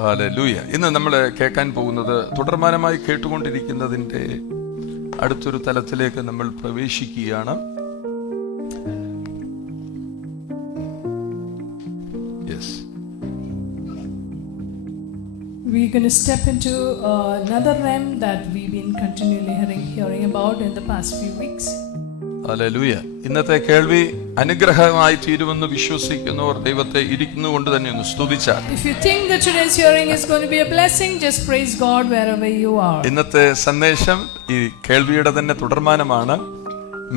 Hallelujah. ഇന്ന് നമ്മൾ കേൾക്കാൻ പോകുന്നത് തുടർമാനമായി കേട്ടുകൊണ്ടിരിക്കുന്നതിൻ്റെ അടുത്തൊരു തലത്തിലേക്ക് നമ്മൾ പ്രവേശിക്കുകയാണ്. Yes, We're going to step into another realm that we've been continually hearing about in the past few weeks. Hallelujah. ഇന്നത്തെ കേൾവി അനുഗ്രഹമായി തീരുമെന്ന് വിശ്വസിക്കുന്നവർ ദൈവത്തെ ഇരിക്കുന്നു കൊണ്ട് തന്നെ ഒന്ന് സ്തുതിച്ചാൽ. If you think that today's hearing is going to be a blessing, just praise God wherever you are. ഇന്നത്തെ സന്ദേശം ഈ കേൾവിയുടെ തന്നെ തുടർമാനമാണ്.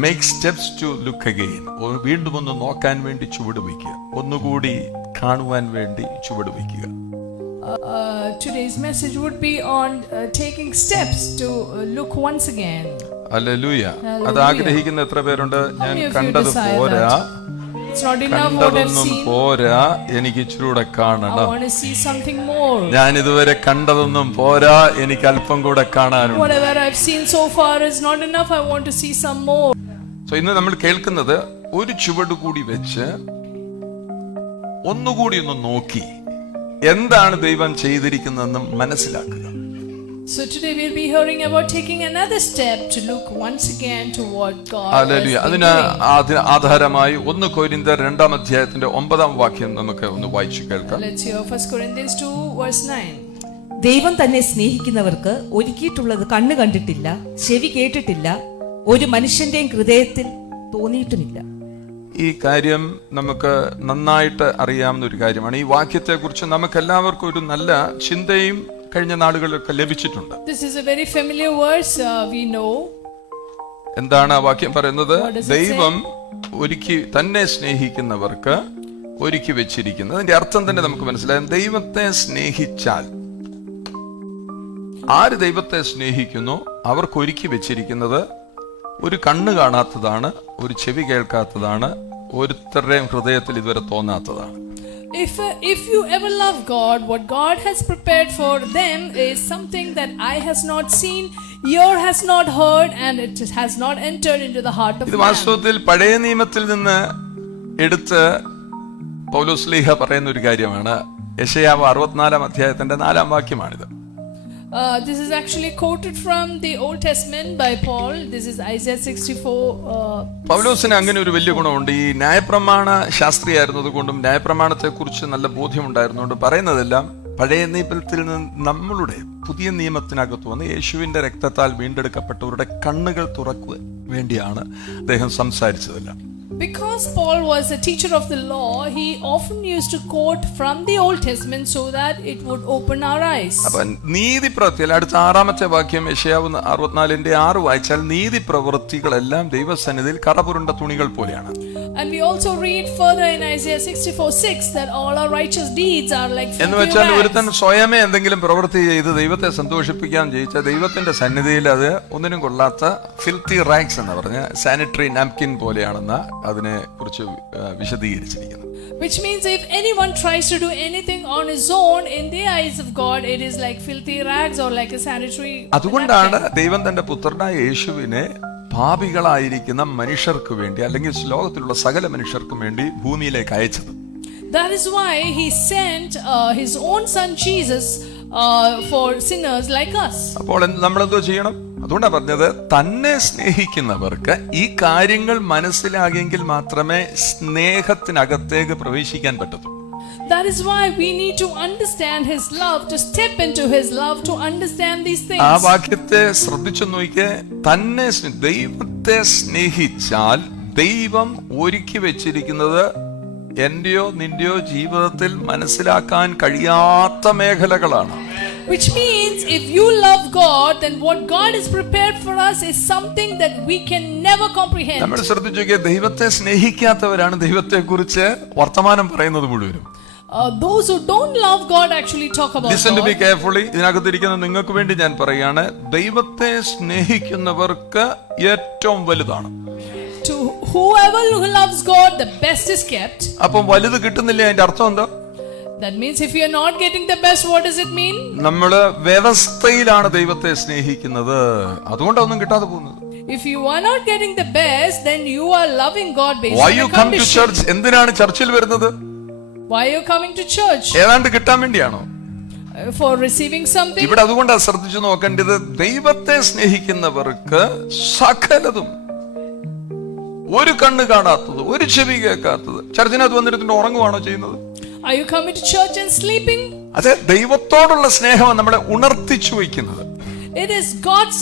Make steps to look again. വീണ്ടും ഒന്ന് നോക്കാൻ വേണ്ടി ചുവട് വയ്ക്കുക, ഒന്നുകൂടി കാണുവാൻ വേണ്ടി ചുവട് വയ്ക്കുക. Today's message would be on taking steps to look once again. Hallelujah. അത് ആഗ്രഹിക്കുന്ന എത്ര പേരുണ്ട്? ഞാൻ കണ്ടത് പോരാ, It's not enough what I've കണ്ടതൊന്നും seen. പോരാ, എനിക്ക് ഇച്ചിരൂടെ I കാണണം. want to see something more. ഞാൻ ഇതുവരെ കണ്ടതൊന്നും പോരാ, എനിക്ക് അല്പം കൂടെ കാണാനുണ്ട്. Whatever I've seen so far is not enough. I want to see some more. ഇന്ന് നമ്മൾ കേൾക്കുന്നത് ഒരു ചുവട് കൂടി വെച്ച് ഒന്നുകൂടി ഒന്ന് നോക്കി എന്താണ് ദൈവം ചെയ്തിരിക്കുന്നതെന്ന് മനസ്സിലാക്കുക. So today we'll be hearing about taking another step to look once again to what God has hallelujah. been അതിന് doing. ആധാരമായി 1 കൊരിന്ത്യർ 2-ാം അധ്യായത്തിന്റെ 9-ാം വാക്യം നമുക്ക് ഒന്ന് വായിച്ചു കേൾക്കാം. Let's hear 1 Corinthians 2 verse 9. ദൈവം തന്നെ സ്നേഹിക്കുന്നവർക്ക് ഒരുക്കിയിട്ടുള്ളത് കണ്ണ് കണ്ടിട്ടില്ല, ചെവി കേട്ടിട്ടില്ല, ഒരു മനുഷ്യന്റെയും ഹൃദയത്തിൽ തോന്നിയിട്ടുമില്ല. ഈ കാര്യം നമുക്ക് നന്നായിട്ട് അറിയാവുന്ന ഒരു കാര്യമാണ്. ഈ വാക്യത്തെക്കുറിച്ച് നമുക്ക് എല്ലാവർക്കും ഒരു നല്ല ചിന്തയും കഴിഞ്ഞ നാളുകളിലൊക്കെ ലഭിച്ചിട്ടുണ്ട്. This is a very familiar verse, we know. എന്താണ് ആ വാക്യം പറയുന്നത്? What does it ദൈവം തന്നെ സ്നേഹിക്കുന്നവർക്ക് ഒരുക്കി വെച്ചിരിക്കുന്നത്. അതിന്റെ അർത്ഥം തന്നെ നമുക്ക് മനസ്സിലാകും. ദൈവത്തെ സ്നേഹിച്ചാൽ, ആര് ദൈവത്തെ സ്നേഹിക്കുന്നു അവർക്ക് ഒരുക്കി വെച്ചിരിക്കുന്നത് ഒരു കണ്ണ് കാണാത്തതാണ്, ഒരു ചെവി കേൾക്കാത്തതാണ്, ഒരുത്തരുടെയും ഹൃദയത്തിൽ ഇതുവരെ തോന്നാത്തതാണ്. If you ever love God, what God has prepared for them is something that eye has not seen, ear has not heard, and it has not entered into the heart of ഇത് man. വാസ്തവത്തിൽ പഴയ നിയമത്തിൽ നിന്ന് എടുത്ത് പൗലോസ്ലീഹ പറയുന്ന ഒരു കാര്യമാണ്. യെശയ്യാവ് 64-ാം അധ്യായത്തിന്റെ 4-ാം വാക്യമാണിത്. This is actually quoted from the Old Testament by Paul. This is Isaiah 64. പൗലോസിന് അങ്ങനെ ഒരു വലിയ ഗുണമുണ്ട്. ഈ ന്യായപ്രമാണ ശാസ്ത്രിയായിരുന്നത് കൊണ്ടും ന്യായപ്രമാണത്തെ കുറിച്ച് നല്ല ബോധ്യമുണ്ടായിരുന്നുകൊണ്ട് പറയുന്നതെല്ലാം പഴയ നിയമത്തിൽ നിന്ന് നമ്മളുടെ പുതിയ നിയമത്തിനകത്ത് വന്ന് യേശുവിന്റെ രക്തത്താൽ വീണ്ടെടുക്കപ്പെട്ടവരുടെ കണ്ണുകൾ തുറക്കുക വേണ്ടിയാണ് അദ്ദേഹം സംസാരിച്ചതെല്ലാം. Because Paul was a teacher of the law, he often used to quote from the Old Testament so that it would open our eyes. അപ്പൊ നീതി പ്രവൃത്തിയിൽ അടുത്ത 6-ാമത്തെ വാക്യം യെശയ്യാവ് 64-ന്റെ 6 വായിച്ചാൽ നീതി പ്രവൃത്തികളെല്ലാം ദൈവസന്നിധിയിൽ കറപുരുണ്ട തുണികൾ പോലെയാണ്. And we also read further in Isaiah 64:6 that all our righteous deeds are like filthy എന്ന് വെച്ചാൽ rags. ഒരുത്തൻ സ്വയമേ എന്തെങ്കിലും പ്രവൃത്തി ചെയ്ത് ദൈവത്തെ സന്തോഷിപ്പിക്കാൻ ജയിച്ച ദൈവത്തിന്റെ സന്നിധിയിൽ അത് ഒന്നിനും കൊള്ളാത്ത ഫിൽത്തി റാഗ്സ് എന്ന് പറഞ്ഞ സാനിറ്ററി നാപ്കിൻ പോലെയാണെന്ന് അതിനെ കുറിച്ച് വിശദീകരിച്ചിരിക്കുന്നത്. Which means if anyone tries to do anything on his own in the eyes of God, it is like filthy rags or like a sanitary അതുകൊണ്ടാണ് napkin. ദൈവം തന്റെ പുത്രനായ യേശുവിനെ പാപികളായിരിക്കുന്ന മനുഷ്യർക്ക് വേണ്ടി അല്ലെങ്കിൽ ലോകത്തിലുള്ള സകല മനുഷ്യർക്കും വേണ്ടി ഭൂമിയിലേക്ക് അയച്ചത്. That is why he sent his own son Jesus for sinners like us. അപ്പോൾ നമ്മൾ എന്തോ ചെയ്യണം? അതുകൊണ്ടാണ് പറഞ്ഞത് തന്നെ സ്നേഹിക്കുന്നവർക്ക് ഈ കാര്യങ്ങൾ മനസ്സിലാകിയെങ്കിൽ മാത്രമേ സ്നേഹത്തിനകത്തേക്ക് പ്രവേശിക്കാൻ പറ്റത്തുള്ളൂ. That is why we need to understand his love, to step into his love, to understand these things. ആ വാക്യത്തെ ശ്രദ്ധിച്ചു നോക്കിയേ. ദൈവത്തെ സ്നേഹിച്ചാൽ ദൈവം ഒരുക്കി വെച്ചിരിക്കുന്നത് എന്റെയോ നിന്റെയോ ജീവിതത്തിൽ മനസ്സിലാക്കാൻ കഴിയാത്ത മേഖലകളാണ്. Which means if you love God, then what God has prepared for us is something that we can never comprehend. നമ്മൾ ശ്രദ്ധിച്ചു നോക്കിയേ. ദൈവത്തെ സ്നേഹിക്കാത്തവരാണ് ദൈവത്തെ കുറിച്ച് വർത്തമാനം പറയുന്നത് മുഴുവനും. Those who don't love God actually talk about Listen to me God. carefully. ഇതിനകത്തിരിക്കുന്ന നിങ്ങൾക്ക് വേണ്ടി ഞാൻ പറയാണ്, ദൈവത്തെ സ്നേഹിക്കുന്നവർക്ക് ഏറ്റവും വലുതാണ്. To whoever who loves God, the best is kept. അപ്പം വലുത് കിട്ടുന്നില്ല, അതിന്റെ അർത്ഥം എന്താ? That means if you are not getting the best, what does it mean? നമ്മള് വ്യവസ്ഥയിലാണ് ദൈവത്തെ സ്നേഹിക്കുന്നത്, അതുകൊണ്ടൊന്നും കിട്ടാതെ പോകുന്നത്. If you are not getting the best, then you are loving God based Why on you a come to condition. church? എന്തിനാണ് ചർച്ചിൽ വരുന്നത്? Why are you coming to church? ഏതാണ്ട് കിട്ടാൻ വേണ്ടിയാണോ? for receiving something. ഇവിടെ അതുകൊണ്ടാണ് ശ്രദ്ധിച്ചു നോക്കേണ്ടത്, ദൈവത്തെ സ്നേഹിക്കുന്നവർക്ക് സകലതും, ഒരു കണ്ണ് കാണാത്തത്, ഒരു ചെവി കേൾക്കാത്തത്. ചർച്ചിനകത്ത് വന്നിട്ട് ഉറങ്ങുവാണോ ചെയ്യുന്നത്? Are you coming to church and sleeping? അതെ, ദൈവത്തോടുള്ള സ്നേഹം നമ്മളെ ഉണർത്തിച്ചു വയ്ക്കുന്നത്. It is God's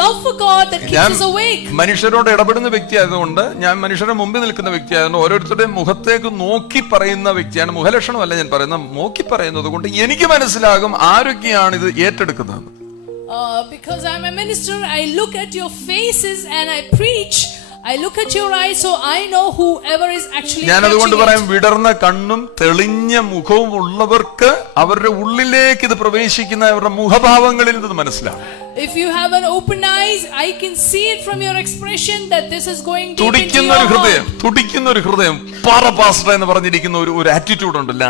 love for God that keeps us awake. മനുഷ്യരോട് ഇടപെടുന്ന വ്യക്തിയായതുകൊണ്ട്, ഞാൻ മനുഷ്യരുടെ മുമ്പിൽ നിൽക്കുന്ന വ്യക്തിയായതുകൊണ്ട്, ഓരോരുത്തരുടെയും മുഖത്തേക്ക് നോക്കി പറയുന്ന വ്യക്തിയാണ്. മുഖലക്ഷണമല്ല ഞാൻ പറയുന്ന, നോക്കി പറയുന്നത് കൊണ്ട് എനിക്ക് മനസ്സിലാകും ആരൊക്കെയാണ് ഇത് ഏറ്റെടുക്കുന്നത്. Because I'm a minister, I look at your faces and I preach. I look at your eyes, so I know whoever is actually. ഞാൻ അതുകൊണ്ട് പറയാം, വിടർന്ന കണ്ണും തെളിഞ്ഞ മുഖവും ഉള്ളവർക്ക് അവരുടെ ഉള്ളിലേക്ക് ഇത് പ്രവേശിക്കുന്ന അവരുടെ മുഖഭാവങ്ങളിൽ ഇത് മനസ്സിലാവും. If you have an open eyes, I can see it from your expression that this is going deep into തുടിക്കുന്ന your ഒരു ഹൃദയം, heart. തുടിക്കുന്ന ഒരു ഹൃദയം, പാറ പാസ്റ്റർ എന്ന് പറഞ്ഞിരിക്കുന്ന ഒരു ആറ്റിറ്റ്യൂഡ് ഉണ്ടല്ലോ,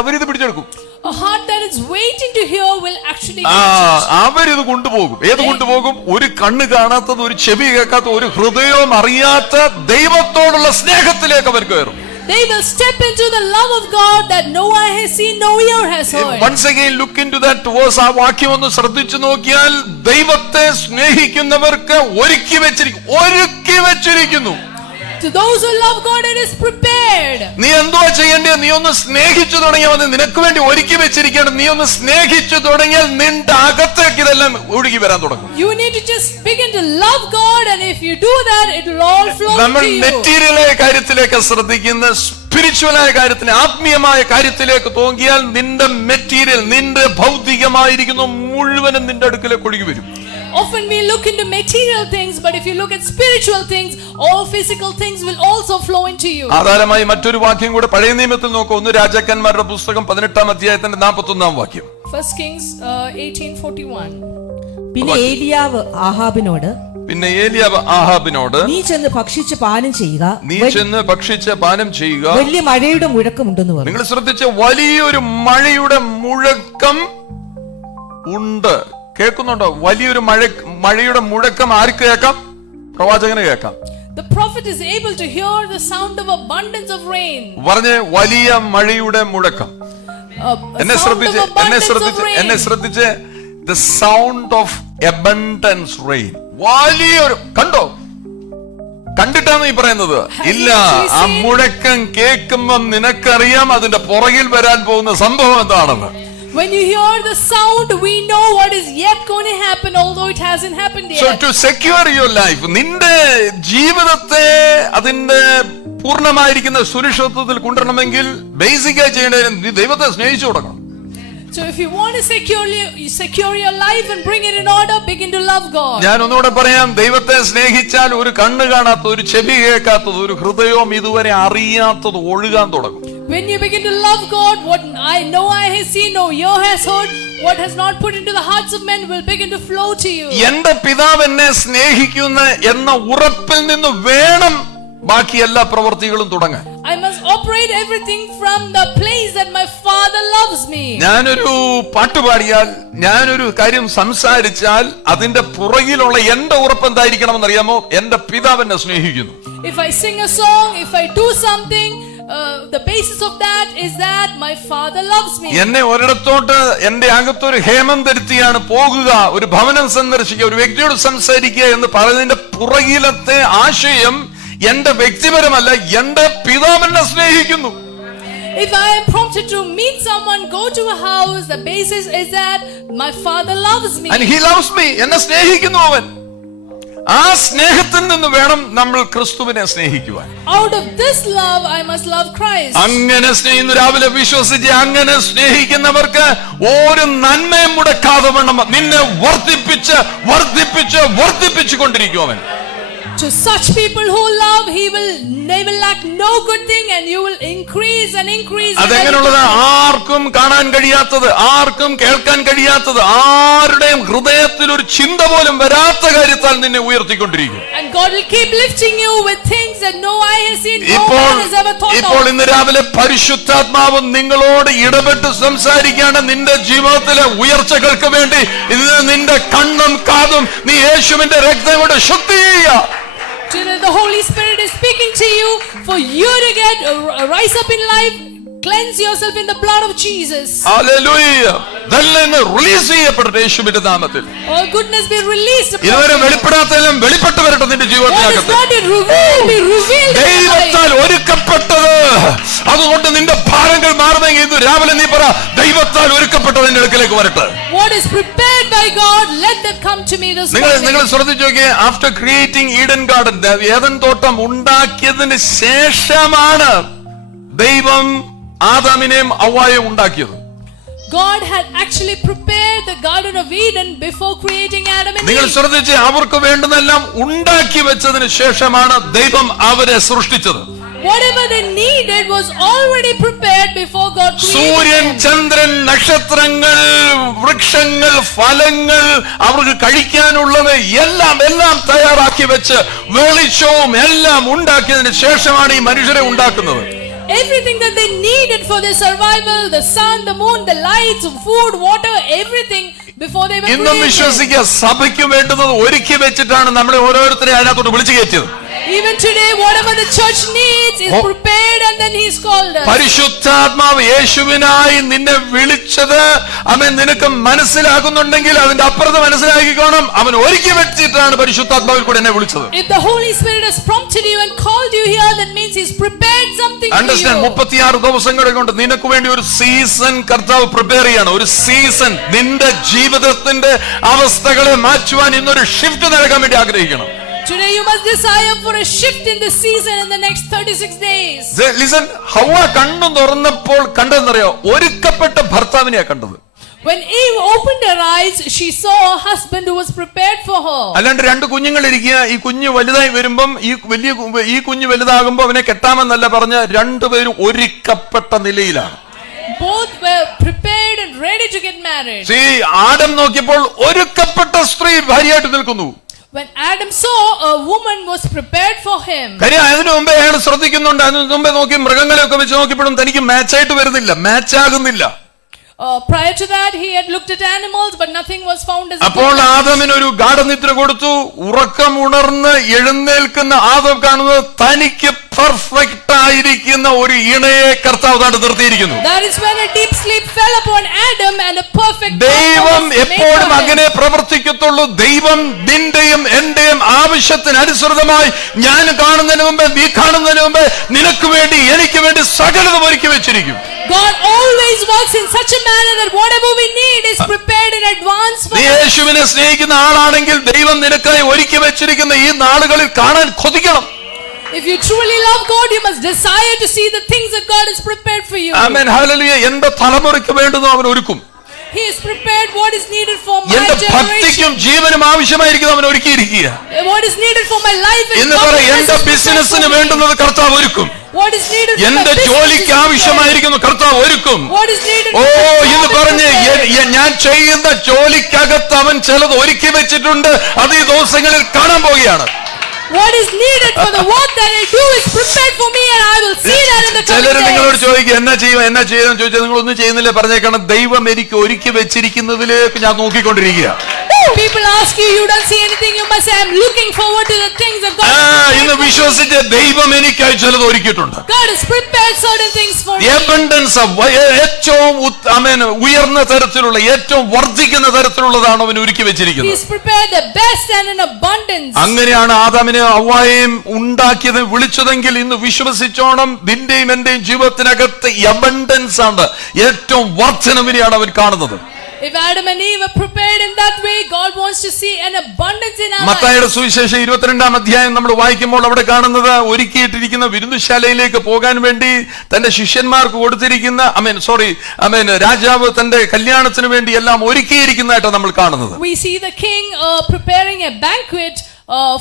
അവരിത് പിടിച്ചെടുക്കും. A heart that is waiting to hear will actually. അവരിത് കൊണ്ടുപോകും. ഏത് കൊണ്ടുപോകും? ഒരു കണ്ണ് കാണാത്തത്, ഒരു ചെവി കേൾക്കാത്ത, ഒരു ഹൃദയവും അറിയാത്ത ദൈവത്തോടുള്ള സ്നേഹത്തിലേക്ക് അവർ കയറും. They will step into the love of God that no eye has seen, no ear has heard. Once again look into that verse. ആ വാക്യം ഒന്ന് ശ്രദ്ധിച്ചു നോക്കിയാൽ, ദൈവത്തെ സ്നേഹിക്കുന്നവർക്ക് ഒരുക്കി വെച്ചിരിക്കുന്നു. To those who love God, it is prepared. നീ എന്തുവാ ചെയ്യേണ്ടത്? നീ ഒന്ന് സ്നേഹിച്ചു തുടങ്ങിയാൽ മതി. നിനക്ക് വേണ്ടി ഒരുക്കി വെച്ചിരിക്കണം. നീ ഒന്ന് സ്നേഹിച്ചു തുടങ്ങിയാൽ നിന്റെ അകത്തേക്ക് ഇതെല്ലാം ഒഴുകി വരാൻ തുടങ്ങും. You need to just begin to love God, and if you do that, it will all flow നമ്മൾ to you. മെറ്റീരിയലായ കാര്യത്തിലേക്ക് ശ്രദ്ധിക്കുന്ന, സ്പിരിച്വലായ കാര്യത്തിന്, ആത്മീയമായ കാര്യത്തിലേക്ക് തോന്നിയാൽ നിന്റെ മെറ്റീരിയൽ, നിന്റെ ഭൗതികമായിരിക്കുന്ന മുഴുവനും നിന്റെ അടുക്കലേക്ക് ഒഴുകി വരും. Often we look into material things, but if you look at spiritual things, all physical things will also flow into you. ആധാരമായി മറ്റൊരു വാക്യം കൂടെ പഴയ നിയമത്തിൽ നോക്കൂ. 1 രാജാക്കന്മാരുടെ പുസ്തകം 18-ാം അധ്യായത്തിന്റെ 41-ാം വാക്യം. 1 Kings 18:41. പിന്നെ ഏലിയാവ് ആഹാബിനോട്, നീ ചെന്ന് ഭക്ഷിച്ച് പാനം ചെയ്യുക, വലിയ മഴയുടെ മുഴക്കമുണ്ടെന്ന് പറഞ്ഞു. നിങ്ങൾ ശ്രദ്ധിച്ച, വലിയൊരു മഴയുടെ മുഴക്കം ഉണ്ട്. കേൾക്കുന്നുണ്ടോ? വലിയൊരു മഴയുടെ മുഴക്കം ആർക്ക് കേൾക്കാം? പ്രവാചകന് കേൾക്കാം. The prophet is able to hear the sound of abundance of rain. പറഞ്ഞേ, വലിയ മഴയുടെ മുഴക്കം. എന്നെ ശ്രദ്ധിച്ച് the sound of abundance rain. വലിയൊരു, കണ്ടിട്ടാണ് ഈ പറയുന്നത്? ഇല്ല, ആ മുഴക്കം കേൾക്കുമ്പം നിനക്കറിയാം അതിന്റെ പുറകിൽ വരാൻ പോകുന്ന സംഭവം എന്താണെന്ന്. When you hear the sound, we know what is yet going to happen, although it hasn't happened yet. So to secure your life, നിന്റെ ജീവിതത്തെ അതിന്റെ പൂർണ്ണമായിരിക്കുന്ന സുരക്ഷിതത്വത്തിൽ കൊണ്ടുവരണമെങ്കിൽ ബേസിക്കായി ചെയ്യേണ്ടത് നീ ദൈവത്തെ സ്നേഹിച്ചു കൊടുക്കണം. So if you want to secure your life and bring it in order, begin to love God. ഞാൻ ഒന്നുകൂടെ പറയാം, ദൈവത്തെ സ്നേഹിച്ചാൽ ഒരു കണ്ണ് കാണാത്തത്, ഒരു ചെവി കേൾക്കാത്തത്, ഒരു ഹൃദയവും ഇതുവരെ അറിയാത്തത് ഒഴുകാൻ തുടങ്ങും. When you begin to love God, what no eye has seen, no ear has heard, what has not put into the hearts of men will begin to flow to you. എന്റെ പിതാവ് എന്നെ സ്നേഹിക്കുന്ന എന്ന ഉറപ്പിൽ നിന്ന് വേണം ബാക്കി എല്ലാ പ്രവൃത്തികളും തുടങ്ങാൻ. I must operate everything from the place that my Father loves me. ഞാനൊരു പാട്ട് പാടിയാൽ, ഞാനൊരു കാര്യം സംസാരിച്ചാൽ അതിന്റെ പുറകിലുള്ള എന്റെ ഉറപ്പ് എന്തായിരിക്കണമെന്ന് അറിയാമോ? എന്റെ പിതാവ് എന്നെ സ്നേഹിക്കുന്നു. If I sing a song, if I do something, the basis of that is that my Father loves me. എന്നെ ഒരിടത്തോട്ട് എന്റെ അകത്തൊരു ഹേമം ധരുത്തിയാണ് പോകുക, ഒരു ഭവനം സന്ദർശിക്കുക, ഒരു വ്യക്തിയോട് സംസാരിക്കുക എന്ന് പറയുന്നതിന്റെ പുറകിലത്തെ ആശയം എന്റെ വ്യക്തിപരമല്ല, എന്റെ പിതാവ് എന്നെ സ്നേഹിക്കുന്നു. If I am prompted to meet someone, go to a house, the basis is that my Father loves me. And he loves me. എന്നെ സ്നേഹിക്കുന്നു അവൻ. ആ സ്നേഹത്തിൽ നിന്ന് വേണം നമ്മൾ ക്രിസ്തുവിനെ സ്നേഹിക്കുവാൻ. Out of this love I must love Christ. അങ്ങനെ സ്നേഹിക്കുന്ന, രാവിലെ വിശ്വസിച്ച് അങ്ങനെ സ്നേഹിക്കുന്നവർക്ക് ഒരു നന്മയും മുടക്കാതെ വേണം നിന്നെ വർദ്ധിപ്പിച്ചു കൊണ്ടിരിക്കും അവൻ. To such people who love, they will lack no good thing, and you will increase and increase. അതെങ്ങനെയുള്ളത്? ആർക്കും കാണാൻ കഴിയാത്തത്, ആർക്കും കേൾക്കാൻ കഴിയാത്തത്, ആരുടെയും ഹൃദയത്തിൽ ഒരു ചിന്ത പോലും വരാത്ത കാര്യത്താൽ നിന്നെ ഉയർത്തിക്കൊണ്ടിരിക്കും. And God will keep lifting you with things that no eye has seen, no man has ever thought of. ഇപ്പോൾ ഇന്ന് രാവിലെ പരിശുദ്ധാത്മാവ് നിങ്ങളോട് ഇടപെട്ട് സംസാരിക്കുകയാണ്. നിന്റെ ജീവിതത്തിലെ ഉയർച്ചകൾക്ക് വേണ്ടി ഇന്ന് നിന്റെ കണ്ണും കാതും നീ യേശുവിന്റെ രക്തം കൊണ്ട് ശുദ്ധി ചെയ്യുക. The Holy Spirit is speaking to you for you to get rise up in life. Cleanse yourself in the blood of Jesus. Hallelujah. ഇതെല്ലാം റിലീസ് ചെയ്യപ്പെടട്ടെ യേശുവിന്റെ നാമത്തിൽ. All goodness be released upon ഇതുവരെ you. വെളിപ്പെടാത്തതെല്ലാം വെളിപ്പെട്ട് വരട്ടെ നിന്റെ What is ജീവിതത്തിനകത്ത്. not yet revealed be revealed in your life. ദൈവത്താൽ ഒരുക്കപ്പെട്ടത്, അതുകൊണ്ട് നിന്റെ ഭാരങ്ങൾ മാറുന്നെങ്കിൽ ഇന്ന് രാവിലെ നീ പറ, ദൈവത്താൽ ഒരുക്കപ്പെട്ടത് എന്റെ അടുക്കലേക്ക് വരട്ടെ. What is prepared by God, let that come to me this നിങ്ങൾ morning. ശ്രദ്ധിച്ചു നോക്കിയേ, ആഫ്റ്റർ ക്രിയേറ്റിംഗ് ഈഡൻ ഗാർഡൻ, ഏദൻ തോട്ടം ഉണ്ടാക്കിയതിന് ശേഷമാണ് ദൈവം ആദാമിനെയും ഹവ്വായെയും ഉണ്ടാക്കിയത്. God had actually prepared the Garden of Eden before creating Adam and നിങ്ങൾ Eve. ശ്രദ്ധിച്ച്, അവർക്ക് വേണ്ടുന്നതെല്ലാം ഉണ്ടാക്കി വെച്ചതിന് ശേഷമാണ് ദൈവം അവരെ സൃഷ്ടിച്ചത്. Whatever they needed was already prepared before God created സൂര്യൻ, them. ചന്ദ്രൻ, നക്ഷത്രങ്ങൾ, വൃക്ഷങ്ങൾ, ഫലങ്ങൾ, അവർക്ക് കഴിക്കാനുള്ളത് എല്ലാം തയ്യാറാക്കി വെച്ച് വെളിച്ചവും എല്ലാം ഉണ്ടാക്കിയതിന് ശേഷമാണ് ഈ മനുഷ്യരെ ഉണ്ടാക്കുന്നത്. Everything that they needed for their survival, the sun, the moon, the lights, food, water, everything before they were ഇന്നും created. വിശ്വസിക്കുക, സഭയ്ക്ക് വേണ്ടുന്നത് ഒരുക്കി വെച്ചിട്ടാണ് നമ്മളെ ഓരോരുത്തരെ അതിനകത്തോട്ട് വിളിച്ചു കയറ്റിയത്. Even today, whatever the church needs is prepared and then he's called us. പരിശുദ്ധാത്മാവ് യേശുവിനായി നിന്നെ വിളിച്ചത് അവൻ നിനക്ക് മനസ്സിലാകുന്നുണ്ടെങ്കിൽ അതിന്റെ അപ്പുറത്ത് മനസ്സിലാക്കിക്കോണം, അവൻ ഒരുക്കി വെച്ചിട്ടാണ് പരിശുദ്ധാത്മാവിൽ കൂടെ എന്നെ വിളിച്ചത്. If the Holy Spirit has prompted you and called you here, that means he's prepared something for understand. you. 36 ദിവസങ്ങളെ കൊണ്ട് നിനക്ക് വേണ്ടി ഒരു സീസൺ കർത്താവ് പ്രിപ്പയർ ചെയ്യാണ്. ഒരു സീസൺ, നിന്റെ ജീവിതത്തിന്റെ അവസ്ഥകളെ മാറ്റുവാൻ ഇന്നൊരു ഷിഫ്റ്റ് നൽകാൻ വേണ്ടി ആഗ്രഹിക്കണം. Today you must desire for a shift in this season in the next 36 days. Listen, ഹവ്വ കണ്ണു തുറന്നപ്പോൾ കണ്ടെന്നറിയോ, ഒരുക്കപ്പെട്ട ഭർത്താവിനെയാ കണ്ടത്. When Eve opened her eyes, she saw a husband who was prepared for her. അല്ലാണ്ട് രണ്ട് കുഞ്ഞുങ്ങൾ ഇരിക്കുക, ഈ കുഞ്ഞ് വലുതായി വരുമ്പം ഈ കുഞ്ഞ് വലുതാകുമ്പോ അവനെ കെട്ടാമെന്നല്ല പറഞ്ഞ, രണ്ടുപേരും ഒരുക്കപ്പെട്ട നിലയിലാണ്. Both were prepared and ready to get married. Adam നോക്കിയപ്പോൾ ഒരുക്കപ്പെട്ട സ്ത്രീ ഭാര്യയായിട്ട് നിൽക്കുന്നു. When Adam saw a woman was prepared for him. കാര്യം അതിനു മുമ്പേ അയാൾ ശ്രദ്ധിക്കുന്നുണ്ട്. അതിനു മുമ്പേ നോക്കി മൃഗങ്ങളെയൊക്കെ വെച്ച് നോക്കിയപ്പോഴും തനിക്ക് മാച്ചായിട്ട് വരുന്നില്ല, മാച്ച് ആകുന്നില്ല. Prior to that he had looked at animals but nothing was found as a അപ്പോൾ good match. ആദമിന് ഒരു ഗാഢനിദ്ര കൊടുത്തു. ഉറക്കമുണർന്ന് എഴുന്നേൽക്കുന്ന ആദം കാണുന്നത് തനിക്ക് പെർഫെക്റ്റ് ആയിരിക്കുന്ന ഒരു ഇണയെ കർത്താവ് താണ്ട് നിർത്തിയിരിക്കുന്നു. That is when a deep sleep fell upon Adam and a perfect ദൈവം partner was made എപ്പോഴും for him. അങ്ങനെ പ്രവർത്തിക്കത്തുള്ളൂ. ദൈവം നിന്റെയും എന്റെയും ആവശ്യത്തിനനുസൃതമായി ഞാൻ കാണുന്നതിന് മുമ്പേ, നീ കാണുന്നതിന് മുമ്പേ നിനക്ക് വേണ്ടി എനിക്ക് വേണ്ടി സകലതും ഒരുക്കി വെച്ചിരിക്കും. God always works in such a manner that whatever we need is prepared in advance for നീ us. യേശുവിനെ സ്നേഹിക്കുന്ന ആളാണെങ്കിൽ ദൈവം നിനക്കായി ഒരുക്കി വെച്ചിരിക്കുന്ന ഈ നാളുകളിൽ കാണാൻ കൊതിക്കണം. If you truly love God, you must desire to see the things that God has prepared for you. Amen, hallelujah. എന്റെ തലമുറയ്ക്ക് വേണ്ടുന്നു അവൻ ഒരുക്കും. He has prepared what is needed for my എന്റെ generation. ഭക്തിക്കും ജീവനും ആവശ്യമായിരിക്കും അവൻ ഒരുക്കിയിരിക്കുക. What is needed for my life and എന്ന് പറ, എന്റെ ബിസിനസ്സിന് വേണ്ടുന്നത് കർത്താവ് ഒരുക്കും. What is needed for my എന്റെ business ജോലിക്ക് is ആവശ്യമായിരിക്കുന്നു കർത്താവ് ഒരുക്കും. What is needed oh, for my എന്ന് job പറഞ്ഞ് is prepared. ഞാൻ ചെയ്യുന്ന ജോലിക്കകത്ത് അവൻ ചിലത് ഒരുക്കി വെച്ചിട്ടുണ്ട്. അത് ഈ ദിവസങ്ങളിൽ കാണാൻ പോവുകയാണ്. What is needed for the work that I do is prepared for me and I will see that in the coming ചിലര് നിങ്ങളോട് days. ചോദിക്കും, എന്നാ ചെയ്യുമെന്ന് ചോദിച്ചാൽ നിങ്ങൾ ഒന്നും ചെയ്യുന്നില്ല പറഞ്ഞേക്കണം. ദൈവം എനിക്ക് ഒരുക്കി വെച്ചിരിക്കുന്നതിലേക്ക് ഞാൻ നോക്കിക്കൊണ്ടിരിക്കുക. People ask you, you don't see anything, you must say, I'm looking forward to the things of God. ഇന്ന് വിശ്വസിച്ച് ദൈവം എനിക്കായി ചിലത് ഒരുക്കിയിട്ടുണ്ട്. God has prepared certain things for me. Abundance, ഏറ്റവും ഉയർന്ന തരത്തിലുള്ള, ഏറ്റവും വർദ്ധിക്കുന്ന തരത്തിലുള്ളതാണ് അവൻ ഒരുക്കി വെച്ചിരിക്കുന്നത്. He's prepared the best and in abundance. അങ്ങനെയാണ് ആദാമിനെ ഹവ്വായെയും ഉണ്ടാക്കിയത്, വിളിച്ചതെങ്കിൽ ഇന്ന് വിശ്വസിച്ചോണം, നിന്റെയും എന്റെയും ജീവിതത്തിനകത്ത് അബണ്ടൻസ് ആണ്, ഏറ്റവും വർധനവിനെയാണ് അവൻ കാണുന്നത്. If Adam and Eve are prepared in that way, God wants to see an abundance in our lives. മത്തായിയുടെ സുവിശേഷം 22-ാം അധ്യായം നമ്മൾ വായിക്കുമ്പോൾ അവിടെ കാണുന്നത്, ഒരുക്കിയിട്ടിരിക്കുന്ന വിരുന്നുശാലയിലേക്ക് പോകാൻ വേണ്ടി തന്റെ ശിഷ്യന്മാർക്ക് കൊടുത്തിരിക്കുന്ന രാജാവ് തന്റെ കല്യാണത്തിന് വേണ്ടി എല്ലാം ഒരുക്കിയിരിക്കുന്നതായിട്ടാണ് നമ്മൾ കാണുന്നത്. We see the king preparing a banquet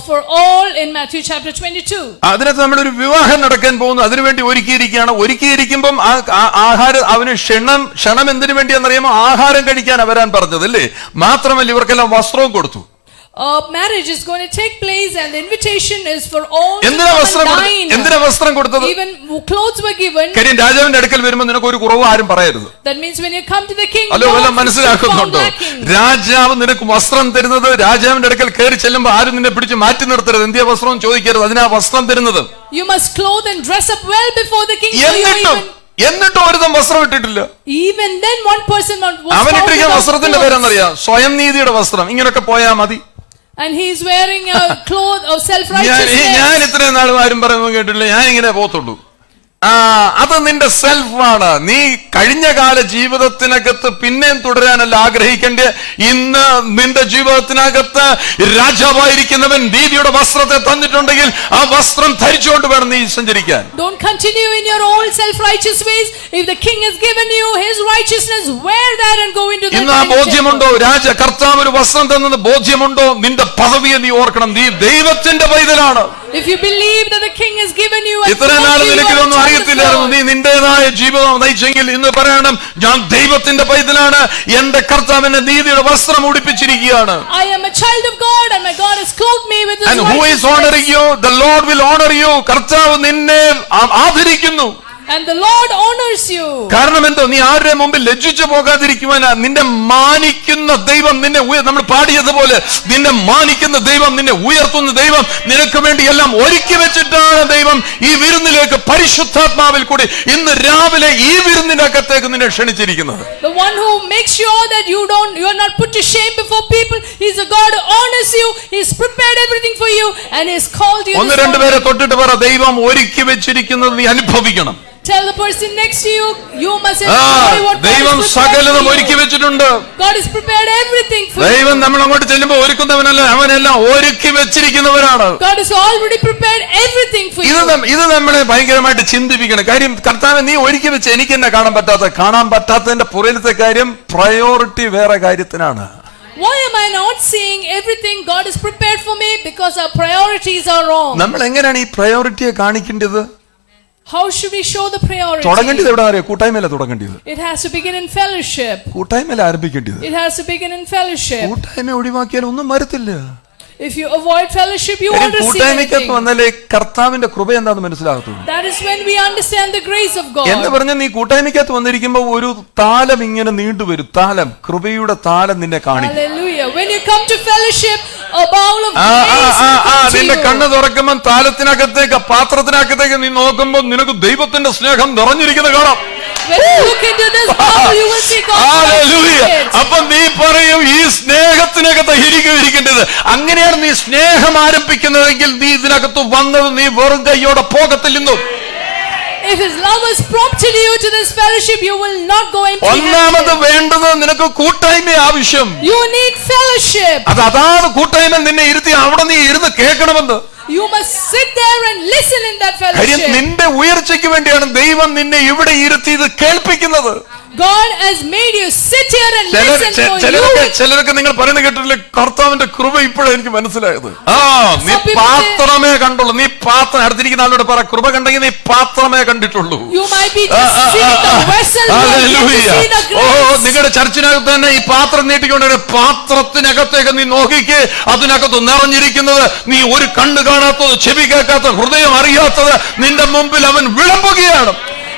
for all in Matthew chapter 22. അതിനകത്ത് നമ്മളൊരു വിവാഹം നടക്കാൻ പോകുന്നു, അതിനുവേണ്ടി ഒരുക്കിയിരിക്കുകയാണ്. ഒരുക്കിയിരിക്കുമ്പം അവന് ക്ഷണം എന്തിനു വേണ്ടിയാണെന്നറിയാമോ? ആഹാരം കഴിക്കാൻ വരാൻ പറഞ്ഞത് അല്ലേ? മാത്രമല്ല ഇവർക്കെല്ലാം വസ്ത്രവും കൊടുത്തു. Marriage is going to take place and the invitation is for all to എന്തിനാ വസ്ത്രം കൊടുത്തത്? Even clothes were given. കാര്യം രാജാവിന്റെ അടുക്കൽ വരുമ്പോൾ നിനക്ക് ഒരു കുറവ് ആരും പറയരുത്. That means when you come to the king, മനസ്സിലാക്കുന്നുണ്ടോ? രാജാവ് നിനക്ക് വസ്ത്രം തരുന്നത്, രാജാവിന്റെ അടുക്കൽ കയറി ചെല്ലുമ്പോൾ ആരും നിന്നെ പിടിച്ച് മാറ്റി നിർത്തരുത്, എന്തിയാ വസ്ത്രം ചോദിക്കരുത്, അതിനാ വസ്ത്രം തരുന്നത്. You must clothe and dress up well before the king. എന്നിട്ടും ഒരുത്തം വസ്ത്രം ഇട്ടിട്ടില്ല. Even then one person was found അവനിട്ടിരിക്കുന്ന without വസ്ത്രത്തിന്റെ clothes. പേരെന്നറിയാം, സ്വയം നീതിയുടെ വസ്ത്രം. ഇങ്ങനൊക്കെ പോയാ മതി. And he is wearing a cloth of self-righteousness. ഞാൻ ഇത്രയും നാളും ആരും പറയുന്നത് കേട്ടില്ല, ഞാൻ ഇങ്ങനെ പോത്തുള്ളൂ. അത് നിന്റെ സെൽഫാണ്. നീ കഴിഞ്ഞ കാല ജീവിതത്തിനകത്ത് പിന്നെയും തുടരാനല്ല ആഗ്രഹിക്കേണ്ടത്. ഇന്ന് നിന്റെ ജീവിതത്തിനകത്ത് രാജാവായിരിക്കുന്നവൻ നീതിയുടെ വസ്ത്രത്തെ തന്നിട്ടുണ്ടെങ്കിൽ ആ വസ്ത്രം ധരിച്ചുകൊണ്ട് വേണം നീ സഞ്ചരിക്കാൻ. Don't continue in your old self-righteous ways. If the king has given you his righteousness, wear that and go into the ഇന്ന് ആ ബോധ്യമുണ്ടോ? കർത്താവ് ഒരു വസ്ത്രം തന്നത് ബോധ്യമുണ്ടോ? നിന്റെ പദവിയെ നീ ഓർക്കണം. നീ ദൈവത്തിന്റെ പൈതലാണ്. If you believe that the king has given you a ഇത്ര നാൾ നിനക്കിതൊന്നും അറിയത്തില്ലായിരുന്നു. നീ നിന്റേതായ ജീവിതം നയിച്ചെങ്കിൽ ഇന്ന് പറയണം, ഞാൻ ദൈവത്തിന്റെ പൈതലാണ്, എന്റെ കർത്താവ് എന്നെ നീതിയുടെ വസ്ത്രം ഉടുപ്പിച്ചിരിക്കുകയാണ്. I am a child of God and my God has clothed me with his And who is righteousness. honoring you? The Lord will honor you. കർത്താവ് നിന്നെ ആദരിക്കുന്നു. And the Lord honors you. കാരണം എന്തോ? നീ ആരുടെ മുമ്പിൽ ലജ്ജിച്ചു പോകാതിരിക്കുവാനാ. നിന്നെ മാനിക്കുന്ന ദൈവം നിന്നെ നമ്മൾ പാടിയതുപോലെ നിന്നെ മാനിക്കുന്ന ദൈവം, നിന്നെ ഉയർത്തുന്ന ദൈവം നിനക്ക് വേണ്ടി എല്ലാം ഒരുക്കി വെച്ചിട്ടാണ് ദൈവം ഈ വിരുന്നിലേക്ക് പരിശുദ്ധാത്മാവിൽ കൂടി ഇന്ന് രാവിലെ ഈ വിരുന്നിനകത്തേക്ക് നിന്നെ ക്ഷണിച്ചിരിക്കുന്നത്. The one who makes sure that you are not put to shame before people. He's a God who honors you. He's prepared everything for you and he's called you. ഒന്ന് രണ്ടുപേരെ തൊട്ടിട്ട് പറ, ദൈവം ഒരുക്കി വെച്ചിരിക്കുന്നത് നീ അനുഭവിക്കണം. Tell the person next to you, you must enjoy what ദൈവം സകലതും ഒരുക്കി വെച്ചിട്ടുണ്ട്. God has prepared everything for you. ദൈവം നമ്മൾ അങ്ങോട്ട് ചെല്ലുമ്പോൾ ഒരുക്കുന്നവനല്ല, അവനെല്ലാം ഒരുക്കി വെച്ചിരിക്കുന്നവരാണ്. God has already prepared everything for you. ഇത് നമ്മളെ ഭയങ്കരമായിട്ട് ചിന്തിപ്പിക്കണം. കാര്യം കർത്താവ് നീ ഒരുക്കി വെച്ച് എനിക്ക് എന്നെ കാണാൻ പറ്റാത്തതിന്റെ പുറയിലത്തെ കാര്യം പ്രയോറിറ്റി വേറെ കാര്യത്തിനാണ്. Why am I not seeing everything God has prepared for me? Because our priorities are wrong. നമ്മൾ എങ്ങനെയാണ് ഈ പ്രയോറിറ്റിയെ കാണിക്കേണ്ടത്? How should we show the priority? തുടങ്ങേണ്ടത് എവിടെ അറിയാം? കൂട്ടായ്മയില തുടങ്ങേണ്ടത്. It has to begin in fellowship. കൂട്ടായ്മയില ആരംഭിക്കേണ്ടത്. It has to begin in fellowship. കൂട്ടായ്മ ഒഴിവാക്കിയാൽ ഒന്നും വരത്തില്ല. If you avoid fellowship, you won't receive കൂട്ടായ്മയ്ക്കകത്ത് anything. വന്നാലേ കർത്താവിന്റെ കൃപ എന്താണെന്ന് മനസ്സിലാകത്തുള്ളൂ. That is when we understand the grace of God. എന്ന് പറഞ്ഞാൽ നീ കൂട്ടായ്മയ്ക്കകത്ത് വന്നിരിക്കുമ്പോൾ ഒരു താലം ഇങ്ങനെ നീണ്ടുവരും. താലം, കൃപയുടെ താലം നിന്നെ കാണിക്കും. Hallelujah. When you come to fellowship, a bowl of grace will come to നിന്റെ you. കണ്ണ് തുറക്കുമ്പോൾ താലത്തിനകത്തേക്ക്, പാത്രത്തിനകത്തേക്ക് നീ നോക്കുമ്പോൾ നിനക്ക് ദൈവത്തിന്റെ സ്നേഹം നിറഞ്ഞിരിക്കുന്നത് കാണാം. When you look into this bowl, you will see God's Hallelujah. righteousness. അപ്പൊ നീ പറയും ഈ സ്നേഹത്തിനകത്ത് ഇരിക്കേണ്ടത്. അങ്ങനെയാണ് നീ സ്നേഹം ആരംഭിക്കുന്നതെങ്കിൽ നീ ഇതിനകത്ത് വന്നത് നീ വെറും കൈയോടെ പോകത്തില്ലെന്നും. If his love has prompted you to this fellowship, you will not go empty-handed. ഒന്നാമത് വേണ്ടത് നിനക്ക് കൂട്ടായ്മ ആവശ്യം. You need fellowship. അതാത് കൂട്ടായ്മ നിന്നെ ഇരുത്തി അവിടെ നീ ഇരുന്ന് കേൾക്കണമെന്ന്. You must sit there and listen in that കാര്യം fellowship. നിന്റെ ഉയർച്ചയ്ക്ക് വേണ്ടിയാണ് ദൈവം നിന്നെ ഇവിടെ ഇരുത്തി ഇത് കേൾപ്പിക്കുന്നത്. God has made you sit here and listen for ചിലരൊക്കെ നിങ്ങൾ പറയുന്നത് കേട്ടിട്ടില്ലേ, കർത്താവിന്റെ കൃപ ഇപ്പോഴാണ് എനിക്ക് മനസ്സിലായത്. നീ Some people പാത്രമേ കണ്ടുള്ളൂ. നീ പാത്രം അടുത്തിരിക്കുന്ന ആളോട് പറ, കൃപ കണ്ടെങ്കിൽ നീ പാത്രമേ കണ്ടിട്ടുള്ളൂ. You might be just seeing the vessel, you are yet to see the grace. നിങ്ങളുടെ ചർച്ചിനകത്ത് തന്നെ ഈ പാത്രം നീട്ടിക്കൊണ്ട് പാത്രത്തിനകത്തേക്ക് നീ നോക്കിക്കേ. അതിനകത്ത് നിറഞ്ഞിരിക്കുന്നത് നീ ഒരു കണ്ണ് കാണാത്തത്, ചെവി കേൾക്കാത്തത്, ഹൃദയം അറിയാത്തത് നിന്റെ മുമ്പിൽ അവൻ വിളമ്പുകയാണ്.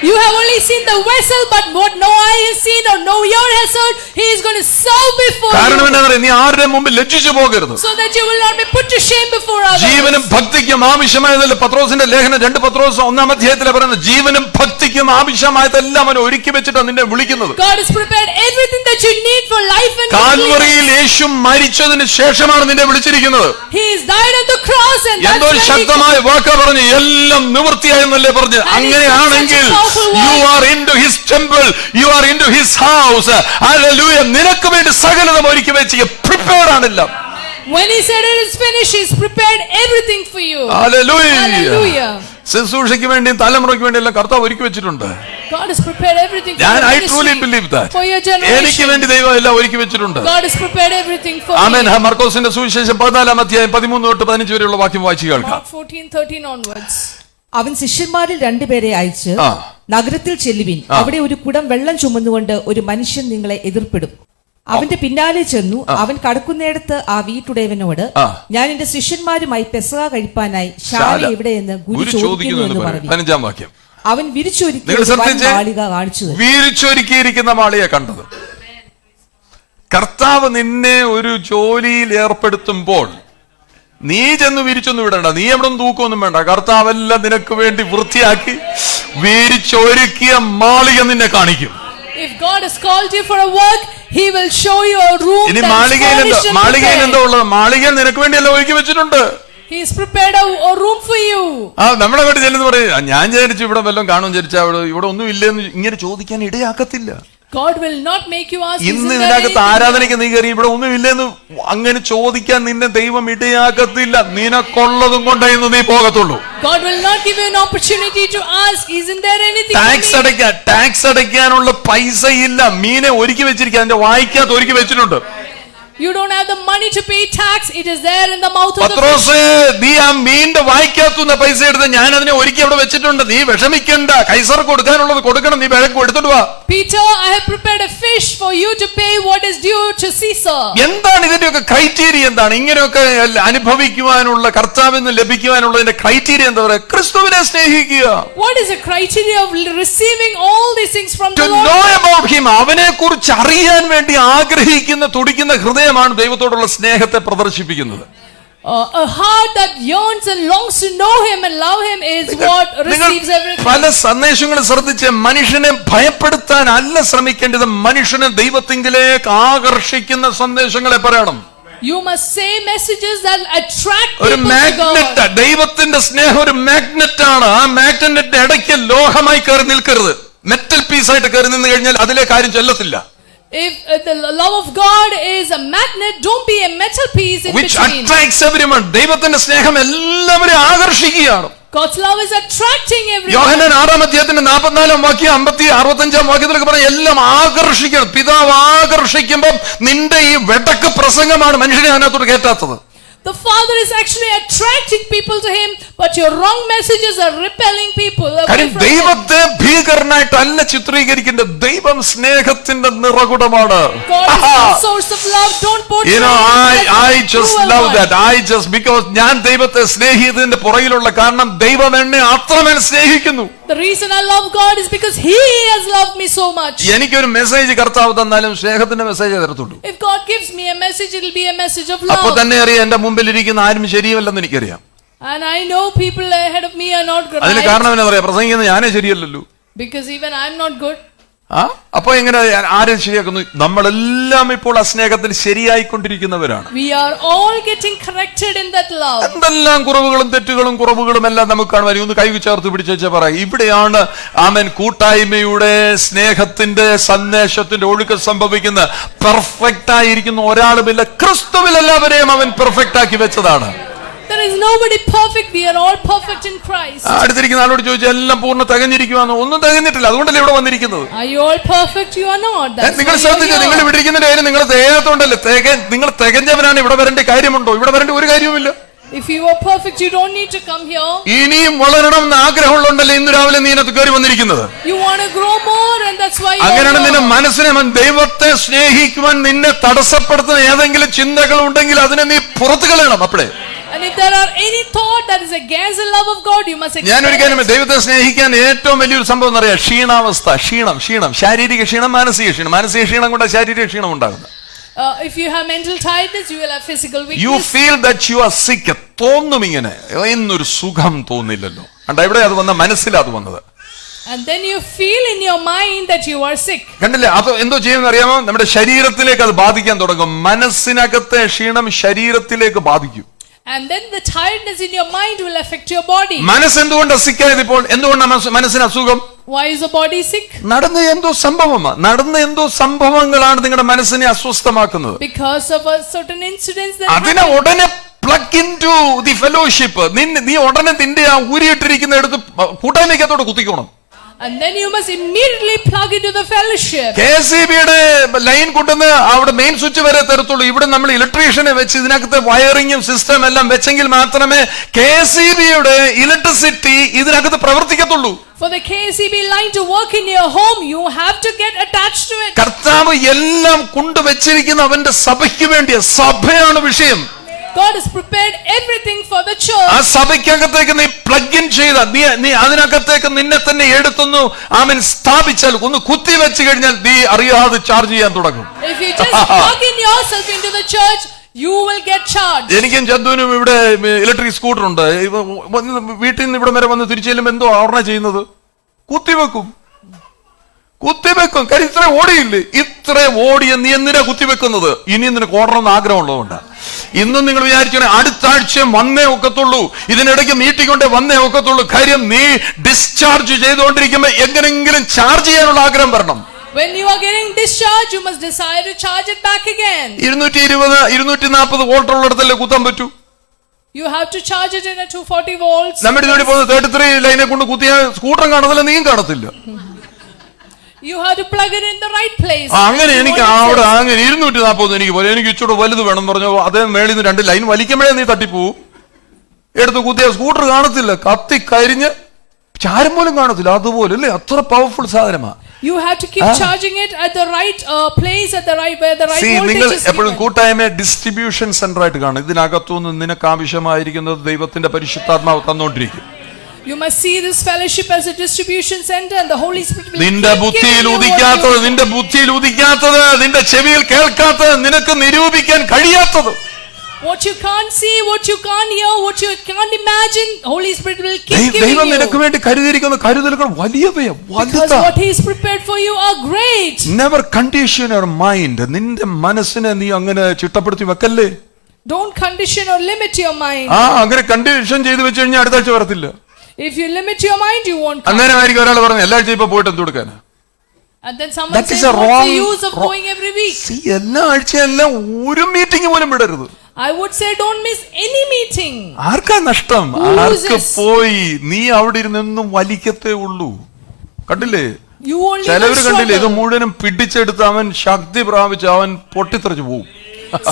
You have only seen the vessel, but what no eye has seen or no ear has heard, he is going to serve before കാരണം you. എന്താ പറയുക, നീ ആരുടെ മുമ്പിൽ ലജ്ജിച്ചു പോകരുത്. So that you will not be put to shame before others. ജീവനും ഭക്തിക്കും ആവശ്യമായതല്ല. പത്രോസിന്റെ ലേഖനം 2 പത്രോസ് 1-ാം അധ്യായത്തിൽ പറയുന്നത്, ജീവനും ഭക്തിക്കും ആവശ്യമായതെല്ലാം അവൻ ഒരുക്കി വെച്ചിട്ടാണ് നിന്നെ വിളിക്കുന്നത്. God has prepared everything that you need for life and കാൽവറിയിൽ godliness. യേശു മരിച്ചതിന് ശേഷമാണ് നിന്നെ വിളിച്ചിരിക്കുന്നത്. He is died on the cross and that's എന്തോ when ശക്തമായ വാക്കാ പറഞ്ഞു, എല്ലാം നിവൃത്തിയായെന്നല്ലേ പറഞ്ഞു. അങ്ങനെയാണെങ്കിൽ you are into his temple, you are into his house. Hallelujah. നിനക്ക് വേണ്ടി സകലതും ഒരുക്കി വെച്ച് പ്രിപ്പയർഡ് ആണല്ലോ. When he said it is finished, he's prepared everything for you. Hallelujah. Hallelujah. ശുശ്രൂഷയ്ക്ക് വേണ്ടി തലമുറയ്ക്ക് വേണ്ടി എല്ലാം കർത്താവ് ഒരുക്കി വെച്ചിട്ടുണ്ട്. God has prepared everything for I your truly ministry, believe that. for your എനിക്ക് generation. വേണ്ടി ദൈവം എല്ലാം ഒരുക്കി വെച്ചിട്ടുണ്ട്. God has prepared everything for amen. you. മർക്കോസിന്റെ സുവിശേഷം 14-ാം അധ്യായം 13 തൊട്ട് 15 വരെയുള്ള വാക്യം വായിച്ചു കേൾക്കാം. Mark 14:13 onwards. അവൻ ശിഷ്യന്മാരിൽ 2 പേരെ അയച്ച് നഗരത്തിൽ ചെല്ലുവിൻ, അവിടെ ഒരു കുടം വെള്ളം ചുമന്നുകൊണ്ട് ഒരു മനുഷ്യൻ നിങ്ങളെ എതിർപ്പെടും. അവന്റെ പിന്നാലെ ചെന്നു. അവൻ കടക്കുന്നിടത്ത് ആ വീട്ടുടയവനോട്, ഞാൻ എന്റെ ശിഷ്യന്മാരുമായി പെസഹ കഴിപ്പാനായി ശാല എവിടെയെന്ന് ഗുരു ചോദിക്കുന്നു എന്ന് പറഞ്ഞു. 15-ാം വാക്യം. അവൻ വിരിച്ചൊരുക്കിയ മാളിക കാണിച്ചു. വിരിച്ചൊരുക്കിയിരിക്കുന്ന മാളിക കണ്ടത്. കർത്താവ് നിന്നെ ഒരു ജോലിയിൽ ഏർപ്പെടുത്തുമ്പോൾ നീ ചെന്ന് വിരിച്ചൊന്നും വിടണ്ട, നീ എവിടെ തൂക്കൊന്നും വേണ്ട. കർത്താവെല്ലാം നിനക്ക് വേണ്ടി വൃത്തിയാക്കി വിരിച്ചൊരുക്കിയ മാളിക നിന്നെ കാണിക്കും. If God has called you for a work, He will show you a room ഇനി that is furnished and മാളികയിൽ എന്താ prepared. ഉള്ളത്? മാളികയിൽ നിനക്ക് വേണ്ടി എല്ലാം ഒരുക്കി വെച്ചിട്ടുണ്ട്. He has prepared a room for you. നമ്മളെ വേണ്ടി ചെല്ലുന്ന പറയും, ഞാൻ വിചാരിച്ചു ഇവിടെ വല്ലതും കാണും വിചാരിച്ചാ ഇവിടെ ഒന്നും ഇല്ലെന്ന് ഇങ്ങനെ ചോദിക്കാൻ ഇടയാക്കത്തില്ല. God will not make you ask, ഇന്ന് "Isn't there ഇതിനകത്ത് anything?" ആരാധനയ്ക്ക് നീ കയറി ഇവിടെ ഒന്നും ഇല്ലെന്ന് അങ്ങനെ ചോദിക്കാൻ നിന്നെ ദൈവം ഇടയാക്കത്തില്ല. നിനക്കൊള്ളതും കൊണ്ടേ ഇന്ന് നീ പോകത്തുള്ളൂ. God will not give you an opportunity to ask, "Isn't there anything for me?" Tax അടയ്ക്കാനുള്ള പൈസ ഇല്ല. മീനെ ഒരുക്കി വെച്ചിരിക്കുക, അതിന്റെ വായിക്കകത്ത് ഒരുക്കി വെച്ചിട്ടുണ്ട്. You don't have the money to pay tax. It is there in the mouth of the fish. പത്രോസേ, നീ ആ മീനിന്റെ വായിക്കാത്തുന്ന പൈസ എടുത്ത് ഞാൻ അതിനെ ഒരുക്കി അവിടെ വെച്ചിട്ടുണ്ട്. നീ വിഷമിക്കണ്ട, കൈസർ കൊടുക്കാനുള്ളത് കൊടുക്കണം. നീ വിലക്ക് എടുത്തോണ്ട് വാ. Peter, I have prepared a fish for you to pay what is due to Caesar. എന്താണ് ഇതിന്റെയൊക്കെ ക്രൈറ്റീരിയ? എന്താണ് ഇങ്ങനെയൊക്കെ അനുഭവിക്കുവാനുള്ള, കർത്താവിൽ നിന്ന് ലഭിക്കുവാനുള്ളതിന്റെ ക്രൈറ്റീരിയ എന്താ പറയുക? ക്രിസ്തുവിനെ സ്നേഹിക്കുക. What is the criteria of receiving all these things from To the Lord? know about him, അവനെ കുറിച്ച് അറിയാൻ വേണ്ടി ആഗ്രഹിക്കുന്ന തുടിക്കുന്ന ഹൃദയമാണ് ദൈവത്തോടുള്ള സ്നേഹത്തെ പ്രദർശിപ്പിക്കുന്നത്. A heart that yearns and longs to know him and love him is what നിങ്ങൾ receives everything. പല സന്ദേശങ്ങളും ശ്രദ്ധിച്ച് മനുഷ്യനെ ഭയപ്പെടുത്താൻ അല്ല ശ്രമിക്കേണ്ടത്, മനുഷ്യനെ ദൈവത്തിങ്കിലേക്ക് ആകർഷിക്കുന്ന സന്ദേശങ്ങളെ പറയണം. You must say messages that attract ഒരു people to മാഗ്നറ്റ്, God. ദൈവത്തിന്റെ സ്നേഹം ഒരു മാഗ്നറ്റ് ആണ്. ആ മാഗ്നറ്റിന്റെ ഇടയ്ക്ക് ലോഹമായി കയറി നിൽക്കരുത്. മെറ്റൽ പീസായിട്ട് കയറി നിന്ന് കഴിഞ്ഞാൽ അതിലെ കാര്യം ചെല്ലത്തില്ല. If the love of God is a magnet, don't be a metal piece in Which between. attracts everyone. ദൈവത്തിന്റെ സ്നേഹം എല്ലാവരെയും ആകർഷിക്കുകയാണ്. God's love is attracting everyone. യോഹന്നാൻ 6-ാം അധ്യായത്തിന്റെ 44-ാം വാക്യം 65-ാം വാക്യത്തിലൊക്കെ പറഞ്ഞ എല്ലാം ആകർഷിക്കണം. പിതാവ് ആകർഷിക്കുമ്പോൾ നിന്റെ ഈ വെടക്ക് പ്രസംഗമാണ് മനുഷ്യനെ അതിനകത്തോട്ട് കയറ്റാത്തത്. The Father is actually attracting people to Him, but your wrong messages are repelling people away കാര്യം from Him. ദൈവത്തെ ഭീകരനായിട്ടല്ല ചിത്രീകരിക്കേണ്ടത്. ദൈവം സ്നേഹത്തിന്റെ നിറകുടമാണ്. God is the source of love. Don't portray You know, Him I as a just cruel love one. that. Because ഞാൻ ദൈവത്തെ സ്നേഹിച്ചതിന്റെ പുറകിലുള്ള കാരണം ദൈവം എന്നെ അത്രമേൽ സ്നേഹിക്കുന്നു. The reason I love God is because He has loved me so much. എനിക്കൊരു message കർത്താവ് തന്നാലും സ്നേഹത്തിന്റെ message തരത്തുള്ളൂ. If God gives me a message, it will be a message of അപ്പൊ love. തന്നെ അറിയാം എന്റെ മുമ്പിൽ ഇരിക്കുന്ന ആരും ശരിയല്ലെന്ന് എനിക്കറിയാം. And I know people ahead of me are not അതിന് right, കാരണം എന്താ പറയാ? പ്രസംഗിക്കുന്നത് ഞാനേ ശരിയല്ലല്ലോ. because even I'm not good. അപ്പൊ എങ്ങനെ ആരും ശരിയാക്കുന്നു? നമ്മളെല്ലാം ഇപ്പോൾ അസ്നേഹത്തിൽ ശരിയായിക്കൊണ്ടിരിക്കുന്നവരാണ്. We are all getting corrected in that love. എന്തെല്ലാം കുറവുകളും തെറ്റുകളും കുറവുകളും എല്ലാം നമുക്ക് കാണുവാൻ ഒന്ന് കൈ ചേർത്ത് പിടിച്ചേച്ച പറയാം. ഇവിടെയാണ് ആമേൻ കൂട്ടായ്മയുടെ സ്നേഹത്തിന്റെ സന്ദേശത്തിന്റെ ഒഴുക്ക് സംഭവിക്കുന്ന. പെർഫെക്റ്റ് ആയിരിക്കുന്ന ഒരാളുമില്ല. ക്രിസ്തുവിൽ എല്ലാവരെയും അവൻ പെർഫെക്റ്റ് ആക്കി വെച്ചതാണ്. There is nobody perfect. We are all perfect in Christ. അടുത്തിരിക്കുന്ന ആളോട് ചോദിച്ചാൽ എല്ലാം പൂർണ്ണ തികഞ്ഞിരിക്കുവാന്ന്. ഒന്നും തികഞ്ഞിട്ടില്ല. അതുകൊണ്ടല്ലേ ഇവിടെ വന്നിരിക്കുന്നത്. Are you all perfect? You are not. That's നിങ്ങൾ why ശ്രദ്ധിച്ചു, you are നിങ്ങൾ here. ഇവിടെ ഇരിക്കുന്നതിന്റെ കാര്യം നിങ്ങൾ തികയാത്തോണ്ടല്ലേ. നിങ്ങൾ തികഞ്ഞവനാണ്. ഇവിടെ വരേണ്ട കാര്യമുണ്ടോ? ഇവിടെ വരേണ്ട ഒരു കാര്യവുമില്ല. If you are perfect, you don't need to come here. ഇനിയും വളരണം എന്ന് ആഗ്രഹമുള്ളതുകൊണ്ടല്ലേ ഇന്ന് രാവിലെ നീ ഇതിനകത്ത് കയറി വന്നിരിക്കുന്നത്. You want to grow more, and that's why you അങ്ങനെയാണ് are നിന്റെ here. മനസ്സിനെ ദൈവത്തെ സ്നേഹിക്കുവാൻ നിന്നെ തടസ്സപ്പെടുത്തുന്ന ഏതെങ്കിലും ചിന്തകൾ ഉണ്ടെങ്കിൽ അതിനെ നീ പുറത്തു കളയണം. അപ്പോഴേ And if there are any thought that is against the love of God, you must ഞാൻ expel ഒരിക്കലും it. ദൈവത്തെ സ്നേഹിക്കാൻ ഏറ്റവും വലിയൊരു സംഭവം എന്ന് പറയാം ക്ഷീണാവസ്ഥ. ക്ഷീണം, ശാരീരിക ക്ഷീണം, മാനസിക ക്ഷീണം. മാനസിക ക്ഷീണം കൊണ്ട് ശാരീരിക ക്ഷീണം ഉണ്ടാകുന്നത്. If you have mental tiredness, you will have physical you weakness. Feel that you are sick. തോന്നും ഇങ്ങനെ എന്നൊരു സുഖം തോന്നില്ലല്ലോ. കണ്ട ഇവിടെ അത് വന്ന മനസ്സിലാണ് അത് വന്നത്. And then you feel in your mind that you are sick. കണ്ടില്ലേ? അത് എന്തോ ചെയ്യുമെന്ന് അറിയാമോ? നമ്മുടെ ശരീരത്തിലേക്ക് അത് ബാധിക്കാൻ തുടങ്ങും. മനസ്സിനകത്തെ ക്ഷീണം ശരീരത്തിലേക്ക് ബാധിക്കും. And then the tiredness in your mind will affect your body. മനസ്സ് എന്തുകൊണ്ട് അസിക്കായത്? ഇപ്പോൾ എന്തുകൊണ്ടാണ് മനസ്സിന് അസുഖം? Why is the body sick? നടന്ന എന്തോ സംഭവങ്ങളാണ് നിങ്ങളുടെ മനസ്സിനെ അസ്വസ്ഥമാക്കുന്നത്. Because of a certain incidents that അതിനെ happened. ഉടനെ plug in to the fellowship. നീ ഉടനെ നിന്റെ ആ ഊരിയിട്ടിരിക്കുന്ന എടുത്ത് കൂട്ടായ്മയ്ക്കത്തോട് കുത്തിക്കോണം. And then you must immediately plug into the fellowship. KCB-യുടെ ലൈൻ കൊണ്ടുവന്ന് അവിടെ മെയിൻ സ്വിച്ച് വരെ തരത്തുള്ളൂ. ഇവിടെ നമ്മൾ ഇലക്ട്രീഷ്യനെ വെച്ച് ഇതിനകത്ത് വയറിങ്ങും സിസ്റ്റം എല്ലാം വെച്ചെങ്കിൽ മാത്രമേ KCB-യുടെ ഇലക്ട്രിസിറ്റി ഇതിനകത്ത് പ്രവർത്തിക്കത്തുള്ളൂ. For the KCB line to work in your home, you have to get attached to it. കർത്താവ് എല്ലാം കൊണ്ടുവച്ചിരിക്കുന്ന അവന്റെ സഭയ്ക്ക് വേണ്ടിയ. സഭയാണ് വിഷയം. God has prepared everything for the church. ആ സഭയ്ക്കകത്തേക്ക് നീ പ്ലഗ് ഇൻ ചെയ്ത നീ അതിനകത്തേക്ക് നിന്നെ തന്നെ എടുത്തൊന്നു ആമേൻ സ്ഥാപിച്ചാൽ, ഒന്ന് കുത്തി വെച്ച് കഴിഞ്ഞാൽ നീ അറിയാതെ ചാർജ് ചെയ്യാൻ തുടങ്ങും. If you just plug in yourself into the church, you will get charged. എനിക്കും ചന്തുവിനും ഇവിടെ ഇലക്ട്രിക് സ്കൂട്ടർ ഉണ്ട്. വീട്ടിൽ നിന്ന് ഇവിടെ വരെ വന്ന് തിരിച്ചു ചെല്ലുമ്പോൾ എന്തോ ഓർണ ചെയ്യുന്നത്? കുത്തിവെക്കും. കാര്യം ഇത്ര ഓടിയില്ലേ? ഇത്ര ഓടിയ നീ എന്തിനാ കുത്തിവെക്കുന്നത്? ഇനിയും നിനക്ക് ഓടണമെന്ന് ആഗ്രഹമുള്ളതുകൊണ്ടാ. ഇന്നും നിങ്ങൾ വിചാരിച്ചേ അടുത്ത ആഴ്ച വന്നേ ഒക്കത്തുള്ളൂ, ഇതിനിടയ്ക്ക് നീട്ടിക്കൊണ്ടേ വന്നേ ഒക്കത്തുള്ളൂ. കാര്യം നീ ഡിസ്ചാർജ് ചെയ്തുകൊണ്ടിരിക്കുമ്പോ എങ്ങനെങ്കിലും ചാർജ് ചെയ്യാനുള്ള ആഗ്രഹം വരണം. When you are getting discharged, you must decide to charge it back again. 220 240 volt ഉള്ളിടത്തല്ലേ കുത്താൻ പറ്റൂ? You have to charge it in a 240 volts. നമ്മുടെ ഇതിലൂടെ പോകുന്ന 33 ലൈനെ കൊണ്ട് കുത്തിയാൽ സ്കൂട്ടറും കാണത്തില്ല, നീയും കാണത്തില്ല. You have to plug it in the right place. അങ്ങനെ എനിക്ക് അവിടെ അങ്ങനെ 240 എനിക്ക് പോലെ എനിക്ക് ഇച്ചിരി വലുത് വേണം പറഞ്ഞു. അതേ മേളിൽ നിന്ന് 2 ലൈൻ വലിക്കുമ്പോഴേ നീ തട്ടിപ്പോവും. എടുത്ത് കുത്തിയ സ്കൂട്ടർ കാണത്തില്ല, കത്തി കരിഞ്ഞ് ചാരം പോലും കാണത്തില്ല. അതുപോലെ അല്ലേ, അത്ര powerful സാധനമാ. You have to keep charging it at the right place, at the right where the right voltage നിങ്ങൾ is എപ്പോഴും given. കൂട്ടായ്മ ഡിസ്ട്രിബ്യൂഷൻ സെന്റർ ആയിട്ട് കാണും. ഇതിനകത്തുനിന്ന് നിനക്ക് ആവശ്യമായിരിക്കുന്നത് ദൈവത്തിന്റെ പരിശുദ്ധാത്മാവ് തന്നുകൊണ്ടിരിക്കും. You must see this fellowship as a distribution center, and the Holy Spirit will നിന്റെ ബുദ്ധിയിൽ ഉദിക്കാത്തത്, നിന്റെ ചെവിയിൽ കേൾക്കാത്തത്, നിനക്ക് നിരൂപിക്കാൻ കഴിയാത്തത്, what you can't see, what you can't hear, what you can't imagine, Holy Spirit will keep giving ദൈവം you. നിനക്ക് വേണ്ടി കരുതിയിരിക്കുന്ന കരുതലുകൾ വലിയവയാ, Because what He is prepared for you are great. Never condition your mind. നിന്റെ മനസ്സിനെ നീ അങ്ങനെ ചിട്ടപ്പെടുത്തി വെക്കല്ലേ. Don't condition or limit your mind. അങ്ങനെ condition ചെയ്ത് വെച്ച് കഴിഞ്ഞാൽ അടുത്ത ആഴ്ച വരത്തില്ല. If you limit your mind, you won't come. അന്നേരമായിരിക്കും ഒരാൾ പറഞ്ഞു എല്ലാ ആഴ്ചയും ഇപ്പൊ പോയിട്ട് എന്ത് കൊടുക്കാൻ. And then someone says, what's the use of going every week? എല്ലാ ആഴ്ചയെല്ലാം ഒരു മീറ്റിംഗ് പോലും വിടരുത്. I would say don't miss any meeting. ആർക്കാ നഷ്ടം? ആർക്ക് പോയി? നീ അവിടെ ഇരുന്നും വലിക്കത്തേ ഉള്ളൂ. കണ്ടില്ലേ, You only ചിലവര് will കണ്ടില്ലേ, ഇത് struggle. മുഴുവനും പിടിച്ചെടുത്ത് അവൻ ശക്തി പ്രാപിച്ച് അവൻ പൊട്ടിത്തെറിച്ച് പോകും.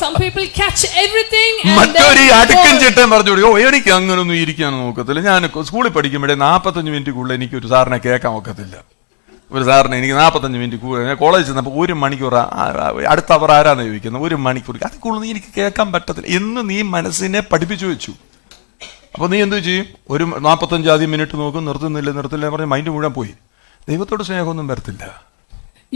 Some people catch everything and മറ്റൊരു then അടുക്കും fall. ചിട്ടയും പറഞ്ഞു, എനിക്ക് അങ്ങനൊന്നും ഇരിക്കാൻ നോക്കത്തില്ല. ഞാൻ സ്കൂളിൽ പഠിക്കുമ്പോഴേ 45 മിനിറ്റ് എനിക്ക് ഒരു സാറിനെ കേൾക്കാൻ ഒക്കത്തില്ല. ഒരു സാറിന് എനിക്ക് 45 മിനിറ്റ് ഞാൻ കോളേജിൽ ചെന്നപ്പോൾ 1 മണിക്കൂർ അടുത്ത അവർ ആരാന്ന് ചോദിക്കുന്നത്, 1 മണിക്കൂർ അത് കൂടുതൽ എനിക്ക് കേൾക്കാൻ പറ്റത്തില്ല എന്ന് നീ മനസ്സിനെ പഠിപ്പിച്ചു വെച്ചു. അപ്പൊ നീ എന്തു ചെയ്യും? ഒരു 45 ആദ്യം മിനിറ്റ് നോക്കും, നിർത്തുന്നില്ല പറഞ്ഞ് മൈൻഡ് മുഴുവൻ പോയി. ദൈവത്തോട് സ്നേഹമൊന്നും വരത്തില്ല.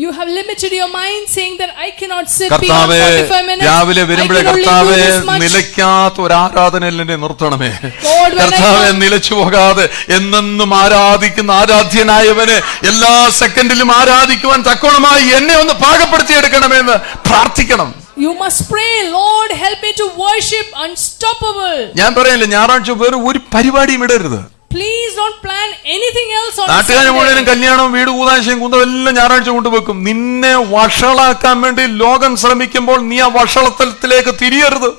You have limited your mind saying that I cannot sit beyond കർത്താവേ, 45 minutes. രാവിലെ വരുമ്പോഴേ I can only do കർത്താവേ this much. നിലയ്ക്കാത്ത ഒരു ആരാധനയിൽ എന്നെ നിർത്തണമേ. Lord, when I കർത്താവെ come- നിലച്ചു പോകാതെ എന്നെന്നും ആരാധിക്കുന്ന ആരാധ്യനായവനെ എല്ലാ സെക്കൻഡിലും ആരാധിക്കുവാൻ തക്കോണമായി എന്നെ ഒന്ന് പാകപ്പെടുത്തിയെടുക്കണമെന്ന് പ്രാർത്ഥിക്കണം. You must pray, Lord, help me to worship unstoppable. ഞാൻ പറയല്ലേ, ഞായറാഴ്ച വേറെ ഒരു പരിപാടിയും ഇടരുത്. Please don't plan anything else on നാട്ടുകാരെ മുഴുവനും Sunday. കല്യാണവും വീട് കൂതാശയും കുന്തം എല്ലാം ഞായറാഴ്ച കൊണ്ടുവെക്കും. നിന്നെ വഷളാക്കാൻ വേണ്ടി ലോകം ശ്രമിക്കുമ്പോൾ നീ ആ വഷളത്തലത്തിലേക്ക് തിരിയരുത്.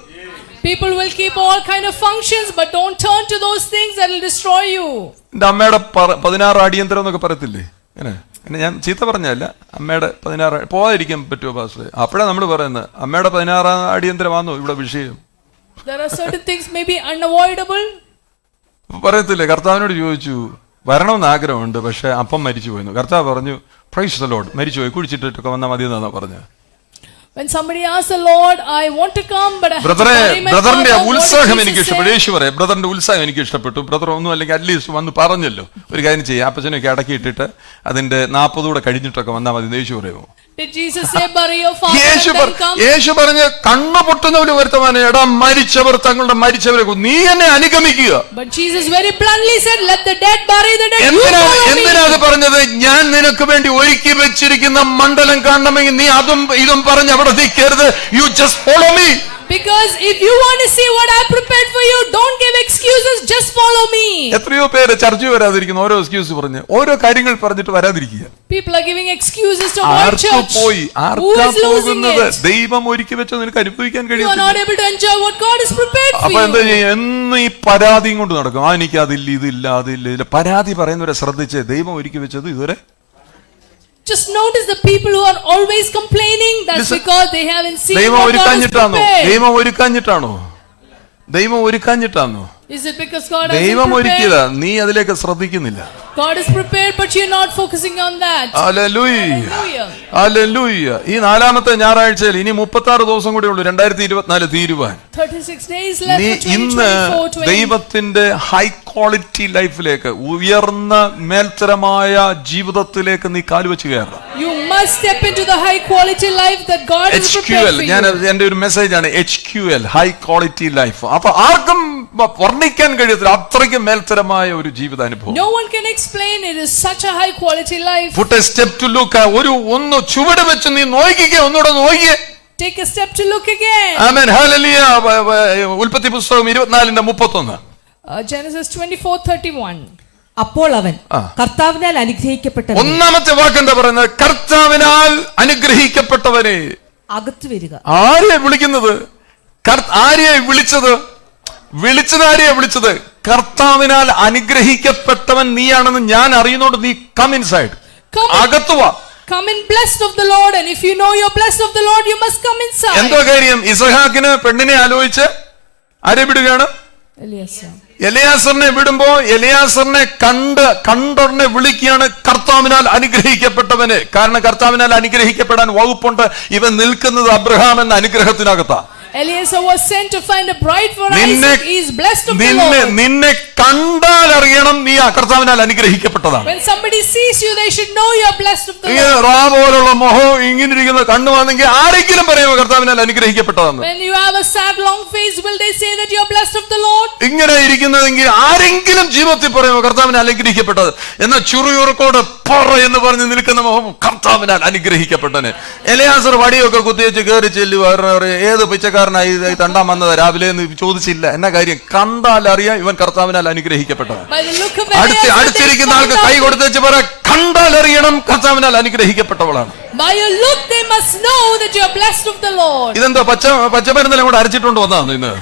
People will keep all kind of functions, but don't turn to those things that will destroy you. എന്റെ അമ്മയുടെ 16 അടിയന്തരം എന്നൊക്കെ പറയത്തില്ലേ? എന്നെ ഞാൻ ചീത്ത പറഞ്ഞല്ല, അമ്മയുടെ 16 പോകാതിരിക്കാൻ പറ്റുമോ പാസ്റ്ററെ? അപ്പോഴാണ് നമ്മൾ പറയുന്നത് അമ്മയുടെ 16 അടിയന്തരമാണോ ഇവിടെ വിഷയം. There are certain things may be unavoidable. പറയത്തില്ലേ, കർത്താവിനോട് ചോദിച്ചു വരണമെന്ന് ആഗ്രഹമുണ്ട്, പക്ഷെ അപ്പം മരിച്ചു പോയിരുന്നു. കർത്താവ് പറഞ്ഞു പ്രൈസ് ദി ലോർഡ്, മരിച്ചുപോയി, കുഴിച്ചിട്ടൊക്കെ വന്നാൽ മതി എന്നാ പറഞ്ഞത്. When somebody asks the Lord, I want to come, but I have to bury my ബ്രദറിന്റെ father, what did ഉത്സാഹം Jesus എനിക്ക് say? ഇഷ്ടപ്പെട്ടു. യേശു പറയാം, ബ്രദറിന്റെ ഉത്സാഹം എനിക്ക് ഇഷ്ടപ്പെട്ടു. ബ്രദർ ഒന്നും അല്ലെങ്കിൽ അറ്റ്ലീസ്റ്റ് വന്ന് പറഞ്ഞല്ലോ, ഒരു കാര്യം ചെയ്യാം, അപ്പച്ചനൊക്കെ അടക്കി ഇട്ടിട്ട് അതിന്റെ 40 കൂടെ കഴിഞ്ഞിട്ടൊക്കെ വന്നാൽ മതി. യേശു പറയുമോ? Did Jesus say, bury your father and then come? യേശു പറഞ്ഞ് കണ്ണു പൊട്ടുന്നവര് വരുത്തമാനെ, എടാ മരിച്ചവർ തങ്ങളുടെ മരിച്ചവരെ നീ എന്നെ അനുഗമിക്കുക. But Jesus very bluntly said, let the dead bury the dead. You follow me. എന്തിനാ അത് പറഞ്ഞത്? ഞാൻ നിനക്ക് വേണ്ടി ഒരുക്കി വെച്ചിരിക്കുന്ന മണ്ഡലം കാണണമെങ്കിൽ നീ അതും ഇതും പറഞ്ഞ് അവിടെ നിൽക്കരുത്. You just follow me. Because if you want to see what I prepared for you, don't give excuses, just follow me. എത്രയോ പേര് ചർച്ച വരാതിരിക്കുന്നു, ഓരോ എക്സ്ക്യൂസ് പറഞ്ഞ് ഓരോ കാര്യങ്ങൾ പറഞ്ഞിട്ട് വരാതിരിക്കുക. People are giving excuses to avoid ആർക്കാ church. പോയി? Who ആർക്കാ is losing പോകുന്നത്? it? ദൈവം ഒരുക്കി വെച്ചത് നിനക്ക് അനുഭവിക്കാൻ You are കഴിയും. not able to enjoy what God has prepared for അപ്പൊ എന്താ you. ചെയ്യും? എന്ന് ഈ പരാതിയും കൊണ്ട് നടക്കും. എനിക്ക് അതില്ല, ഇതില്ല. പരാതി പറയുന്നവരെ ശ്രദ്ധിച്ച് ദൈവം ഒരുക്കി വെച്ചത് ഇതുവരെ. Just notice the people who are always complaining, that's Listen. because they haven't seen ദൈവം what God has ഒരുക്കാഞ്ഞിട്ടാണോ? prepared. ദൈവം ഒരുക്കാഞ്ഞിട്ടാണോ? Is it because God has ദൈവം prepared? ഒരുക്കിയതാ, നീ അതിലേക്ക് ശ്രദ്ധിക്കുന്നില്ല. God is prepared, but you're not focusing on that. Hallelujah, Hallelujah. Hallelujah. ഈ നാലാമത്തെ ഞായറാഴ്ചയിൽ ഇനി 36 ദിവസം കൂടി ഉള്ളൂ 2024 തീരുവാൻ. 36 days left നീ for ഇന്ന് 2024-20. ദൈവത്തിന്റെ ഹൈ ക്വാളിറ്റി ലൈഫിലേക്ക്, ഉയർന്ന മേൽത്തരമായ ജീവിതത്തിലേക്ക് നീ കാലുവെച്ച് കയറണം. You must step into the high quality life that God has prepared for ഞാൻ you. എന്റെ ഒരു മെസ്സേജ് ആണ് HQL, ഹൈ ക്വാളിറ്റി ലൈഫ്. അപ്പൊ ആർക്കും വർണ്ണിക്കാൻ കഴിയത്തില്ല അത്രയ്ക്ക് മേൽത്തരമായ ഒരു ജീവിതാനുഭവം. No one can explain it is such a high quality life. Put a step to look. ഒന്ന് ചുവട് വെച്ച് നീ നോക്കിക്കേ, ഒന്നുകൂടെ നോക്കിയേ. Take a step to look again. Amen, hallelujah. ഉൽപ്പത്തി പുസ്തകം 24:31. Genesis 24:31. അപ്പോൾ അവൻ കർത്താവിനാൽ അനുഗ്രഹിക്കപ്പെട്ടവൻ ഒന്നാമത്തെ വാക്കെന്താ പറയുന്നത്? കർത്താവിനാൽ അനുഗ്രഹിക്കപ്പെട്ടവനെ. അകത്തു വരിക. ആരെയാ വിളിക്കുന്നത്? ആരെയാ വിളിച്ചത്? ആരെയാ വിളിച്ചത്? കർത്താവിനാൽ അനുഗ്രഹിക്കപ്പെട്ടവൻ നീയാണെന്ന് ഞാൻ അറിയുന്നോണ്ട് നീ കം ഇൻസൈഡ്, അകത്തു വാ. Come in blessed of the Lord, and if you know you're blessed of the Lord, you must come inside. എന്തോ കാര്യം? ഇസഹാക്കിന് പെണ്ണിനെ ആലോചിച്ച് ആരെ വിടുകയാണ്? എലിയാസറിനെ വിടുമ്പോ എലിയാസറിനെ കണ്ടോടനെ വിളിക്കുകയാണ് കർത്താവിനാൽ അനുഗ്രഹിക്കപ്പെട്ടവനെ. കാരണം കർത്താവിനാൽ അനുഗ്രഹിക്കപ്പെടാൻ വകുപ്പുണ്ട്. ഇവൻ നിൽക്കുന്നത് അബ്രഹാം എന്ന അനുഗ്രഹത്തിനകത്താ. Eliezer was sent to find a bride for Isaac. He is blessed of the Lord. നിന്നെ കണ്ടാൽ അറിയണം നീ കർത്താവിനാൽ അനുഗ്രഹിക്കപ്പെട്ടതാണ്. When somebody sees you, they should know you are blessed of the Lord. റാ പോലുള്ള മുഖം ഇങ്ങനെ ഇരിക്കുന്ന കണ്ണുവാണെങ്കിൽ ആരെങ്കിലും പറയുമോ കർത്താവിനാൽ അനുഗ്രഹിക്കപ്പെട്ടതാണ്? When you have a sad long face, will they say that you are blessed of the Lord? ഇങ്ങനെ ഇരിക്കുന്നതെങ്കിൽ ആരെങ്കിലും ജീവിതത്തിൽ പറയുമോ കർത്താവിനാൽ അനുഗ്രഹിക്കപ്പെട്ടത്? എന്നാൽ ചുറുചുറുക്കോട് പറ എന്ന് പറഞ്ഞ് നിൽക്കുന്ന മുഖം കർത്താവിനാൽ അനുഗ്രഹിക്കപ്പെട്ടനെ. എലിയാസർ വടിയൊക്കെ കുത്തിവെച്ച് കയറി ചെല്ലുക, ഏത് പിച്ചക്കാരനായി തണ്ടാൻ വന്നത് രാവിലെ എന്ന് ചോദിച്ചില്ല. എന്നാ കാര്യം? കണ്ടാൽ അറിയാം ഇവൻ കർത്താവിനാൽ അനുഗ്രഹിക്കപ്പെട്ടത്. അടുത്തിരിക്കുന്ന ആൾക്ക് കൈ കൊടുത്തേച്ച് പറ, കണ്ടാൽ അറിയണം കർത്താവിനാൽ അനുഗ്രഹിക്കപ്പെട്ടവളാണ്. By your look they must know that you are blessed of the Lord. ഇതെന്തോ പച്ചമരുന്നെല്ലാം കൂടെ അരച്ചിട്ടുണ്ട് വന്നതാണ് ഇന്ന്.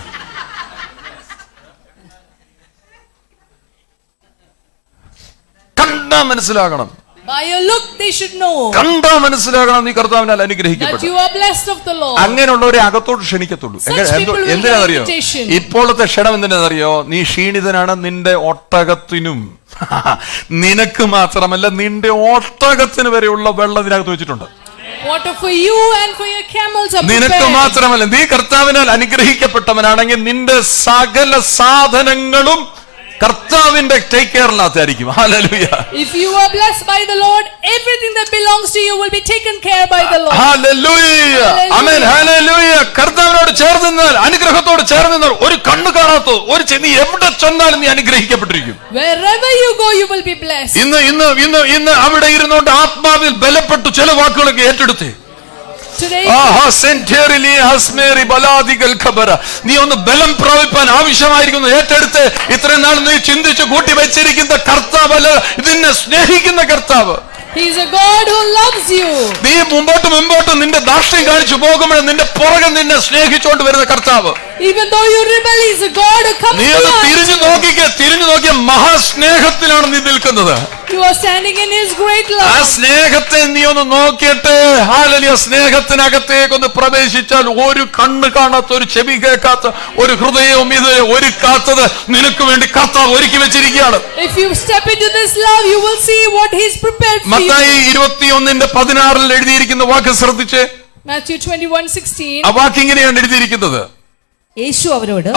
കണ്ടാ മനസ്സിലാകണം. By your look they should know കണ്ടാ മനസ്സിലാകണം നീ കർത്താവിനാൽ that അനുഗ്രഹിക്കപ്പെട്ടു. you are blessed of the Lord. അങ്ങനെയുള്ളവരെ അകത്തോട്ട് ക്ഷണിക്കത്തുള്ളൂ. എന്തിനാണെന്നറിയോ? ഇപ്പോഴത്തെ ക്ഷണം എന്തിനാണെന്നറിയോ? നീ ക്ഷീണിതനാണ്, നിന്റെ ഒട്ടകത്തിനും നിനക്ക് മാത്രമല്ല നിന്റെ ഒട്ടകത്തിന് വരെയുള്ള വെള്ളം ഇതിനകത്ത് വെച്ചിട്ടുണ്ട്. Water for you and for your camels are നിനക്ക് prepared. മാത്രമല്ല, നീ കർത്താവിനാൽ അനുഗ്രഹിക്കപ്പെട്ടവനാണെങ്കിൽ നിന്റെ സകല സാധനങ്ങളും കർത്താവിന്റെ ടേക്ക് കെയറിനകത്തായിരിക്കും. Hallelujah. If you are blessed by the Lord, everything that belongs to you will be taken care by the Lord. Hallelujah. Amen. Hallelujah. കർത്താവിനോട് ചേർന്ന് നിന്നാൽ, അനുഗ്രഹത്തോട് ചേർന്ന് നിന്നാൽ ഒരു കണ്ണ് കാണാത്ത ഒരു നീ എവിടെ ചെന്നാലും നീ അനുഗ്രഹിക്കപ്പെട്ടിരിക്കും. Wherever you go, you will be blessed. ഇന്ന് അവിടെ ഇരുന്നുകൊണ്ട് ആത്മാവിൽ ബലപ്പെട്ടു ചില വാക്കുകളൊക്കെ ഏറ്റെടുത്തേ. നീ ഒന്ന് ബലം പ്രാപിപ്പാൻ ആവശ്യമായിരിക്കുന്നു ഏറ്റെടുത്ത്. ഇത്രയും നാൾ നീ ചിന്തിച്ചു കൂട്ടി വെച്ചിരിക്കുന്ന കർത്താവ് ഇതിനെ സ്നേഹിക്കുന്ന കർത്താവ്. He is a God who loves you. നീ മുമ്പോട്ട് നിന്റെ ദാഷ്ട്യം കാണിച്ചു പോകുമ്പോൾ നിന്റെ പുറകെ നിന്നെ സ്നേഹിച്ചുകൊണ്ട് വരുന്ന കർത്താവ്. Even though you rebel, he is a God who comes നീ to ഒന്ന് us. തിരിഞ്ഞു നോക്കിയ മഹാസ്നേഹത്തിലാണ് നീ നിൽക്കുന്നത്. You are standing in his great love. ആ സ്നേഹത്തെ നീ ഒന്ന് നോക്കിയിട്ട് ഹല്ലേലൂയ, സ്നേഹത്തിനകത്തേക്കൊന്ന് പ്രവേശിച്ചാൽ ഒരു കണ്ണ് കാണാത്ത, ഒരു ചെവി കേൾക്കാത്ത, ഒരു ഹൃദയവും ഇത് ഒരുക്കാത്തത് നിനക്ക് വേണ്ടി കർത്താവ് ഒരുക്കി വെച്ചിരിക്കുകയാണ്. If you step into this love, you will see what he's prepared for you. Mathai 21:16 എഴുതിയിരിക്കുന്ന വാക്ക് ശ്രദ്ധിച്ച്. Matthew 21:16. ആ വാക്ക് ഇങ്ങനെയാണ് എഴുതിയിരിക്കുന്നത്. യേശു അവരോട്,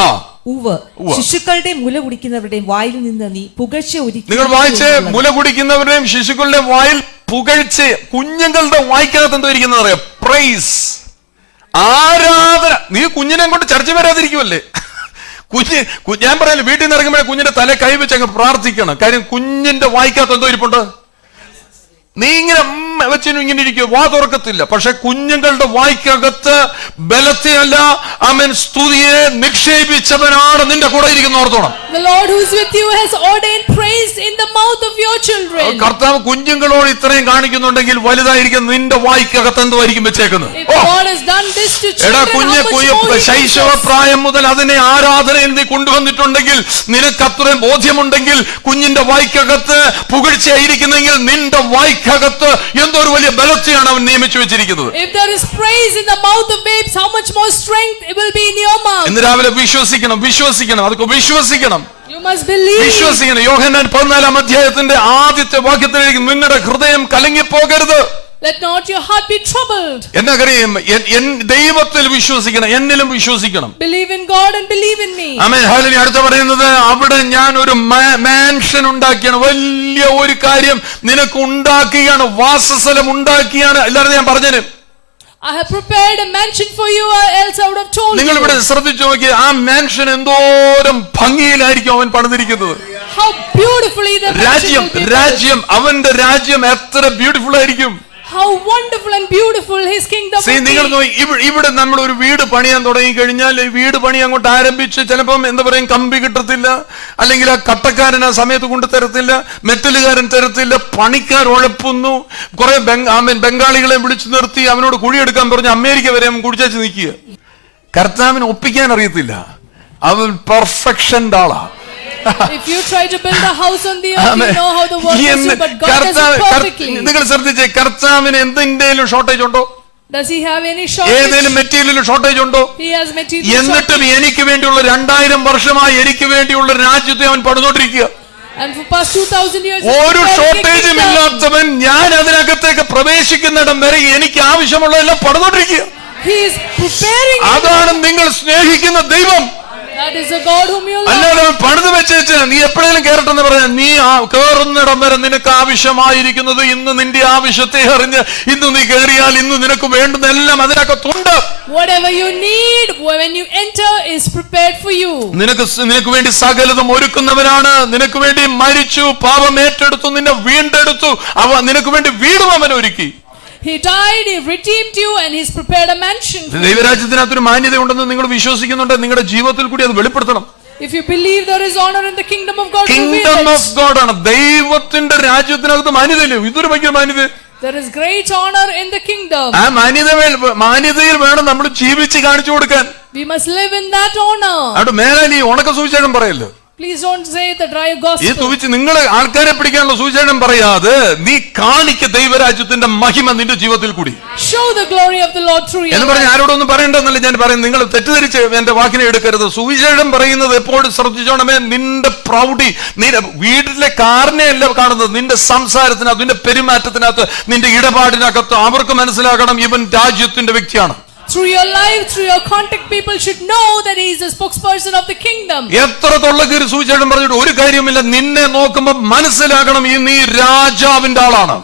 ഉവ്വ്, ശിശുക്കളുടെ മുല കുടിക്കുന്നവരുടെയും വായിൽ നിന്ന് നീ പുകഴ്ച ഒരുക്കി. നിങ്ങൾ വായിച്ച്, മുല കുടിക്കുന്നവരുടെയും ശിശുക്കളുടെയും വായിൽ പുകഴ്ച. കുഞ്ഞുങ്ങളുടെ വായിക്കകത്ത് എന്തോ ഇരിക്കുന്നത് അറിയാം? പ്രൈസ്, ആരാധന. നീ കുഞ്ഞിനെ കൊണ്ട് ചർച്ച വരാതിരിക്കുമല്ലേ? ഞാൻ പറയാം, വീട്ടിൽ നിന്ന് ഇറങ്ങുമ്പോഴേ കുഞ്ഞിന്റെ തല കൈവച്ച് അങ്ങ് പ്രാർത്ഥിക്കണം. കാര്യം കുഞ്ഞിന്റെ വായിക്കകത്ത് എന്തോ ഇരിപ്പുണ്ട്. നീ ഇങ്ങനെ ഇങ്ങനെ ഇരിക്കുക, വാ തുറക്കത്തില്ല. പക്ഷെ കുഞ്ഞുങ്ങളുടെ വായിക്കകത്ത് ബലത്തെയല്ല, അവൻ സ്തുതിയെ നിക്ഷേപിച്ചവനാണ് നിന്റെ കൂടെ ഇരിക്കുന്ന ഓർത്തോണം. The Lord who is with you has ordained praise in the mouth of your children. കർത്താവ് കുഞ്ഞുങ്ങളോട് ഇത്രയും കാണിക്കുന്നുണ്ടെങ്കിൽ വലുതായിരിക്കും നിന്റെ വായിക്കകത്ത് എന്തോ ആയിരിക്കും വെച്ചേക്കുന്നത്. എടാ കുഞ്ഞ് ശൈശവ പ്രായം മുതൽ അതിനെ ആരാധനയിൽ നീ കൊണ്ടുവന്നിട്ടുണ്ടെങ്കിൽ, നിനക്ക് അത്രയും ബോധ്യമുണ്ടെങ്കിൽ, കുഞ്ഞിന്റെ വായിക്കകത്ത് പുകഴ്ചയായിരിക്കുന്നെങ്കിൽ നിന്റെ വായിക്കകത്ത് എന്തൊരു വലിയ ബലത്തെയാണ് അവൻ നിയമിച്ചു വെച്ചിരിക്കുന്നത്. If there is praise in the mouth of babes, how much more strength will be in your mouth. ഇന്ന് രാവിലെ വിശ്വസിക്കണം അതൊക്കെ വിശ്വസിക്കണം. You must believe. വിശ്വസിക്കണം. യോഹന്നാൻ 14-ാം അധ്യായത്തിന്റെ ആദ്യത്തെ വാക്യത്തിലേക്ക് നിങ്ങളുടെ ഹൃദയം കലങ്ങിപ്പോകരുത്. Let not your heart be troubled. എന്നാ കാര്യം? ദൈവത്തിൽ വിശ്വസിക്കണം, എന്നിലും വിശ്വസിക്കണം. Believe in God and believe in me. Amen. Hallelujah. അടുത്ത പറയുന്നത്, അവിടെ ഞാൻ ഒരു മാൻഷൻ ഉണ്ടാക്കിയാണ്, വലിയ ഒരു കാര്യം നിനക്ക് ഉണ്ടാക്കുകയാണ്, വാസസ്ഥലം ഉണ്ടാക്കിയാണ്. എല്ലാവരും ഞാൻ പറഞ്ഞു, I have prepared a mansion for you, else I would have told you. നിങ്ങൾ ഇവിടെ ശ്രദ്ധിച്ചു നോക്കി, ആ മാൻഷൻ എന്തോരം ഭംഗിയിലായിരിക്കും അവൻ പണിതിരിക്കുന്നത്. How beautifully the mansion will be built. രാജ്യം അവന്റെ രാജ്യം എത്ര ബ്യൂട്ടിഫുൾ ആയിരിക്കും. How wonderful and beautiful his kingdom will be. നിങ്ങൾ ഇവിടെ നമ്മൾ ഒരു വീട് പണിയാൻ തുടങ്ങി കഴിഞ്ഞാൽ ഈ വീട് പണി അങ്ങോട്ട് ആരംഭിച്ച് ചിലപ്പം എന്താ പറയും, കമ്പി കിട്ടത്തില്ല, അല്ലെങ്കിൽ ആ കട്ടക്കാരൻ ആ സമയത്ത് കൊണ്ട് തരത്തില്ല, മെറ്റലുകാരൻ തരത്തില്ല, പണിക്കാർ ഉഴപ്പുന്നു, കുറെ ബംഗാളികളെ വിളിച്ചു നിർത്തി അവനോട് കുഴിയെടുക്കാൻ പറഞ്ഞ് അമേരിക്ക വരെ അവൻ കുടിച്ചു നിൽക്കുക. കർത്താവിന് ഒപ്പിക്കാൻ അറിയത്തില്ല, അവൻ പെർഫെക്ഷന്റെ ആളാ. If you try to build a house on the earth, you know how the work is done, but God does it perfectly. നിങ്ങൾ ശ്രദ്ധിച്ചേ, കർത്താവിന് എന്തെങ്കിലും ഷോർട്ടേജ് ഉണ്ടോ? Does he have any shortage? ഏതെങ്കിലും മെറ്റീരിയലിൽ ഷോർട്ടേജ് ഉണ്ടോ? He has material. എന്നിട്ടും എനിക്ക് വേണ്ടിയുള്ള 2000 വർഷമായി എനിക്ക് വേണ്ടിയുള്ള രാജ്യത്തെ അവൻ പണിതുകൊണ്ടിരിക്കുക. And for past 2000 years, ഒരു ഷോർട്ടേജും ഇല്ലാത്തവൻ ഞാൻ അതിനകത്തേക്ക് പ്രവേശിക്കുന്നിടം വരെ എനിക്ക് ആവശ്യമുള്ളതെല്ലാം പണിതുകൊണ്ടിരിക്കുക. he is preparing. അതാണ് നിങ്ങൾ സ്നേഹിക്കുന്ന ദൈവം. That is the God whom you love. അല്ലാതെ പണിത് വെച്ച് നീ എപ്പോഴേലും കേറട്ടെന്ന് പറഞ്ഞാൽ നീ കേറുന്നിടം വരെ നിനക്ക് ആവശ്യമായിരിക്കുന്നത്, ഇന്ന് നിന്റെ ആവശ്യത്തെ അറിഞ്ഞ് ഇന്ന് നീ കയറിയാൽ ഇന്ന് നിനക്ക് വേണ്ടുന്നതെല്ലാം അതിനകത്തുണ്ട്. Whatever you need when you enter is prepared for you. നിനക്ക് വേണ്ടി സകലതും ഒരുക്കുന്നവനാണ്. നിനക്ക് വേണ്ടി മരിച്ചു, പാപം ഏറ്റെടുത്തു, നിന്നെ വീണ്ടെടുത്തു, നിനക്ക് വേണ്ടി വീടും അവൻ ഒരുക്കി. He died, he redeemed you, and he's prepared a mansion for you. ദൈവരാജ്യത്തിനകത്തൊരു മാന്യത ഉണ്ടെന്ന് നിങ്ങൾ വിശ്വസിക്കുന്നുണ്ട്, നിങ്ങളുടെ ജീവിതത്തിൽ കൂടി അത് വെളിപ്പെടുത്തണം. If you believe there is honor in the kingdom of God, kingdom of God ആണ്. ദൈവത്തിന്റെ രാജ്യത്തിനകത്ത് മാന്യതയില്ലേ? ഇതൊരു ഭയങ്കര മാന്യത. there is great honor in the kingdom. ആ മാന്യതയിൽ വേണം നമ്മൾ ജീവിച്ച് കാണിച്ചു കൊടുക്കാൻ. We must live in that honor. അവിടെ മേലെ നീ ഉണക്ക സുവിശേഷം പറയല്ലോ. Please don't say the dry gospel. ഈ തുവിച്ച് നിങ്ങൾ ആൾക്കാരെ പിടിക്കാനുള്ള സുവിശേഷം പറയാതെ നീ കാണിക്ക ദൈവരാജ്യത്തിന്റെ മഹിമ നിന്റെ ജീവിതത്തിൽ കൂടി. Show the glory of the Lord through you. എന്ന് പറഞ്ഞ ആരോടൊന്നും പറയണ്ടെന്നല്ല ഞാൻ പറയുന്നത്. നിങ്ങൾ തെറ്റിദ്ധരിച്ച് എന്റെ വാക്കിനെ എടുക്കരുത്. സുവിശേഷം പറയുന്നത് എപ്പോഴും ശ്രദ്ധിച്ചോണമേ, നിന്റെ പ്രൗഢി, നിന്റെ വീട്ടിലെ കാറിനെ അല്ല കാണുന്നത്, നിന്റെ സംസാരത്തിനകത്ത്, നിന്റെ പെരുമാറ്റത്തിനകത്ത്, നിന്റെ ഇടപാടിനകത്ത് അവർക്ക് മനസ്സിലാക്കണം ഇവൻ രാജ്യത്തിന്റെ വ്യക്തിയാണ്. Through your life, through your contact, people should know that he is the spokesperson of the kingdom. എത്ര തൊള്ളക്കേറി സുവിശേഷം പറഞ്ഞിട്ട് ഒരു കാര്യമില്ല. നിന്നെ നോക്കുമ്പോൾ മനസ്സിലാക്കണം നീ രാജാവിന്റെ ആളാണ്.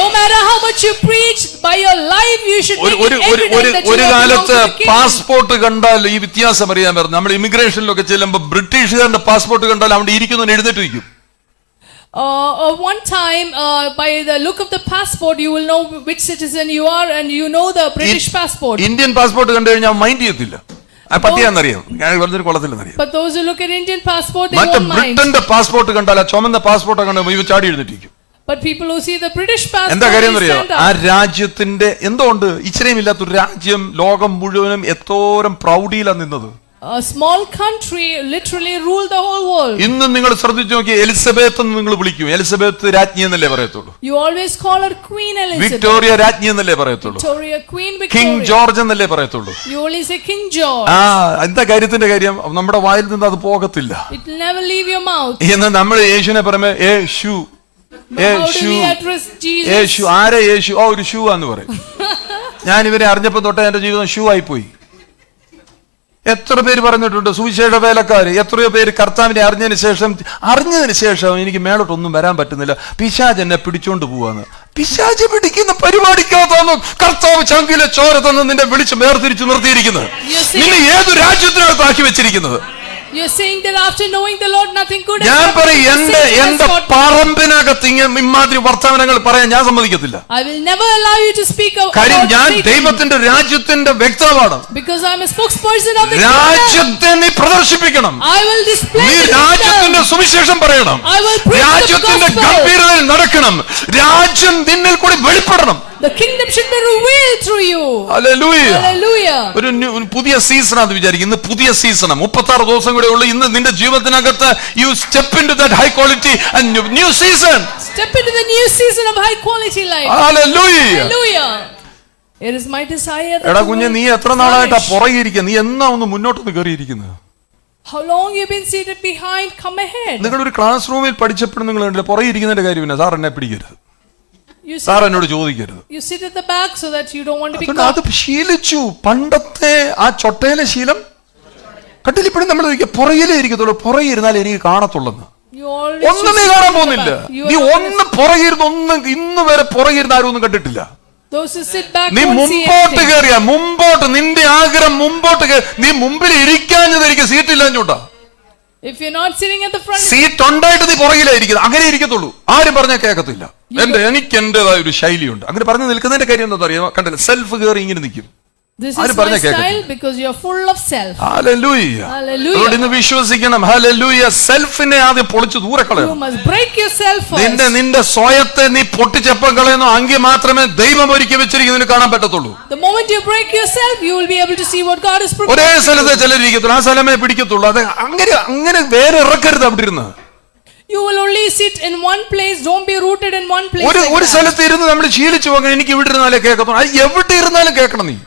No matter how much you preach, by your life you should make it evident that you ഒരു belong കാലത്ത് to the kingdom. പാസ്പോർട്ട് കണ്ടാൽ ഈ വ്യത്യാസം അറിയാൻ പറ്റും. നമ്മൾ ഇമിഗ്രേഷനിലൊക്കെ ചെല്ലുമ്പോൾ ബ്രിട്ടീഷുകാരുടെ പാസ്പോർട്ട് കണ്ടാൽ അവിടെ ഇരിക്കുന്നവൻ എഴുന്നേറ്റിരിക്കും. One time, by the look of the passport, you will know which citizen you are, and you know the British passport. Indian passport കണ്ടു കഴിഞ്ഞാൽ മൈൻഡ് ചെയ്യത്തില്ല. പട്ടിയാന്നറിയാം, വെറുതെ കുളത്തില്ലെന്നറിയാം. But those who look at Indian passport, they മറ്റേ won't mind. ബ്രിട്ടന്റെ passport കണ്ടാൽ ആ ചുമന്ന passport കണ്ട് ഇവ ചാടി എഴുന്നേറ്റിരിക്കും. But people who see the British passport, എന്താ കാര്യം they അറിയോ? stand ആ up. രാജ്യത്തിന്റെ എന്തുകൊണ്ട് ഇത്രയും ഇല്ലാത്തൊരു രാജ്യം ലോകം മുഴുവനും എത്തോരം പ്രൗഢിയിലാണ് നിന്നത്. A small country literally ruled the whole world. ഇന്ന് നിങ്ങൾ ശ്രദ്ധിച്ചു നോക്കി, എലിസബത്ത് എന്ന് നിങ്ങൾ വിളിക്കൂ. എലിസബത്ത് രാജ്ഞി എന്നല്ലേ പറയത്തുള്ളൂ. You always call her Queen Elizabeth. Victoria രാജ്ഞി എന്നല്ലേ പറയത്തുള്ളൂ. Victoria, Queen Victoria. King George എന്നല്ലേ പറയത്തുള്ളൂ. You only say King George. എന്താ കാര്യത്തിന്റെ കാര്യം? നമ്മുടെ വായിൽ നിന്ന് അത് പോകത്തില്ല. It will never leave your mouth. എന്ന് നമ്മൾ യേശുവിനെ പറയുമ്പോ യേശു How do we address Jesus? യേശു ആരെ? യേശു ഒരു ഷൂ ആന്ന് പറയും. ഞാൻ ഇവരെ അറിഞ്ഞപ്പോ തൊട്ടേ എന്റെ ജീവിതം ഷൂ ആയിപ്പോയി. എത്ര പേര് പറഞ്ഞിട്ടുണ്ട്, സുവിശേഷ വേലക്കാര് എത്രയോ പേര് കർത്താവിനെ അറിഞ്ഞതിന് ശേഷം എനിക്ക് മേലോട്ടൊന്നും വരാൻ പറ്റുന്നില്ല, പിശാച് എന്നെ പിടിച്ചോണ്ട് പോവാന്ന്. പിശാച് പിടിക്കുന്ന പരിപാടിക്കകത്താണോ കർത്താവ് ചങ്കിലെ ചോര തന്ന് നിന്നെ വിളിച്ച് വേർതിരിച്ചു നിർത്തിയിരിക്കുന്നത്? നിന്നെ ഏതു രാജ്യത്തിനകത്ത് ആക്കി വെച്ചിരിക്കുന്നത്? You're saying that after knowing the Lord, nothing good has ഞാൻ happened. പറയും, എന്റെ പറമ്പിനകത്ത് ഇമാതിരി വർത്തമാനങ്ങൾ പറയാൻ ഞാൻ സമ്മതിക്കത്തില്ല. I will never allow you to speak കാര്യം about ഞാൻ Satan. ദൈവത്തിന്റെ രാജ്യത്തിന്റെ വ്യക്താവാണ്. Because I'm a spokesperson of the രാജ്യത്തെ നീ പ്രദർശിപ്പിക്കണം. I will display നീ the രാജ്യത്തിന്റെ kingdom. സുവിശേഷം പറയണം. I will preach the രാജ്യത്തിന്റെ gospel. ഗംഭീരതയിൽ നടക്കണം. രാജ്യം നിന്നിൽ കൂടി വെളിപ്പെടണം. The kingdom should be revealed through you. Hallelujah. Hallelujah. ഒരു പുതിയ സീസണാന്ന് വിചാരിക്കും. ഇന്ന് പുതിയ സീസണാണ്. 36 ദിവസം കൂടെ ഉള്ളു. ഇന്ന് നിന്റെ ജീവിതത്തിനകത്ത് you step in to that high quality and new season. Step into the new season of high quality life. Hallelujah. Hallelujah. It is my desire that എടാ you കുഞ്ഞെ, will നീ എത്ര നാളായിട്ടാ flourish. പുറകിരിക്കുക? നീ എന്നാ ഒന്ന് മുന്നോട്ടൊന്ന് കയറിയിരിക്കുന്നത്? How long you've been seated behind? Come ahead. നിങ്ങളൊരു class റൂമിൽ പഠിച്ചപ്പോഴും നിങ്ങൾ കണ്ടില്ല പുറകിരിക്കുന്നതിന്റെ കാര്യമില്ല. സാർ എന്നെ പിടിക്കരുത്, You സാർ sit, എന്നോട് ചോദിക്കരുത്. you sit at the back so that you don't want to be അതുകൊണ്ട് അത് caught. ശീലിച്ചു. പണ്ടത്തെ ആ ചൊട്ടയിലെ ശീലം കണ്ടില്ല. ഇപ്പോഴും നമ്മൾ പുറകിലേ ഇരിക്കത്തുള്ളൂ, പുറകെ ഇരുന്നാലേ എനിക്ക് കാണത്തുള്ളെന്ന്. You always ഒന്നും choose നീ to കാണാൻ sit at the പോകുന്നില്ല. back. You നീ are ഒന്ന് പുറകിരുന്ന് ഒന്നും ഇന്ന് വരെ പുറകിരുന്ന് ആരും ഒന്നും കണ്ടിട്ടില്ല. those who sit back നീ won't see മുമ്പോട്ട് anything. കയറിയ മുമ്പോട്ട്, നിന്റെ ആഗ്രഹം മുമ്പോട്ട് നീ മുമ്പിൽ ഇരിക്കാഞ്ഞത് എനിക്ക് സീറ്റില്ലാഞ്ഞോട്ടാ. If you're not sitting at the front, seat ഉണ്ടായിട്ട് നീ പുറകിലായിരിക്കുന്നത്. അങ്ങനെ ഇരിക്കത്തുള്ളൂ. ആരും പറഞ്ഞാൽ കേൾക്കത്തില്ല. എനിക്ക് എന്റേതായ ഒരു ശൈലിയുണ്ട്. അങ്ങനെ പറഞ്ഞു നിൽക്കുന്നതിന്റെ കാര്യം എന്താ അറിയാം? കണ്ടില്ല, സെൽഫ് കയറി ഇങ്ങനെ നിൽക്കും. this ആരും is my പറഞ്ഞാൽ style കേൾക്കത്തില്ല. because you're full of self. Hallelujah. Hallelujah. അതുകൊണ്ട് ഇന്ന് വിശ്വസിക്കണം. ഹല്ലേലൂയ. സെൽഫിനെ ആദ്യം പൊളിച്ച് ദൂരെ You കളയണം. must break yourself first. നിന്റെ സ്വയത്തെ നീ പൊട്ടിച്ചപ്പം കളയുന്നു, എങ്കിൽ മാത്രമേ ദൈവം ഒരുക്കി വെച്ചിരിക്കുന്നതിന് കാണാൻ പറ്റത്തുള്ളൂ. The moment you break yourself, you will be able to see what God has prepared. ഒരേ സ്ഥലത്തെ ചിലരിക്കത്തുള്ളൂ, ആ സ്ഥലമേ പിടിക്കത്തുള്ളൂ. അത് അങ്ങനെ വേറെ ഇറക്കരുത്. അവിടെ ഇരുന്ന് You will only sit in one place. Don't be rooted in one place. ഒരു like that. സ്ഥലത്ത് ഇരുന്ന് നമ്മൾ ശീലിച്ചു പോകാൻ എനിക്ക് ഇവിടെ ഇരുന്നാലേ കേൾക്കത്തുള്ളൂ. അത് എവിടെ ഇരുന്നാലും കേൾക്കണം നീ.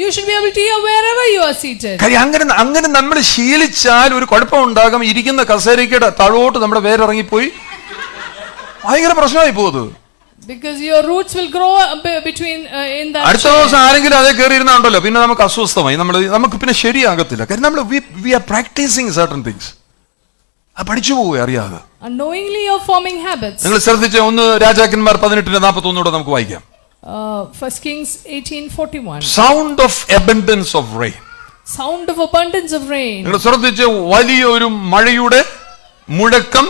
You should be able to hear wherever you are seated. കാര്യം അങ്ങനെ നമ്മൾ ശീലിച്ചാൽ ഒരു കുഴപ്പം ഉണ്ടാകും. ഇരിക്കുന്ന കസേരയ്ക്കയുടെ തഴോട്ട് നമ്മുടെ വേരിറങ്ങിപ്പോയി ഭയങ്കര പ്രശ്നമായി പോകുന്നത്. Because your roots will grow between in that. അടുത്ത ദിവസം ആരെങ്കിലും അതേ കയറി ഇരുന്നുണ്ടല്ലോ, പിന്നെ നമുക്ക് അസ്വസ്ഥമായി, നമുക്ക് പിന്നെ ശരിയാകത്തില്ല. കാര്യം നമ്മൾ we are practising certain things. അത് പഠിച്ചു പോവുക അറിയാതെ. Unknowingly you're forming habits. നിങ്ങൾ ശ്രദ്ധിച്ച 1 രാജാക്കന്മാർ 18:41 നമുക്ക് വായിക്കാം. 1 Kings 18:41. Sound of abundance of rain. Sound of abundance of rain. നിങ്ങൾ ശ്രദ്ധിച്ച് വലിയ ഒരു മഴയുടെ മുഴക്കം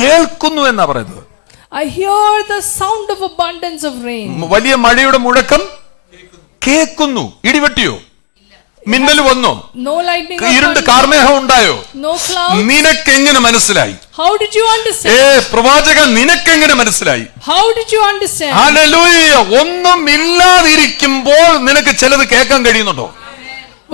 കേൾക്കുന്നു എന്നാ പറയുന്നത്. I hear the sound of abundance of rain. വലിയ മഴയുടെ മുഴക്കം കേൾക്കുന്നു. ഇടിവെട്ടിയോ? മിന്നൽ വന്നോ? No lightning or ഇരുണ്ട് thunder. കാർമേഘം ഉണ്ടായോ? No clouds. നിനക്കെങ്ങനെ മനസ്സിലായി? How did you understand? പ്രവാചകൻ, നിനക്കെങ്ങനെ മനസ്സിലായി? How did you understand? Hallelujah. ഒന്നും ഇല്ലാതിരിക്കുമ്പോൾ നിനക്ക് ചിലത് കേൾക്കാൻ കഴിയുന്നുണ്ടോ?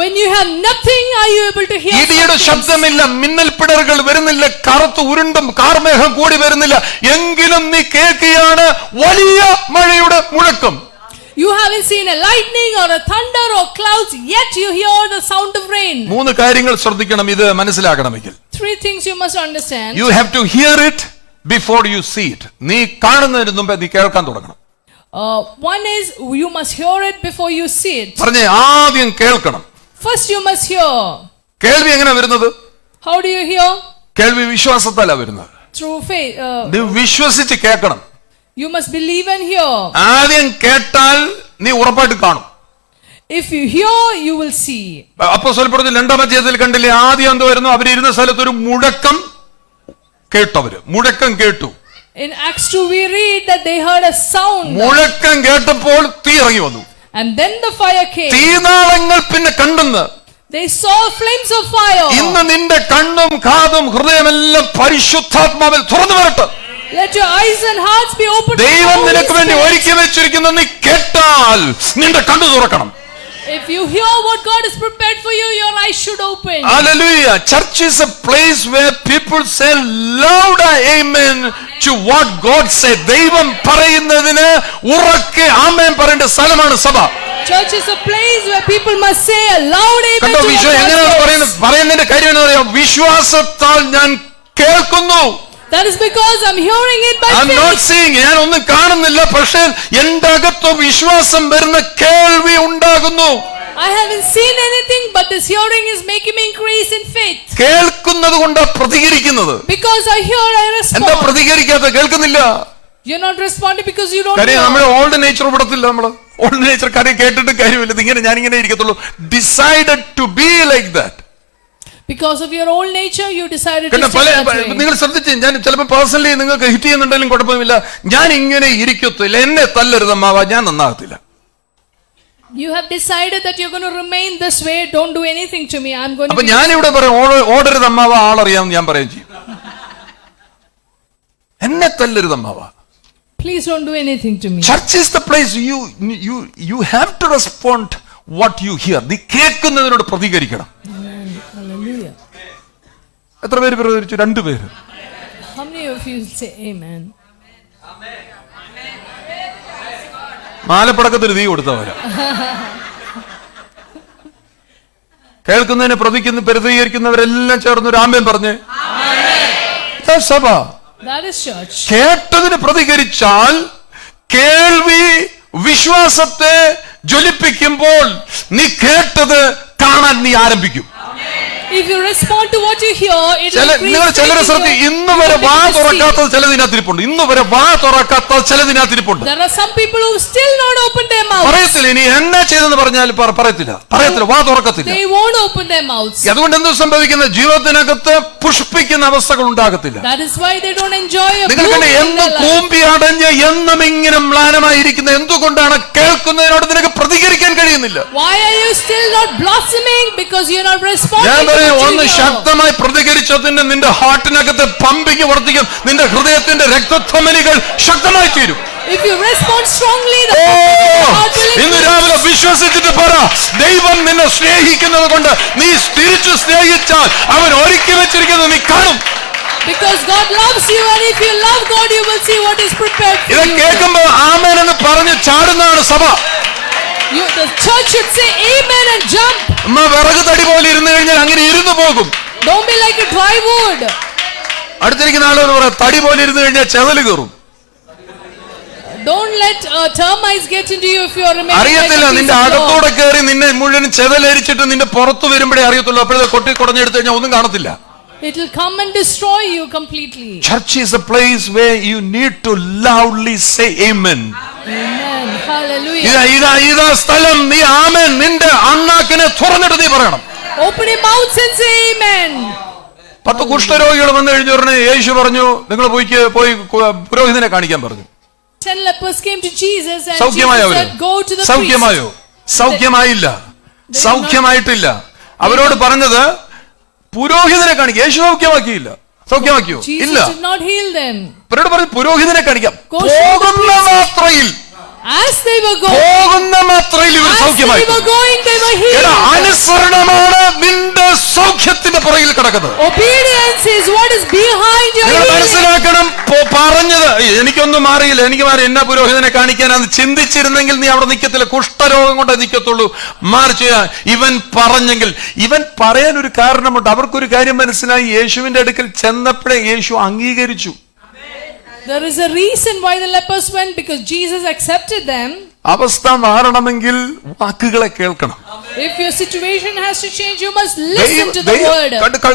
When you have nothing, are you able to hear? ഇടിയുടെ ശബ്ദമില്ല, മിന്നൽ പിടറുകൾ വരുന്നില്ല, കറുത്ത് ഉരുണ്ടും കാർമേഘം കൂടി വരുന്നില്ല, എങ്കിലും നീ കേൾക്കുകയാണ് വലിയ മഴയുടെ മുഴക്കം. You haven't seen a lightning or a thunder or clouds, yet you hear the sound of rain. 3 കാര്യങ്ങൾ ശ്രദ്ധിക്കണം ഇത് മനസ്സിലാക്കണമെങ്കിൽ. 3 things you must understand. You have to hear it before you see it. നീ കാണുന്നതിന് മുമ്പേ നീ കേൾക്കാൻ തുടങ്ങണം. One is you must hear it before you see it. പറഞ്ഞേ, ആദ്യം കേൾക്കണം. First you must hear. കേൾവി എങ്ങനെ വരുന്നത്? How do you hear? കേൾവി വിശ്വാസത്താലാ വരുന്നത്. Through faith. നീ വിശ്വസിച്ച് കേൾക്കണം. You must believe and hear. ആദ്യം കേട്ടാൽ നീ ഉറപ്പായിട്ട് കാണും. If you hear, you will see. അപ്പോസ്തലപ്രവൃത്തി 2-ാം അധ്യായത്തിൽ കണ്ടില്ലേ, ആദ്യം എന്ത് വരുന്നു? അവരിരുന്ന സ്ഥലത്ത് ഒരു മുഴക്കം കേട്ടവര് മുഴക്കം കേട്ടു. In Acts 2 we read that they heard a sound. മുഴക്കം കേട്ടപ്പോൾ തീ ഇറങ്ങി വന്നു. And then the fire came. തീനാളങ്ങൾ പിന്നെ കണ്ടെന്ന്. They saw flames of fire. ഇന്ന് നിന്റെ കണ്ണും കാതും ഹൃദയമെല്ലാം പരിശുദ്ധാത്മാവിൽ തുറന്നു വരട്ടെ. Let your eyes and hearts be open. ദൈവം നിനക്ക് വേണ്ടി ഒരുക്കി വെച്ചിരിക്കുന്ന നീ കേട്ടാൽ നിന്റെ കണ്ണു തുറക്കണം. If you hear what God has prepared for you, your eyes should open. Hallelujah. Church is a place where people say loud amen to what God said. ദൈവം പറയുന്നതിന് ഉറക്കെ ആമേൻ പറയേണ്ട സ്ഥലമാണ് സഭ. Church is a place where people must say a loud amen കണ്ടോ, to what God says. പറയുന്നതിന്റെ കാര്യം എന്ന് പറയാം, വിശ്വാസത്താൽ ഞാൻ കേൾക്കുന്നു. That is because I'm hearing it by I'm not faith. seeing. ഞാൻ ഒന്നും കാണുന്നില്ല, പക്ഷേ എന്റെ അകത്ത് വിശ്വാസം വരുന്ന കേൾവി ഉണ്ടാകുന്നു. I haven't seen anything, but this hearing is making me increase in faith. കേൾക്കുന്നത് കൊണ്ടാ പ്രതികരിക്കുന്നത്. Because I hear, I എന്താ respond. പ്രതികരിക്കാത്ത? കേൾക്കുന്നില്ല. You're not responding because you don't കാര്യം hear. നമ്മുടെ ഓൾഡ് നേച്ചർ വിടത്തില്ല. നമ്മള് ഓൾഡ് നേച്ചർ കാര്യം കേട്ടിട്ട് കാര്യമില്ല. ഞാനിങ്ങനെ ഇരിക്കത്തുള്ളൂ. Decided to be like that. Because of your old nature, you decided to പിന്നെ stay that way. നിങ്ങൾ ശ്രദ്ധിച്ച്, ഞാൻ ചിലപ്പോൾ പേഴ്സണലി നിങ്ങൾക്ക് ഹിറ്റ് ചെയ്യുന്നുണ്ടെങ്കിലും കുഴപ്പമില്ല, ഞാൻ ഇങ്ങനെ ഇരിക്കത്തില്ല. എന്നെ തല്ലരുതമ്മാവാ, ഞാൻ നന്നാകത്തില്ല. You have decided that you're going to remain this way. Don't do anything to me. I'm going to അപ്പൊ be. ഞാനിവിടെ പറയും, ഓടരുതമ്മാവാ, ആളറിയാമെന്ന് ഞാൻ പറയുകയും ചെയ്യും. എന്നെ തല്ലരുതമ്മാവാ. Please don't do anything to me. Church is the place you have to respond what you hear. നീ കേൾക്കുന്നതിനോട് പ്രതികരിക്കണം. Hallelujah. എത്ര പേര് പ്രതികരിച്ചു? 2 പേര്. How many of you say amen? മാലപ്പടക്കത്തിന് തീ കൊടുത്തവരാ. കേൾക്കുന്നതിന് പ്രതികരിക്കുന്നവരെല്ലാം ചേർന്ന് ഒരു ആമേൻ പറഞ്ഞ്. സഭ കേട്ടതിന് പ്രതികരിച്ചാൽ കേൾവി വിശ്വാസത്തെ ജ്വലിപ്പിക്കുമ്പോൾ നീ കേട്ടത് കാണാൻ നീ ആരംഭിക്കും. If you respond to what you hear, it will നിങ്ങൾ ചിലരെ ശ്രദ്ധ ഇന്ന് വരെ വാ തുറക്കാത്തത് ചിലതിനകത്തിരിപ്പുണ്ട്. ഇന്ന് വരെ വാ തുറക്കാത്തത് ചിലതിനകത്തിരിപ്പുണ്ട്. There are some people who still not open their mouths. പറയത്തില്ല. ഇനി എന്നാ ചെയ്തെന്ന് പറഞ്ഞാൽ പറയത്തില്ല, വാ തുറക്കത്തില്ല. They won't open their mouths. അതുകൊണ്ട് എന്ത് സംഭവിക്കുന്നത്? ജീവിതത്തിനകത്ത് പുഷ്പിക്കുന്ന അവസ്ഥകൾ ഉണ്ടാകത്തില്ല. That is why they don't enjoy a നിങ്ങൾ bloom in എന്നും their life. കൂമ്പി അടഞ്ഞ് എന്നും ഇങ്ങനെ മ്ലാനമായിരിക്കുന്ന എന്തുകൊണ്ടാണ്? കേൾക്കുന്നതിനോട് നിനക്ക് പ്രതികരിക്കാൻ കഴിയുന്നില്ല. Why are you still not blossoming? Because you're not responding. ഒന്ന് ശക്തമായി പ്രതികരിച്ചതിന് നിന്റെ ഹാർട്ടിനകത്ത് പമ്പിങ് വർദ്ധിക്കും. നിന്റെ ഹൃദയത്തിന്റെ രക്തധമനികൾ ശക്തമായി തീരും. If you respond strongly, ഇന്ന് രാവിലെ വിശ്വസിച്ചിട്ട് പറ, ദൈവം നിന്നെ സ്നേഹിക്കുന്നത് കൊണ്ട് നീ തിരിച്ചു സ്നേഹിച്ചാൽ അവൻ ഒരുക്കി വെച്ചിരിക്കുന്നത് നീ കാണും. Because God loves you, and if you love God, you will see what is prepared for ഇത് you. കേൾക്കുമ്പോൾ ആമേൻ എന്ന് പറഞ്ഞ് ചാടുന്നതാണ് സഭ. The church should say amen and jump. വിറക് തടി പോലെ ഇരുന്ന് കഴിഞ്ഞാൽ അങ്ങനെ ഇരുന്ന് പോകും. Don't be like a dry wood. അടുത്തിരിക്കുന്ന ആളോട് പറയാം, തടി പോലെ ഇരുന്ന് കഴിഞ്ഞാൽ ചെതല് കയറും. Don't let termites get into you if you are remaining. അറിയത്തില്ല, നിന്റെ അകത്തോടെ കയറി നിന്നെ മുഴുവൻ ചെതലരിച്ചിട്ട് നിന്റെ പുറത്തു വരുമ്പോഴേ അറിയത്തുള്ളൂ. അപ്പോഴത്തെ കൊട്ടി കുടഞ്ഞെടുത്ത് കഴിഞ്ഞാൽ ഒന്നും കാണത്തില്ല. It will come and destroy you completely. Church is a place where you need to loudly say amen. Amen. Hallelujah. ഇതാ സ്ഥലം. നീ ആമേൻ നിന്റെ അണ്ണാക്കിനെ തുറന്നിട്ട് നീ പറയണം. Open your mouths and say amen. 10 കുഷ്ഠരോഗികൾ വന്നു കഴിഞ്ഞ ഉടനെ യേശു പറഞ്ഞു, നിങ്ങൾ പോയി പുരോഹിതനെ കാണിക്കാൻ പറഞ്ഞു. 10 lepers came to Jesus and സൗഖ്യമായോ? Jesus said, go to the സൗഖ്യമായോ? priest. സൗഖ്യമായില്ല, സൗഖ്യമായിട്ടില്ല. അവരോട് പറഞ്ഞത് പുരോഹിതനെ കാണിക്കുക. യേശു സൗഖ്യമാക്കിയോ? ഇല്ല. Jesus did not heal them. അവരോട് പറഞ്ഞു പുരോഹിതനെ കാണിക്കാം. പോകുന്ന മാത്രയിൽ As they were going, പോകുന്ന മാത്രയിൽ ഇവർ സൗഖ്യമായി. they were healed. അനുസരണമാണ് നിന്റെ സൗഖ്യത്തിന്റെ പുറകിൽ കിടക്കുന്നത്. Obedience is what is behind your നിങ്ങൾ healing. മനസ്സിലാക്കണം. പറഞ്ഞത് എനിക്കൊന്നും മാറിയില്ല, എനിക്ക് മാറി, എന്നാ പുരോഹിതനെ കാണിക്കാനാന്ന് ചിന്തിച്ചിരുന്നെങ്കിൽ നീ അവിടെ നിൽക്കത്തില്ല. കുഷ്ഠരോഗം കൊണ്ട് നിൽക്കത്തുള്ളൂ. മാർച്ച് ഇവൻ പറഞ്ഞെങ്കിൽ, ഇവൻ പറയാൻ ഒരു കാരണമുണ്ട്. അവർക്കൊരു കാര്യം മനസ്സിലായി. യേശുവിന്റെ അടുക്കൽ ചെന്നപ്പോഴേ യേശു അംഗീകരിച്ചു. There is a reason why the lepers went, because Jesus accepted them. അവസ്ഥ മാറണമെങ്കിൽ വാക്കുകളെ കേൾക്കണം. If your situation has to change, you must listen to the word.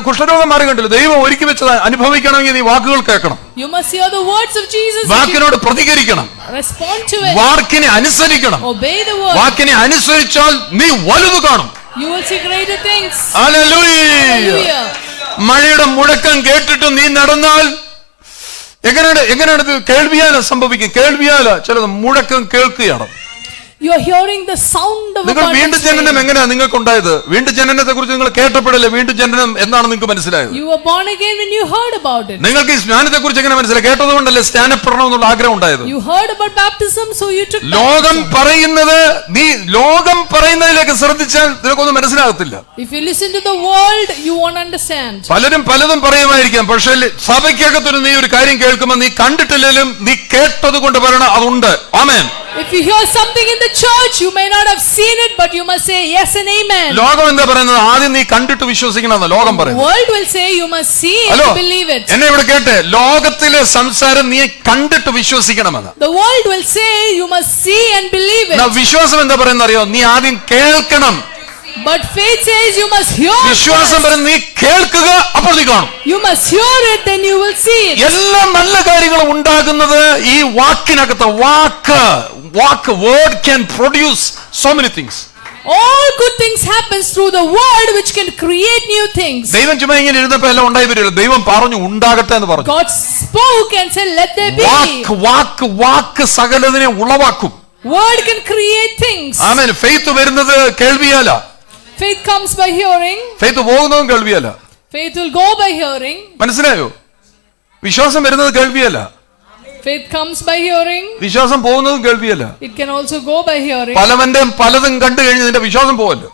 കുഷ്ഠരോഗം മാറി കണ്ടില്ല. ദൈവം ഒരുക്കി വെച്ചത് അനുഭവിക്കണമെങ്കിൽ നീ വാക്കുകൾ കേൾക്കണം. You must hear the words of Jesus. വാക്കിനോട് പ്രതികരിക്കണം. Respond to it. വാക്കിനെ അനുസരിക്കണം. Obey the word. വാക്കിനെ അനുസരിച്ചാൽ നീ വലുത് കാണും. You will see greater things. Hallelujah. മഴയുടെ മുഴക്കം കേട്ടിട്ട് നീ നടന്നാൽ എങ്ങനെയാണ് ഇത് കേൾവിയാല സംഭവിക്കും? കേൾവിയാല ചിലത് മുഴക്കം കേൾക്കുകയാണ്. You are hearing the sound of നിങ്ങൾ വീണ്ടും ജനനം എങ്ങനെയാ നിങ്ങൾക്ക് ഉണ്ടായത്? വീണ്ടും ജനനത്തെ കുറിച്ച് നിങ്ങൾ കേട്ടപ്പെടല്ലേ? വീണ്ടും ജനനം എന്താണ് നിങ്ങൾക്ക് മനസ്സിലായത്? You were born again when you heard about it. നിങ്ങൾക്ക് ഈ സ്നാനത്തെ കുറിച്ച് എങ്ങനെ മനസ്സിലായി? കേട്ടതുകൊണ്ടല്ലേ സ്നാനപ്പെടണം എന്നുള്ള ആഗ്രഹം ഉണ്ടായത്? You heard about baptism, so you took ലോകം പറയുന്നത് നീ ലോകം പറയുന്നതിലേക്ക് ശ്രദ്ധിച്ചാൽ നിനക്കൊന്നും മനസ്സിലാകത്തില്ല. If you listen to the world, you won't understand. പലരും പലതും പറയുമായിരിക്കാം. പക്ഷേ സഭയ്ക്കകത്തൊരു നീ ഒരു കാര്യം കേൾക്കുമ്പോൾ നീ കണ്ടിട്ടില്ലെങ്കിലും നീ കേട്ടത് കൊണ്ട് പറയണം അതുണ്ട്. ആമേൻ. If you hear something in the church, you may not have seen it, but you must say yes and amen. ലോകം എന്താ പറയുന്നത്? ആദ്യം നീ കണ്ടിട്ട് വിശ്വസിക്കണമെന്ന് ലോകം The പറയുന്നത്. world will say you must see it to believe it. എന്നെ ഇവിടെ കേട്ടെ, ലോകത്തിലെ സംസാരം നീ കണ്ടിട്ട് വിശ്വസിക്കണമെന്ന്. The world will say you must see and believe it. വിശ്വാസം എന്താ പറയുന്നത് അറിയോ? നീ ആദ്യം കേൾക്കണം. But faith says you must hear. വിശ്വാസം പറയുന്നത് നീ കേൾക്കുക, അപ്പോൾ നീ കാണും. You must hear it, then you will see it. എല്ലാ നല്ല കാര്യങ്ങളും ഉണ്ടാകുന്നത് ഈ വാക്കിനകത്ത്. വാക്ക് word can produce so many things. All good things happens through the word, which can create new things. ദൈവം ചുമ്മാ ഇങ്ങനെ ഇരുന്നപ്പോ എല്ലാം ഉണ്ടായി വരില്ല. ദൈവം പറഞ്ഞു ഉണ്ടാകട്ടെ എന്ന് പറഞ്ഞു. God spoke and said let there be. വാക്ക് സകലതിനെ ഉളവാക്കും. Word can create things. Amen. Faith വരുന്നത് കേൾവിയാല. Faith comes by hearing. Faith പോകുന്നതും കേൾവിയാല. Faith will go by hearing. മനസ്സിലായോ? വിശ്വാസം വരുന്നത് കേൾവിയല്ല. Faith comes by hearing. വിശ്വാസം പോകുന്നതും കേൾവിയല്ല. It can also go by hearing. പലതും കണ്ടു കഴിഞ്ഞ് നിന്റെ വിശ്വാസം പോവല്ലോ.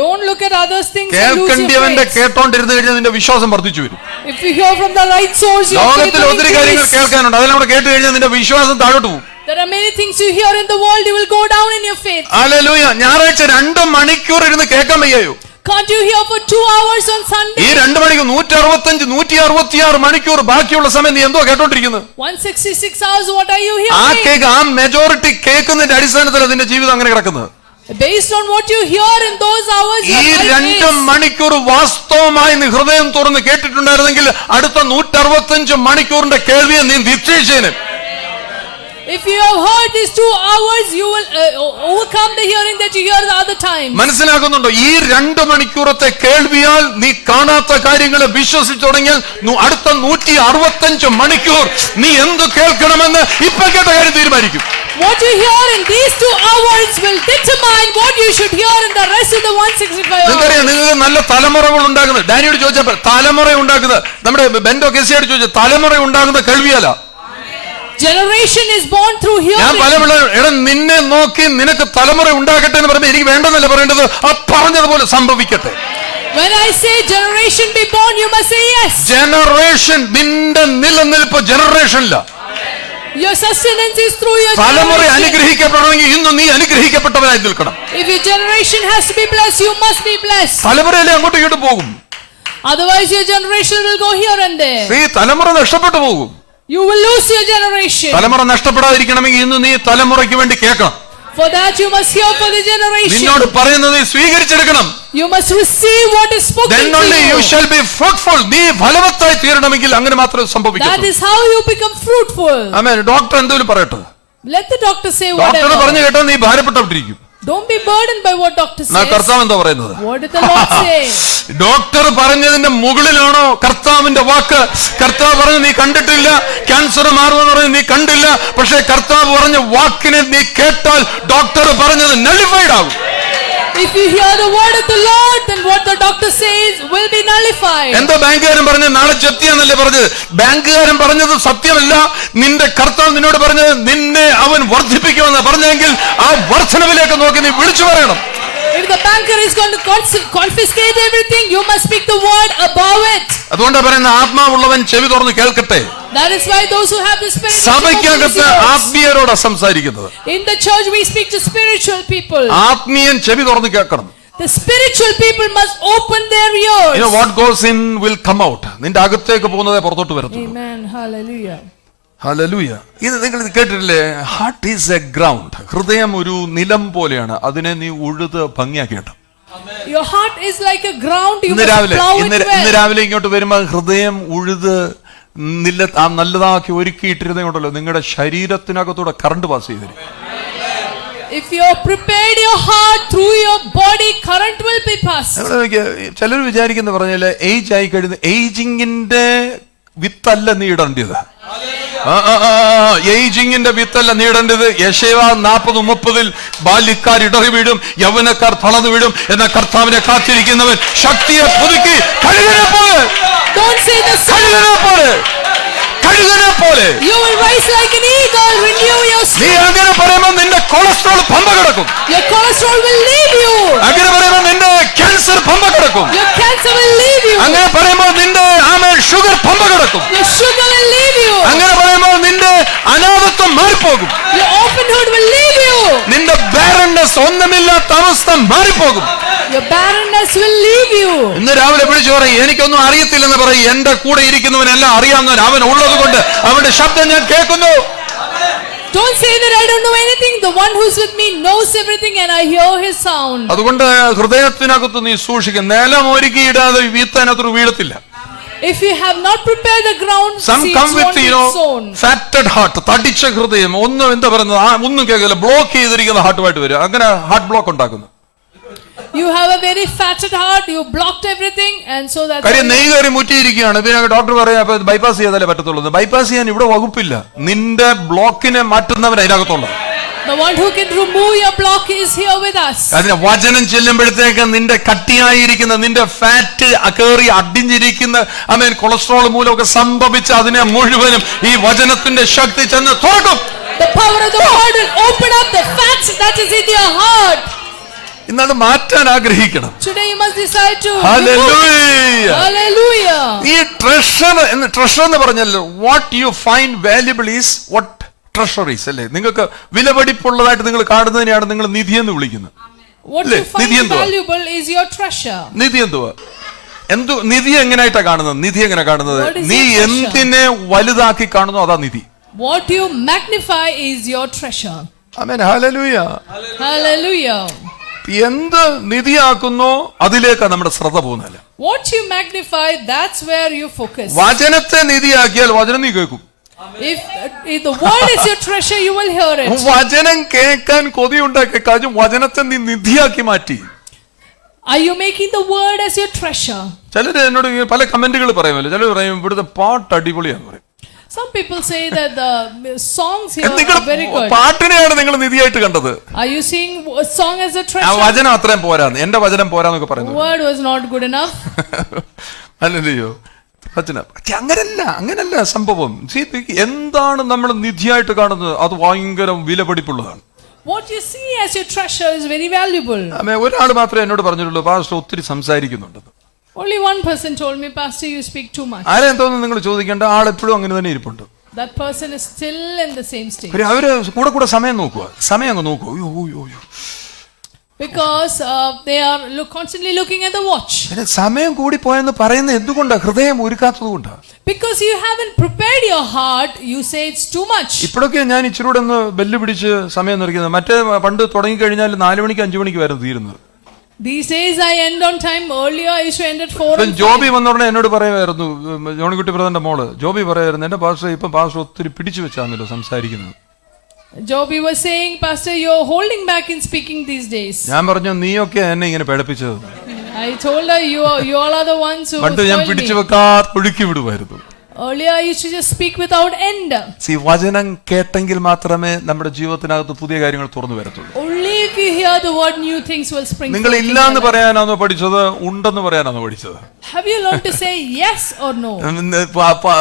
Don't look at others things. കേൾക്കേണ്ടിയവന്റെ കേട്ടോണ്ടിരുന്ന് കഴിഞ്ഞാൽ നിന്റെ വിശ്വാസം വർദ്ധിച്ചു വരും. If you hear from the right source, ലോകത്തിൽ ഒത്തിരി കാര്യങ്ങൾ കേൾക്കാനുണ്ട്. അതെല്ലാം കൂടെ കേട്ട് കഴിഞ്ഞാൽ നിന്റെ വിശ്വാസം താഴോട്ട് പോകും. There are many things you hear in the world, you will go down in your faith. Hallelujah. ഞായറാഴ്ച 2 മണിക്കൂർ ഇരുന്ന് കേൾക്കാൻ വയ്യയോ? Can't you hear for 2 hours on Sunday? ഈ 2 മണിക്കൂർ 165 166 മണിക്കൂർ ബാക്കിയുള്ള സമയം നീ എന്തോ കേട്ടോണ്ടിരിക്കുന്നത്? 166 hours, what are you ആ hearing? കേക്ക്, ആ മെജോറിറ്റി കേൾക്കുന്നതിന്റെ അടിസ്ഥാനത്തിൽ അതിന്റെ ജീവിതം അങ്ങനെ കിടക്കുന്നത്. Based on what you hear in those hours, ഈ your life 2 is. മണിക്കൂർ വാസ്തവമായി നീ ഹൃദയം തുറന്ന് കേട്ടിട്ടുണ്ടായിരുന്നെങ്കിൽ അടുത്ത 165 മണിക്കൂറിന്റെ കേൾവിയെ നീ നിശ്ചയിച്ചേനെ. If you have heard these 2 hours, you will overcome the hearing that you hear the other times. മനസ്സിലാകുന്നുണ്ടോ? ഈ 2 മണിക്കൂറത്തെ കേൾവിയാൽ നീ കാണാത്ത കാര്യങ്ങളെ വിശ്വസിച്ചു തുടങ്ങിയാൽ അടുത്ത 165 മണിക്കൂർ നീ എന്ത് കേൾക്കണമെന്ന് ഇപ്പൊ കേട്ട കാര്യം തീരുമാനിക്കും. What you hear in these 2 hours will determine what you should hear in the rest of the 165 hours. നിങ്ങൾക്കറിയാം, നിങ്ങൾക്ക് നല്ല തലമുറകൾ ഉണ്ടാകുന്നത്, ഡാനിയോട് ചോദിച്ചപ്പോൾ തലമുറ ഉണ്ടാക്കുന്നത്, നമ്മുടെ ബെൻഡോ കെസിയോട് ചോദിച്ചു, തലമുറ ഉണ്ടാകുന്നത് കേൾവിയല്ല. Generation is born through ഞാൻ hearing. പല എടാ നിന്നെ നോക്കി നിനക്ക് തലമുറ ഉണ്ടാകട്ടെ എന്ന് പറയുമ്പോൾ എനിക്ക് വേണ്ടെന്നല്ല പറയേണ്ടത്, ആ പറഞ്ഞതുപോലെ സംഭവിക്കട്ടെ. When I say generation be born, you must say yes. Generation, നിന്റെ നിലനിൽപ്പ് ജനറേഷനില്ല. Your sustenance is through your തലമുറ generation. അനുഗ്രഹിക്കപ്പെടണമെങ്കിൽ ഇന്ന് നീ അനുഗ്രഹിക്കപ്പെട്ടവനായി നിൽക്കണം. If your generation has to be blessed, you must be blessed. തലമുറയിലെ അങ്ങോട്ടും ഇങ്ങോട്ടും പോകും. Otherwise your generation will go here and there. ഈ തലമുറ നഷ്ടപ്പെട്ടു പോകും. You will lose your generation. തലമുറ നഷ്ടപ്പെടാതിരിക്കണമെങ്കിൽ ഇന്ന് നീ തലമുറയ്ക്ക് വേണ്ടി കേൾക്കണം. For that you must hear for the generation. നിന്നോട് പറയുന്നത് നീ സ്വീകരിച്ചെടുക്കണം. You must receive what is spoken Then to only you you. shall be fruitful. നീ ഫലവത്തായി തീരണമെങ്കിൽ അങ്ങനെ മാത്രമേ That സംഭവിക്കൂ. is how you become fruitful. Amen. Doctor എന്തെങ്കിലും പറയട്ടെ, Let the doctor say doctor whatever. പറഞ്ഞു കേട്ടോ നീ ഭാരപ്പെട്ടവട്ടിരിക്കും. Don't be burdened by what doctor എന്നാ says. കർത്താവ് എന്താ പറയുന്നത്? What did the Lord say? Doctor പറഞ്ഞതിന്റെ മുകളിലാണോ കർത്താവിന്റെ വാക്ക്? കർത്താവ് പറഞ്ഞു നീ കണ്ടിട്ടില്ല, ക്യാൻസർ മാറുമെന്ന് പറഞ്ഞു നീ കണ്ടില്ല, പക്ഷേ കർത്താവ് പറഞ്ഞ വാക്കിനെ നീ കേട്ടാൽ ഡോക്ടർ പറഞ്ഞത് നള്ളിഫൈഡ് ആകും. If you hear the word of the Lord, then what the doctor says will be nullified. എന്താ ബാങ്കുകാരൻ പറഞ്ഞത്? നാളെ ചെത്തിയാന്നല്ലേ പറഞ്ഞത്? ബാങ്കുകാരൻ പറഞ്ഞത് സത്യമല്ല. നിന്റെ കർത്താവ് നിന്നോട് പറഞ്ഞത് നിന്നെ അവൻ വർദ്ധിപ്പിക്കുമെന്ന് പറഞ്ഞെങ്കിൽ ആ വർധനവിലേക്ക് നോക്കി നീ വിളിച്ചു പറയണം. If the banker is going to confiscate everything, you must speak the word above it. അതുകൊണ്ടാ പറയുന്ന ആത്മാവുള്ളവൻ ചെവി തുറന്ന് കേൾക്കട്ടെ. That is why those who have the spirit of സഭയ്ക്കകത്ത് ആത്മീയരോടാ സംസാരിക്കുന്നത്. In the church we speak to spiritual people. ആത്മീയൻ ചെവി തുറന്ന് കേൾക്കണം. The spiritual people must open their ears. You know what goes in will come out. നിന്റെ അകത്തേക്ക് പോകുന്നതേ പുറത്തോട്ട് വരത്തുള്ളൂ. Amen. Hallelujah. ഹല്ലേലൂയ. ഇത് നിങ്ങൾ കേട്ടിട്ടില്ലേ? Heart is A ground. ഹൃദയം ഒരു നിലം പോലെയാണ്, അതിനെ നീ ഉഴുത് ഭംഗിയാക്കിയിട്ട്. Your heart is like a ground, you ഇന്ന് must രാവിലെ plow it ഇന്ന് well. രാവിലെ ഇങ്ങോട്ട് വരുമ്പോൾ ഹൃദയം ഉഴുത് നല്ലതാക്കി ഒരുക്കിയിട്ടിരുന്നുണ്ടല്ലോ, നിങ്ങളുടെ ശരീരത്തിനകത്തൂടെ കറണ്ട് പാസ് ചെയ്തു തരും. If you have prepared your heart through your body, current will be passed. ചിലർ വിചാരിക്കുന്ന പറഞ്ഞാല് ഏജ് ആയി കഴിഞ്ഞ ഏജിങ്ങിന്റെ വിത്തല്ല നീ ഇടേണ്ടത്. ഏജിങ്ങിന്റെ വിത്തല്ല നീടേണ്ടത്. യെശയ്യാ 40:30 ബാല്യക്കാർ ഇടറി വീഴും, യൗവനക്കാർ തളർന്നു വീഴും, എന്ന കർത്താവിനെ കാത്തിരിക്കുന്നവൻ ശക്തിയെ പുതുക്കി കഴുകനെ പോലെ കഴുകനെ പോലെ You will rise like an eagle, renew your നീ strength. അങ്ങനെ പറയുമ്പോൾ നിന്റെ കൊളസ്ട്രോൾ പമ്പ കിടക്കും. Your cholesterol will leave you. അങ്ങനെ പറയുമ്പോൾ നിന്റെ ക്യാൻസർ പമ്പ കിടക്കും. Your cancer will leave you. അങ്ങനെ പറയുമ്പോൾ നിന്റെ ഷുഗർ പമ്പ കിടക്കും. Your sugar will leave you. അങ്ങനെ പറയുമ്പോൾ നിന്റെ അനാഥത്വം മാറിപ്പോകും. Your orphanhood will leave you. നിന്റെ ബാരൻനെസ്, ഒന്നുമില്ലാത്ത അവസ്ഥ മാറിപ്പോകും. Your barrenness will leave you. ഇന്ന് രാവിലെ വിളിച്ചു പറയും എനിക്കൊന്നും അറിയത്തില്ലെന്ന് പറയും. എന്റെ കൂടെ ഇരിക്കുന്നവനെല്ലാം അറിയാവുന്നവൻ, അവൻ ഉള്ളത് കൊണ്ട് അവന്റെ ശബ്ദം ഞാൻ കേൾക്കുന്നു. Don't say that I don't know anything. The one who's with me knows everything and I hear his sound. അതുകൊണ്ട് ഹൃദയത്തിനകത്ത് നീ സൂക്ഷിക്കും. നിലം ഒരുക്കിയിടാതെ വിത്തതിനകത്ത് വീഴത്തില്ല. If you have not prepared the ground, Some seeds come with won't be sown. fatted heart, തടിച്ച ഹൃദയം, ഒന്നും എന്താ പറയുന്നത്, ഒന്നും കേൾക്കില്ല, ബ്ലോക്ക് ചെയ്തിരിക്കുന്ന ഹാർട്ടുമായിട്ട് വരും. അങ്ങനെ ഹാർട്ട് ബ്ലോക്ക് ഉണ്ടാക്കുന്നു. You have a very fatted heart, you blocked everything, and so that കാര്യം നെയ് കയറി മുറ്റിയിരിക്കുകയാണ്. പിന്നെ ഡോക്ടർ പറയാം അപ്പൊ ബൈപ്പാസ് ചെയ്താലേ പറ്റത്തുള്ളൂ. ബൈപ്പാസ് ചെയ്യാൻ ഇവിടെ വകുപ്പില്ല. നിന്റെ ബ്ലോക്കിനെ മാറ്റുന്നവൻ അതിനകത്തുള്ള. the one who can remove your block is here with us. അതിന് വചനം ചെല്ലുമ്പോഴത്തേക്ക് നിന്റെ കട്ടിയായിരിക്കുന്ന നിന്റെ ഫാറ്റ് കയറി അടിഞ്ഞിരിക്കുന്ന കൊളസ്ട്രോൾ മൂലമൊക്കെ സംഭവിച്ച് അതിനെ മുഴുവനും ഈ വചനത്തിന്റെ ശക്തി ചെന്ന് തുറക്കും. The power of the word will open up the fat that is in your heart. ഇന്നത് മാറ്റാൻ ആഗ്രഹിക്കണം. Today you must decide to Hallelujah. Hallelujah. ഈ ട്രഷർ എന്ന് പറഞ്ഞാൽ what you find valuable is what treasuries അല്ലേ? നിങ്ങൾക്ക് വിലപിടിപ്പുള്ളതായിട്ട് നിങ്ങൾ കാണുന്നതിനെയാണ് നിങ്ങൾ നിധി എന്ന് വിളിക്കുന്നത്. What you find valuable is your treasure. നിധി എന്തുവാ? നിധി എങ്ങനെയായിട്ടാ കാണുന്നത്? നിധി എങ്ങനെ കാണുന്നത്? നീ എന്തിനെ വലുതാക്കി കാണുന്നു അതാ നിധി. What you magnify is your treasure. Amen. Hallelujah. Hallelujah. എന്ത് നിധിയാക്കുന്നോ അതിലേക്കാ നമ്മുടെ ശ്രദ്ധ പോകുന്നതല്ല. What you magnify, that's where you focus. വചനത്തെ നിധിയാക്കിയാൽ വചനം നീ കേൾക്കും. If the word is your treasure, you will hear it. വചനം കേൾക്കാൻ കൊതിയുണ്ടാക്കിയ കാര്യം വചനത്തെ നീ നിധിയാക്കി മാറ്റി. Are you making the word as your treasure? ചിലര് എന്നോട് പല കമന്റുകൾ പറയുമല്ലോ. ചിലർ പറയും ഇവിടുത്തെ പാട്ട് അടിപൊളിയാന്ന് പറയും. Some people say that the songs here are very good. പാട്ടിനെയാണ് നിങ്ങൾ നിധിയായിട്ട് കണ്ടത്. Are you seeing a song as a treasure? വചനം അത്രയും പോരാന്ന്, എന്റെ വചനം പോരാന്നൊക്കെ പറയുന്നു. Word was not good enough. അല്ലല്ലോ വചനം. അങ്ങനല്ല സംഭവം. എന്താണ് നമ്മൾ നിധിയായിട്ട് കാണുന്നത് അത് ഭയങ്കര വിലപിടിപ്പുള്ളതാണ്. What you see as your treasure is very valuable. ഒരാൾ മാത്രമേ എന്നോട് പറഞ്ഞിട്ടുള്ളൂ പാസ്റ്റർ ഒത്തിരി സംസാരിക്കുന്നുണ്ട്. Only one person told me, Pastor, you speak too much. ആരെയും തോന്നുന്നു നിങ്ങൾ ചോദിക്കേണ്ട, ആൾ എപ്പോഴും അങ്ങനെ തന്നെ ഇരിപ്പുണ്ട്. That person is still in the same state. അവര് കൂടെ സമയം നോക്കുക, സമയം അങ്ങ് നോക്കുക. Because they are constantly looking at the watch. സമയം കൂടി പോയെന്ന് പറയുന്നത് എന്തുകൊണ്ടാ? ഹൃദയം ഒരുക്കാത്തത് കൊണ്ടാ. Because you haven't prepared your heart, you say it's too much. ഇപ്പോഴൊക്കെ ഞാൻ ഇച്ചിരൂടെ ഒന്ന് ബെല്ല് പിടിച്ച് സമയം നിർക്കുന്നത്. മറ്റേ പണ്ട് തുടങ്ങി കഴിഞ്ഞാൽ 4 മണിക്ക് 5 മണിക്ക് വരെ തീരുന്നത്. These days I end on time. Earlier I used to end at 4. Joby വന്ന ഉടനെ എന്നോട് പറയുമായിരുന്നു, ജോണിക്കുട്ടി ബ്രദറിന്റെ മോള് ജോബി പറയായിരുന്നു, എന്റെ പാസ്റ്റർ ഇപ്പൊ പാസ്റ്റർ ഒത്തിരി പിടിച്ചു വെച്ചാണല്ലോ സംസാരിക്കുന്നത്. Joby was saying, Pastor, you're holding back in speaking these days. ഞാൻ പറഞ്ഞു, നീയൊക്കെ എന്നെ ഇങ്ങനെ പേടിപ്പിച്ചത്. I told her, you all are the ones who പണ്ട് ഞാൻ പിടിച്ചു വെക്കാതെ ഒഴുക്കി വിടുമായിരുന്നു. Earlier I used to just speak without end. വചനം കേട്ടെങ്കിൽ മാത്രമേ നമ്മുടെ ജീവിതത്തിനകത്ത് പുതിയ കാര്യങ്ങൾ തുറന്നു വരത്തുള്ളൂ. Only if you hear the word, new things will spring. നിങ്ങൾ ഇല്ല എന്ന് പറയാനാണോ പഠിച്ചത്, ഉണ്ടെന്ന് പറയാനാണോ പഠിച്ചത്? Have you learned to say yes or no?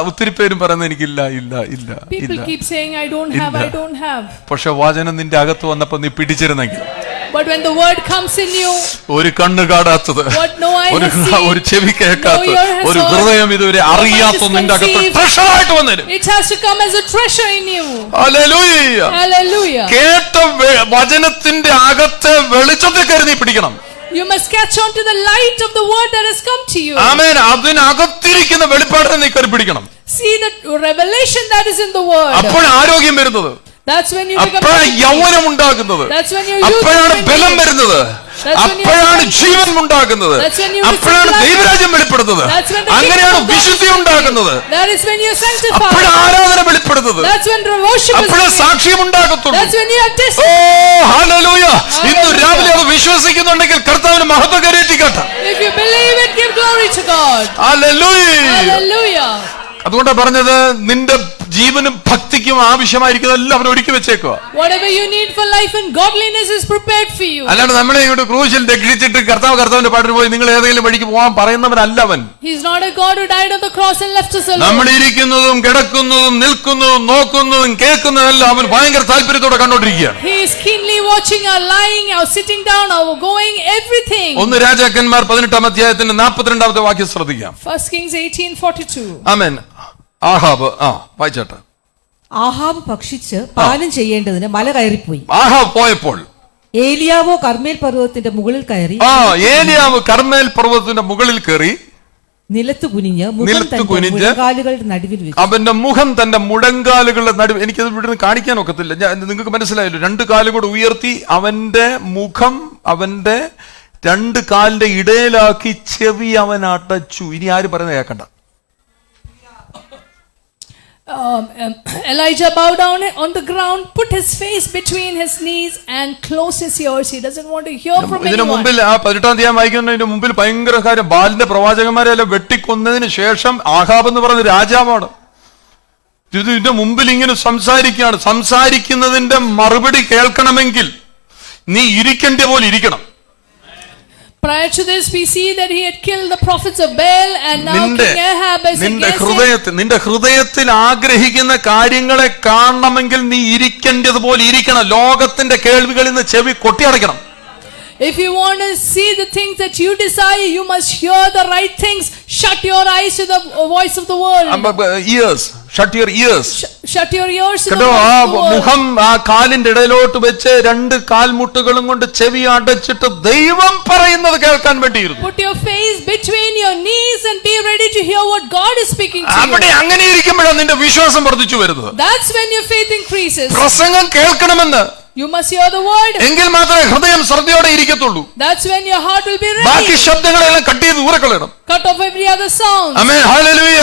ഒത്തിരി പേരും പറയുന്നത് എനിക്കില്ല ഇല്ല ഇല്ല. People keep saying I don't have, I don't have. പക്ഷെ വചനം നിന്റെ അകത്ത് വന്നപ്പോ നീ പിടിച്ചിരുന്നെങ്കിൽ, but when the word comes in you, ഒരു കണ്ണ് കാണാത്തത്, ഒരു ചെവി കേൾക്കാത്തത്, ഒരു ഹൃദയം ഇതുവരെ അറിയാത്ത നിന്റെ അകത്ത് ട്രഷറായിട്ട് വന്നേരും. it has to come as a treasure in you. Hallelujah. Hallelujah. കേട്ട വചനത്തിന്റെ അകത്തെ വെളിച്ചത്തെ കരുതി പിടിക്കണം. You must catch on to the light of the word that has come to you. ആമേൻ. അതിനകത്തിരിക്കുന്ന വെളിപ്പാടിനെ നീ കരുതി പിടിക്കണം. See the revelation that is in the word. അപ്പോൾ ആരോഗ്യം വരുന്നത്, that's when you become, അപ്പോഴാണ് യൗവനം ഉണ്ടാകുന്നത്, that's when you അപ്പോഴാണ് ബലം വരുന്നത്, അപ്പോഴാണ് ജീവൻ ഉണ്ടാകുന്നത്, അപ്പോഴാണ് ദൈവരാജ്യം വെളിപ്പെടുന്നത്, അങ്ങനെയാണ് വിശുദ്ധി ഉണ്ടാകുന്നത്, that is when you sanctify, അപ്പോഴാണ് ആരാധന വെളിപ്പെടുന്നത്, that's when worship is, അപ്പോഴാണ് സാക്ഷ്യം ഉണ്ടാകത്തുള്ളൂ. that's when you have tested. Oh hallelujah. ഇന്ന് രാവിലെ അത് വിശ്വസിക്കുന്നുണ്ടെങ്കിൽ കർത്താവിന് മഹത്വം കരേറ്റിക്കട്ടെ. If you believe it, give glory to God. Hallelujah. Hallelujah. അതുകൊണ്ടാണ് പറഞ്ഞത്, നിന്റെ ജീവനും ഭക്തിക്കും ആവശ്യമായിരിക്കുന്നതെല്ലാം അവൻ ഒരുക്കി വെച്ചേക്കുക. Whatever you need for life and godliness is prepared for you. അല്ലാണ്ട് നമ്മളെ ഇങ്ങോട്ട് ക്രൂശിൽ രക്ഷിച്ചിട്ട് കർത്താവിന്റെ പാട്ടിന് പോയി നിങ്ങൾ ഏതെങ്കിലും വഴിക്ക് പോകാൻ പറയുന്നവനല്ല അവൻ. He is not a God who died on the cross and left us alone. നമ്മൾ ഇരിക്കുന്നതും കിടക്കുന്നതും നിൽക്കുന്നതും നോക്കുന്നതും കേൾക്കുന്നതെല്ലാം അവൻ ഭയങ്കര താല്പര്യത്തോടെ കണ്ടോണ്ടിരിക്കുകയാണ്. He is keenly watching our lying, our sitting down, our going, everything. 1 രാജാക്കന്മാർ 18-ാം അധ്യായത്തിന്റെ 42-ാമത്തെ വാക്യം ശ്രദ്ധിക്കാം. 1 Kings 18:42. ആമേൻ. ആഹാബ് വായിച്ചാട്ടെ. ആഹാബ് ഭക്ഷിച്ച് പാനം ചെയ്യേണ്ടതിന് മല കയറിപ്പോയി. ആഹാബ് പോയപ്പോൾ ഏലിയാവോ കർമ്മേൽ പർവ്വതത്തിന്റെ മുകളിൽ കയറി. ഏലിയാവ് കർമ്മേൽ പർവ്വതത്തിന്റെ മുകളിൽ കയറി നിലത്ത് കുനിഞ്ഞ് മുഴങ്കാലുകളുടെ നടുവിൽ വെച്ചു. അവന്റെ മുഖം തന്റെ മുഴങ്കാലുകളുടെ നടുവിൽ. എനിക്കത് ഇവിടുന്ന് കാണിക്കാൻ ഒക്കത്തില്ല. നിങ്ങൾക്ക് മനസ്സിലായല്ലോ. 2 കാലും കൂടെ ഉയർത്തി അവന്റെ മുഖം അവന്റെ 2 കാലിന്റെ ഇടയിലാക്കി ചെവി അവൻ അടച്ചു. ഇനി ആര് പറയുന്നത് കേൾക്കണ്ട. Elijah bowed down on the ground, put his face between his knees and closed his ears. He doesn't want to hear from anyone. ഇതിനു മുമ്പിൽ 18-ാം അധ്യായം വായിക്കുന്നതിന് മുമ്പിൽ ഭയങ്കര കാര്യം, ബാലിന്റെ പ്രവാചകന്മാരെ എല്ലാം വെട്ടിക്കൊന്നതിന് ശേഷം ആഹാബ് എന്ന് പറയുന്ന രാജാവാണ്. ഇതിന്റെ മുമ്പിൽ ഇങ്ങനെ സംസാരിക്കുകയാണ്. സംസാരിക്കുന്നതിന്റെ മറുപടി കേൾക്കണമെങ്കിൽ നീ ഇരിക്കേണ്ട പോലെ ഇരിക്കണം. Prior to this, we see that he had killed the prophets of Baal, and now King Ahab is against him. നിന്റെ ഹൃദയത്തിൽ ആഗ്രഹിക്കുന്ന കാര്യങ്ങളെ കാണണമെങ്കിൽ നീ ഇരിക്കേണ്ടതുപോലെ ഇരിക്കണം. ലോകത്തിന്റെ കേൾവികളിൽ നിന്ന് ചെവി കൊട്ടിയടയ്ക്കണം. If you want to see the things that you desire, you must hear the right things. Shut your eyes to the voice of the world. Ears. Shut your ears. Shut your ears. കേട്ടോ, ആ മുഖം ആ കാലിന്റെ ഇടയിലോട്ട് വെച്ച് രണ്ട് കാൽമുട്ടുകളും കൊണ്ട് ചെവി അടച്ചിട്ട് ദൈവം പറയുന്നത് കേൾക്കാൻ വേണ്ടിയിരുന്നു. Put your face between your knees and be ready to hear what God is speaking to you. അവിടെ അങ്ങനെ ഇരിക്കുമ്പോഴാണ് നിന്റെ വിശ്വാസം വർദ്ധിച്ചു വരുന്നത്. That's when your faith increases. പ്രസംഗം കേൾക്കണമെന്ന്, You must hear the word. എങ്കിൽ മാത്രമേ ഹൃദയം ശ്രദ്ധയോടെ ഇരിക്കത്തുള്ളൂ. That's when your heart will be ready. ബാക്കി ശബ്ദങ്ങളെല്ലാം കട്ട് ചെയ്ത് ഊരക്കളയണം. Cut off every other sound. ആമേൻ, ഹല്ലേലൂയ.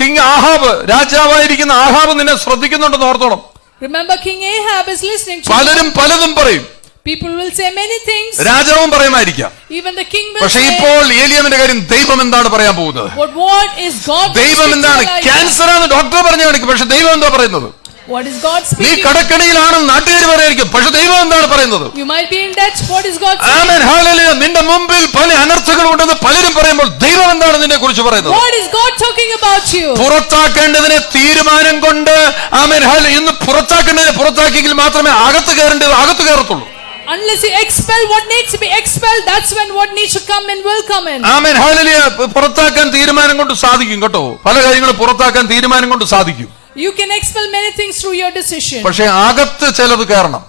കിങ് ആഹാബ്, രാജാവായിരിക്കുന്ന ആഹാബ് നിന്നെ ശ്രദ്ധിക്കുന്നുണ്ടെന്ന് ഓർത്തോണം. Remember, King Ahab is listening to you. പലരും പലതും പറയും. People will say many things. രാജാവും പറയുമായിരിക്കാം. Even the king will പക്ഷെ say. ഇപ്പോൾ ഏലിയാവിന്റെ കാര്യം ദൈവം എന്താണ് പറയാൻ പോകുന്നത്? What is God? ദൈവം എന്താണ്? ക്യാൻസർ ആണ് ഡോക്ടർ പറഞ്ഞു കാണിക്കും, പക്ഷെ ദൈവം എന്താ പറയുന്നത്? What is God നീ speaking? കടക്കണിയിലാണെന്ന് നാട്ടുകാർ പറയായിരിക്കും, പക്ഷെ ദൈവം എന്താണ് പറയുന്നത്? You might be in debt. What is God saying? Amen, hallelujah. നിന്റെ മുമ്പിൽ പല അനർത്ഥങ്ങളും ഉണ്ടെന്ന് പലരും പറയുമ്പോൾ ദൈവം എന്താണ് നിന്നെ കുറിച്ച് പറയുന്നത്? What is God talking about you? പുറത്താക്കേണ്ടതിനെ തീരുമാനം കൊണ്ട് ആമേൻ, ഹല്ലേലൂയ. ഇന്ന് പുറത്താക്കേണ്ടതിനെ പുറത്താക്കിയെങ്കിൽ മാത്രമേ അകത്ത് കയറത്തുള്ളൂ. Unless you expel what needs to be expelled, that's when what needs to come in will come in. Amen, hallelujah. പുറത്താക്കാൻ തീരുമാനം കൊണ്ട് സാധിക്കും കേട്ടോ. പല കാര്യങ്ങളും പുറത്താക്കാൻ തീരുമാനം കൊണ്ട് സാധിക്കും. You can expel many things through your decision. പക്ഷെ അകത്ത് ചിലത് കയറണം.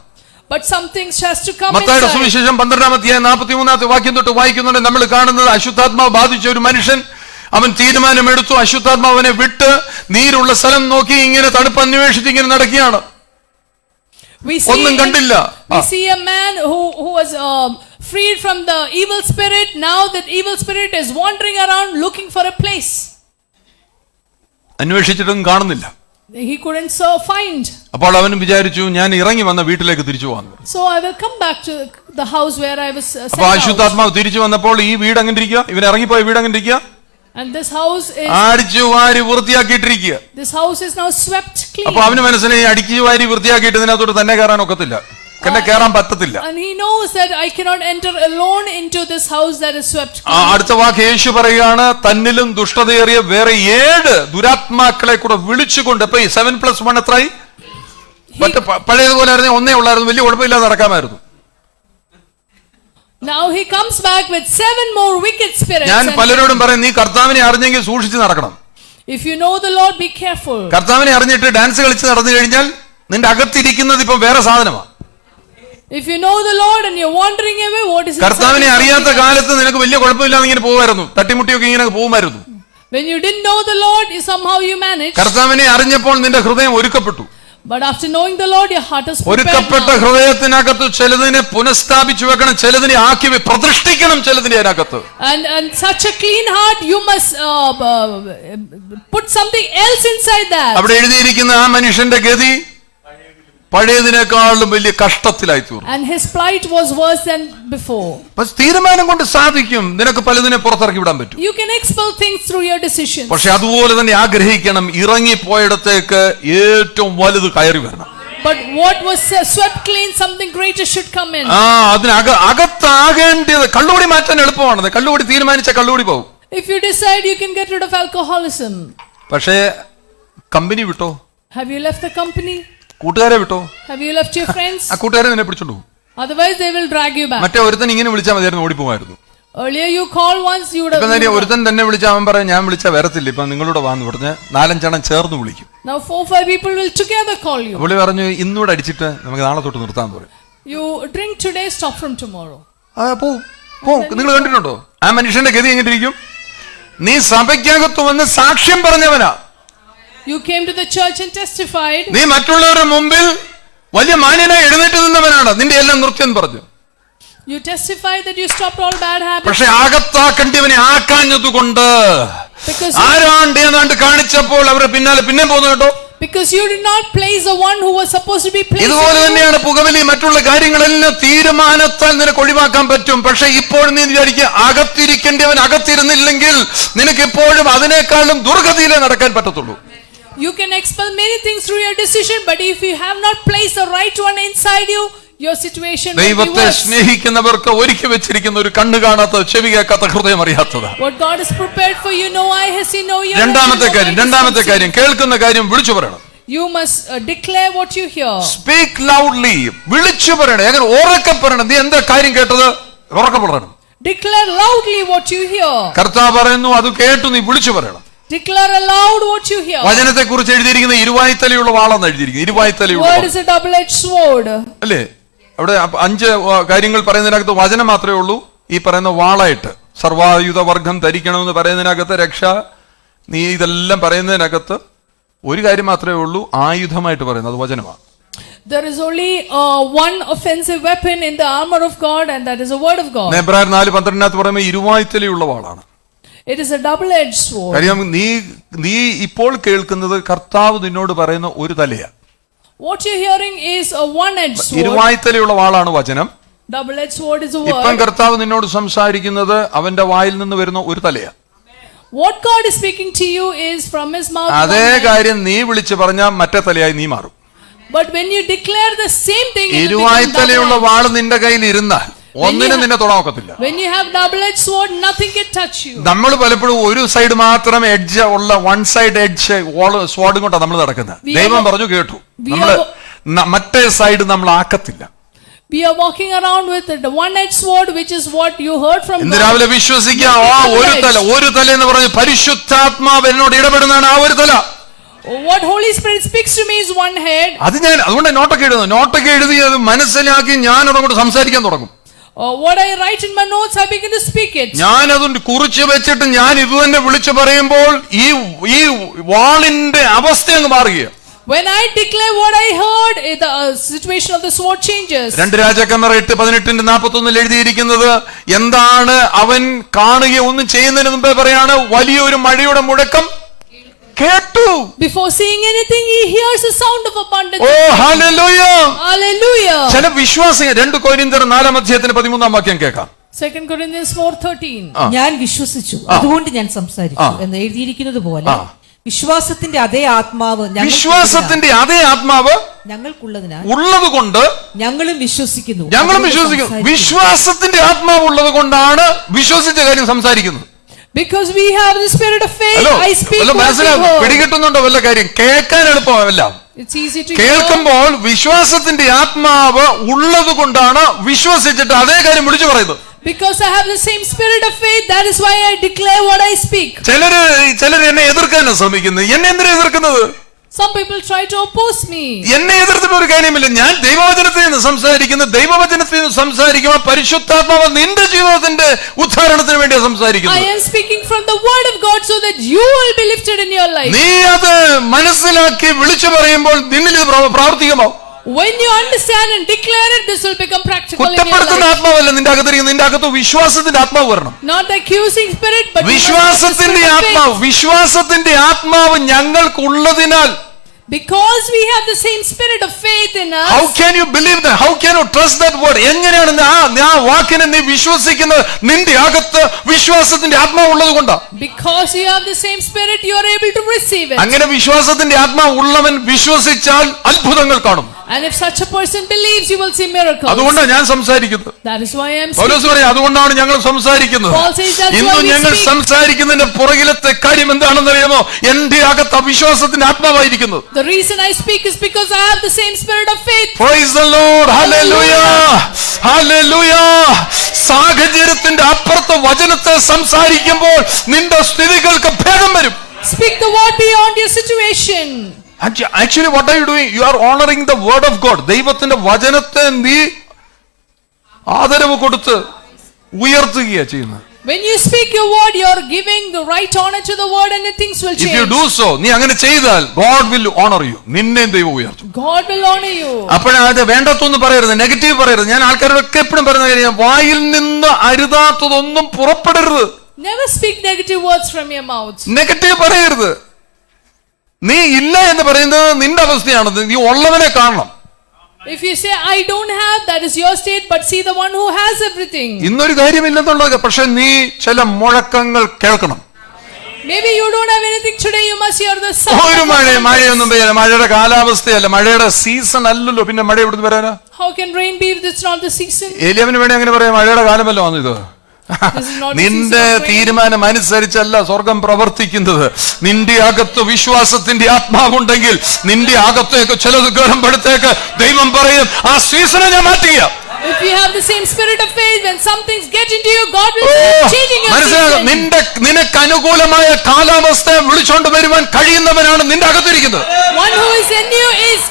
But some things has to come മത്തായിയുടെ inside. സുവിശേഷം 12-43 വാക്യം തൊട്ട് വായിക്കുന്നുണ്ട്. നമ്മൾ കാണുന്നത് അശുദ്ധാത്മാവ് ബാധിച്ച ഒരു മനുഷ്യൻ, അവൻ തീരുമാനമെടുത്തു, അശുദ്ധാത്മാവ് അവനെ വിട്ട് നീരുള്ള സ്ഥലം നോക്കി ഇങ്ങനെ തണുപ്പ് അന്വേഷിച്ച് ഇങ്ങനെ നടക്കുകയാണ്. ഒന്നും കണ്ടില്ല. We see a man who was freed from the evil spirit. Now that evil spirit is wandering around looking for a place. അന്വേഷിച്ചിട്ടും കാണുന്നില്ല. He couldn't find. അപ്പോൾ അവൻ വിചാരിച്ചു, ഞാൻ ഇറങ്ങി വന്ന വീട്ടിലേക്ക് തിരിച്ചു പോകാൻ. So I will come back to the house where I was sent അപ്പോൾ out. അശുദ്ധാത്മാവ് തിരിച്ചു വന്നപ്പോൾ ഈ വീട് അങ്ങനെ ഇരിക്കുക, ഇവൻ ഇറങ്ങിപ്പോയ വീട് അങ്ങനെ ഇരിക്കുക, And this house is അടിച്ചു വാരി വൃത്തിയാക്കിയിട്ടിരിക്കുക. This house is now swept clean. അപ്പൊ അവന് മനസ്സിലായി അടിച്ചു വാരി വൃത്തിയാക്കിയിട്ട് ഇതിനകത്തോട്ട് തന്നെ കയറാൻ ഒക്കത്തില്ല, എന്നെ കയറാൻ പറ്റത്തില്ല. And he knows that I cannot enter alone into this house that is swept clean. അടുത്ത വാക്ക് യേശു പറയുകയാണ്, തന്നിലും ദുഷ്ടതയേറിയ വേറെ 7 ദുരാത്മാക്കളെ കൂടെ വിളിച്ചുകൊണ്ട്. അപ്പൊ ഈ 7+1 എത്രയായി? മറ്റേ പഴയതുപോലെ ആയിരുന്നു, ഒന്നേ ഉള്ളായിരുന്നു, വലിയ കുഴപ്പമില്ലാതെ നടക്കാമായിരുന്നു. Now he comes back with 7 more wicked spirits. ഞാൻ പലരോടും പറയും, നീ കർത്താവിനെ അറിഞ്ഞെങ്കിൽ സൂക്ഷിച്ച് നടക്കണം. If you know the Lord, be careful. കർത്താവിനെ അറിഞ്ഞിട്ട് ഡാൻസ് കളിച്ച് നടന്നു കഴിഞ്ഞാൽ നിന്റെ അകത്തിരിക്കുന്നത് ഇപ്പൊ വേറെ സാധനമാണ്. If you know the Lord and you're wandering away, what is കർത്താവിനെ അറിയാത്ത കാലത്ത് നിനക്ക് വലിയ കുഴപ്പമില്ലാതെ ഇങ്ങനെ പോകുമായിരുന്നു, തട്ടിമുട്ടിയൊക്കെ ഇങ്ങനെ പോകുമായിരുന്നു. When you didn't know the Lord, somehow you managed. കർത്താവിനെ അറിഞ്ഞപ്പോൾ നിന്റെ ഹൃദയം ഒരുക്കപ്പെട്ടു. But after knowing the Lord, your heart is prepared. ഒരുക്കപ്പെട്ട ഹൃദയത്തിനകത്ത് ചിലതിനെ പുനഃസ്ഥാപിച്ചു വെക്കണം, ചിലതിനെ ആക്കി പ്രതിഷ്ഠിക്കണം, ചിലതിനെ അതിനകത്ത്. And such a clean heart, you must put something else inside that. അവിടെ എഴുതിയിരിക്കുന്ന ആ മനുഷ്യന്റെ ഗതി പഴയതിനേക്കാളും വലിയ കഷ്ടത്തിലായി തീർന്നു. And his plight was worse than before. തീരുമാനം കൊണ്ട് സാധിക്കും, നിനക്ക് പലതിനെ പുറത്തിറക്കി വിടാൻ പറ്റും. You can expel things through your decisions. പക്ഷെ അതുപോലെ തന്നെ ആഗ്രഹിക്കണം, ഇറങ്ങിപ്പോയിടത്തേക്ക് ഏറ്റവും വലുത് കയറി വരണം. But what was swept clean, something greater should come in. അകത്താകേണ്ടത്. കള്ളുകൂടി മാറ്റാൻ എളുപ്പമാണ്, കള്ളുകൂടി തീരുമാനിച്ച കള്ളുകൂടി പോകും. If you decide, you can get rid of alcoholism. പക്ഷേ കമ്പനി വിട്ടോ? Have you left the company? കൂട്ടുകാരെ വിട്ടോ? Have you left your friends? ആ കൂട്ടുകാരെ നിന്നെ പിടിച്ചോണ്ടു. Otherwise they will drag you back. മറ്റേ ഒരുത്തൻ ഇങ്ങനെ വിളിച്ചാൽ മതിയായിരുന്നു, ഓടിപ്പോമായിരുന്നു. Earlier you call once, you would have. ഒരുത്തൻ തന്നെ വിളിച്ചാൽ അവൻ പറയാം, ഞാൻ വിളിച്ചാൽ വരത്തില്ല, ഇപ്പൊ നിങ്ങളോട് വാന്ന് പറഞ്ഞ് 4-5 ചേർന്ന് വിളിക്കും. Now 4-5 people will together call you. പുള്ളി പറഞ്ഞു, ഇന്നൂടെ അടിച്ചിട്ട് നമുക്ക് നാളെ തൊട്ട് നിർത്താൻ പറയും. You drink today, stop from tomorrow. നിങ്ങൾ കണ്ടിട്ടുണ്ടോ ആ മനുഷ്യന്റെ ഗതി എങ്ങനെ ഇരിക്കും? നീ സഭയ്ക്കകത്ത് വന്ന് സാക്ഷ്യം പറഞ്ഞവനാ. You came to the church and testified. നീ മറ്റുള്ളവരുടെ മുമ്പിൽ വലിയ മാന്യനായി എഴുന്നേറ്റ് നിന്നവനാണ്, നിന്റെ എല്ലാം നിർത്തിയെന്ന് പറഞ്ഞു. You testified that you stopped all bad habits. പക്ഷെ അകത്താക്കണ്ടിവനെ ആക്കാഞ്ഞതുകൊണ്ട് ആരാണ്ട് ഏതാണ്ട് കാണിച്ചപ്പോൾ അവരുടെ പിന്നാലെ പിന്നെ പോകുന്നു കേട്ടോ. Because you did not place the one who was supposed to be placed. ഇതുപോലെ തന്നെയാണ് പുകവലി, മറ്റുള്ള കാര്യങ്ങളെല്ലാം തീരുമാനത്താൽ നിനക്ക് ഒഴിവാക്കാൻ പറ്റും. പക്ഷെ ഇപ്പോഴും നീ വിചാരിക്കുക, അകത്തിരിക്കേണ്ടവൻ അകത്തിരുന്നില്ലെങ്കിൽ നിനക്ക് ഇപ്പോഴും അതിനേക്കാളും ദുർഗതിയിലേ നടക്കാൻ പറ്റത്തുള്ളൂ. You can expel many things through your decision, but if you have not placed the right one inside you, your situation will be ദൈവത്തെ worse. സ്നേഹിക്കുന്നവർക്ക് ഒരുക്കി വെച്ചിരിക്കുന്ന ഒരു കണ്ണ് കാണാത്ത, ചെവി കേൾക്കാത്ത, ഹൃദയം അറിയാത്തത്. What God has prepared for you, no eye has seen, no ear. രണ്ടാമത്തെ കാര്യം കേൾക്കുന്ന കാര്യം വിളിച്ചു പറയണം. You must declare what you hear. Speak loudly. വിളിച്ചു പറയണം. എങ്ങനെ? ഉറക്കെ പറയണം. നീ എന്താ കാര്യം കേട്ടത്? ഉറക്കെ പറയണം. Declare loudly what you hear. കർത്താവ് പറയുന്നു, അത് കേട്ടു നീ വിളിച്ചു പറയണം. Declare aloud what you hear. വചനത്തെ കുറിച്ച് എഴുതിയിരിക്കുന്ന ഇരുവായ്ത്തലയുള്ള വാളെന്ന് എഴുതിയിരിക്കുന്നത്. ഇരുവായ്ത്തലയുള്ള Word is a double-edged sword. അല്ലേ? അവിടെ 5 കാര്യങ്ങൾ പറയുന്നതിനകത്ത് വചനം മാത്രമേ ഉള്ളൂ. ഈ പറയുന്ന വാളായിട്ട് സർവായുധ വർഗം ധരിക്കണമെന്ന് പറയുന്നതിനകത്ത് രക്ഷ, നീ ഇതെല്ലാം പറയുന്നതിനകത്ത് ഒരു കാര്യം മാത്രമേ ഉള്ളൂ, ആയുധമായിട്ട് പറയുന്നത്, അത് വചനമാണ്. There is only one offensive weapon in the armor of God, and that is the word of God. എബ്രായർ 4:12 പറയുമ്പോൾ ഇരുവായ്ത്തലയുള്ള വാളാണ്. It is a double-edged sword. കാര്യം നീ ഇപ്പോൾ കേൾക്കുന്നത് കർത്താവ് നിന്നോട് പറയുന്ന ഒരു തലയാണ്. What you're hearing is a one-edged sword. ഇരുവായ്ത്തലയുള്ള വാളാണ് വചനം. Double-edged sword is a ഇപ്പം word. കർത്താവ് നിന്നോട് സംസാരിക്കുന്നത് അവന്റെ വായിൽ നിന്ന് വരുന്ന ഒരു തലയാണ്. What God is speaking to you is from his mouth. അതേ one hand. കാര്യം നീ വിളിച്ചു പറഞ്ഞാൽ മറ്റേ തലയായി നീ മാറും. But when you declare the same thing, it will become ഇരുവായ്ത്തലയുള്ള double-edged. വാള് നിന്റെ കയ്യിൽ ഇരുന്നാൽ ഒന്നിനും നിന്നെ തൊടാൻ ഒക്കത്തില്ല. When you have double-edged sword, nothing can touch you. നമ്മൾ പലപ്പോഴും ഒരു സൈഡ് മാത്രം എഡ്ജ് ഉള്ള വൺ സൈഡ് എഡ്ജ് സ്വാഡും കൊണ്ടാണ് നമ്മൾ നടക്കുന്നത്. ദൈവം പറഞ്ഞു കേട്ടു, നമ്മള് മറ്റേ സൈഡ് നമ്മൾ ആക്കത്തില്ല. We are walking around with the one-edged sword, which is what you heard from ഇന്ന് God. രാവിലെ വിശ്വസിക്കാം, ഒരു തല എന്ന് പറഞ്ഞ് പരിശുദ്ധാത്മാവ് എന്നോട് ഇടപെടുന്നതാണ് ആ ഒരു തല. What Holy Spirit speaks to me is one head. അത് ഞാൻ അതുകൊണ്ട് നോട്ടൊക്കെ എഴുതി അത് മനസ്സിലാക്കി ഞാൻ അതങ്ങോട്ട് സംസാരിക്കാൻ തുടങ്ങും. What I write in my notes, I begin to speak it. ഞാൻ അതുകൊണ്ട് കുറിച്ച് വെച്ചിട്ട് ഞാൻ ഇത് തന്നെ വിളിച്ചു പറയുമ്പോൾ ഈ വാളിന്റെ അവസ്ഥ അങ്ങ് മാറുകയാണ്. When I declare what I heard, the situation of the sword changes. 2 രാജാക്കന്മാർ 8:18-41 എഴുതിയിരിക്കുന്നത് എന്താണ്? അവൻ കാണുകയോ ഒന്നും ചെയ്യുന്നതിന് മുമ്പേ പറയാണ്, വലിയൊരു മഴയുടെ മുഴക്കം കേട്ടു. Before seeing anything, he hears the sound of abundance. Oh hallelujah. Hallelujah. ചില വിശ്വാസികൾ 2 കൊരിന്ത്യർ 4:3 കേൾക്കാം. 2 Corinthians 4:13. ഞാൻ വിശ്വസിച്ചു, അതുകൊണ്ട് ഞാൻ സംസാരിച്ചു എന്ന് എഴുതിയിരിക്കുന്നത് പോലെ വിശ്വാസത്തിന്റെ അതേ ആത്മാവ് ഞങ്ങൾക്കുള്ളതിനാൽ ഉള്ളത് കൊണ്ട് ഞങ്ങളും വിശ്വസിക്കുന്നു. വിശ്വാസത്തിന്റെ ആത്മാവ് ഉള്ളത് കൊണ്ടാണ് വിശ്വസിച്ച കാര്യം സംസാരിക്കുന്നത്. Because we have the spirit of faith, I speak what I heard. പിടികിട്ടുന്നുണ്ടോ വല്ല കാര്യം? കേൾക്കാൻ എളുപ്പമല്ല. It's easy to കേൾക്കുമ്പോൾ വിശ്വാസത്തിന്റെ ആത്മാവ് ഉള്ളത് കൊണ്ടാണ് വിശ്വസിച്ചിട്ട് അതേ കാര്യം വിളിച്ചു പറയുന്നത്. Because I have the same spirit of faith, that is why I declare what I speak. ചിലര് എന്നെ എതിർക്കാനാണ് ശ്രമിക്കുന്നത്. എന്നെ എന്തിനാ എതിർക്കുന്നത്? Some people try to oppose me. എന്നെ എതിർത്തിട്ട് ഒരു കാര്യമില്ല. ഞാൻ ദൈവവചനത്തിൽ നിന്ന് സംസാരിക്കുമ്പോൾ പരിശുദ്ധാത്മാവ് നിന്റെ ജീവിതത്തിന്റെ ഉദ്ധാരണത്തിന് വേണ്ടി I സംസാരിക്കുന്നു. am speaking from the word of God so that you will be lifted in your life. നീ അത് മനസ്സിലാക്കി വിളിച്ചു പറയുമ്പോൾ നിന്നിൽ ഇത് പ്രാവർത്തികമാവും. When you understand and declare it, this will become practical in your കുറ്റപ്പെടുത്തുന്ന life. ആത്മാവല്ല നിന്റെ അകത്തിരിക്കുന്നത്. നിന്റെ അകത്ത് വിശ്വാസത്തിന്റെ ആത്മാവ് വരണം. Not the accusing spirit, but വിശ്വാസത്തിന്റെ ആത്മാവ് ഞങ്ങൾക്കുള്ളതിനാൽ. Because we have the same spirit of faith in us. How can you believe that? How can you trust that word? എങ്ങനെയാണ് ആ വാക്കിനെ നീ വിശ്വസിക്കുന്നത്? നിന്റെ അകത്ത് വിശ്വാസത്തിന്റെ ആത്മാവ് ഉള്ളത് കൊണ്ടാ. Because you have the same spirit, you are able to receive it. അങ്ങനെ വിശ്വാസത്തിന്റെ ആത്മാവ് ഉള്ളവൻ വിശ്വസിച്ചാൽ അത്ഭുതങ്ങൾ കാണും. And if such a person believes, you will see miracles. അതുകൊണ്ടാണ് ഞാൻ സംസാരിക്കുന്നത്. That is why I am Paulose speaking. പറയും അതുകൊണ്ടാണ് ഞങ്ങൾ സംസാരിക്കുന്നത്. Paul says that's why ഇന്ന് we ഞങ്ങൾ speak. സംസാരിക്കുന്നതിന്റെ പുറകിലത്തെ കാര്യം എന്താണെന്ന് അറിയാമോ? എന്റെ അകത്ത് അവിശ്വാസത്തിന്റെ ആത്മാവായിരിക്കുന്നത്. The reason I speak is because I have the same spirit of faith. Praise the Lord. Hallelujah. Hallelujah. സാഹചര്യത്തിന്റെ അപ്പുറത്ത് വചനത്തെ സംസാരിക്കുമ്പോൾ നിന്റെ സ്ഥിതികൾക്ക് ഭേദം വരും. Speak the word beyond your situation. Actually, what are you doing? You are honoring the word of God. ദൈവത്തിന്റെ വചനത്തെ നീ ആദരവ് കൊടുത്ത് ഉയർത്തുകയാണ് ചെയ്യുന്നത്. When you speak your word, you are giving the right honor to the word, and the things will change. If you do so, നീ അങ്ങനെ ചെയ്താൽ God will honor you. നിന്നെ ദൈവം ഉയർത്തും. God will honor you. അപ്പോഴത് വേണ്ടാത്തൊന്നും പറയരുത്, negative പറയരുത്. ഞാൻ ആൾക്കാരോടൊക്കെ എപ്പോഴും പറയുന്ന കാര്യം, വായിൽ നിന്ന് അരുതാത്തതൊന്നും പുറപ്പെടരുത്. Never speak negative words from your mouth. Negative പറയരുത്. നീ ഇല്ല എന്ന് പറയുന്നത് നിന്റെ അവസ്ഥയാണ്. നീ ഉള്ളവനെ കാണണം. If you say I don't have, that is your state, but see the one who has everything. ഇന്നൊരു കാര്യമില്ലെന്നുള്ളത്, പക്ഷെ നീ ചില മുഴക്കങ്ങൾ കേൾക്കണം. Maybe you don't have anything today, you must hear the sound. ഒരു മഴയൊന്നും പെയ്യാല. മഴയുടെ കാലാവസ്ഥയല്ല, മഴയുടെ സീസൺ അല്ലല്ലോ. പിന്നെ മഴ എവിടുന്ന് വരാനാ? How can rain be if it's not the season? ഏലിയാവിന് വേണ്ടി അങ്ങനെ പറയാം, മഴയുടെ കാലമല്ലോ ആണ് ഇത്. This is not the നിന്റെ season of rain. തീരുമാനം അനുസരിച്ചല്ല സ്വർഗം പ്രവർത്തിക്കുന്നത്. നിന്റെ അകത്ത് വിശ്വാസത്തിന്റെ ആത്മാവുണ്ടെങ്കിൽ നിന്റെ അകത്തേക്ക് ചിലത് കയറുമ്പോഴത്തേക്ക് ദൈവം പറയും, ആ സീസണെ ഞാൻ മാറ്റിയ. If you have the same spirit of faith, when some things get into you, God will start changing your season. നിനക്ക് അനുകൂലമായ കാലാവസ്ഥ വിളിച്ചോണ്ട് വരുവാൻ കഴിയുന്നവനാണ് നിന്റെ അകത്തിരിക്കുന്നത്. One who is in you is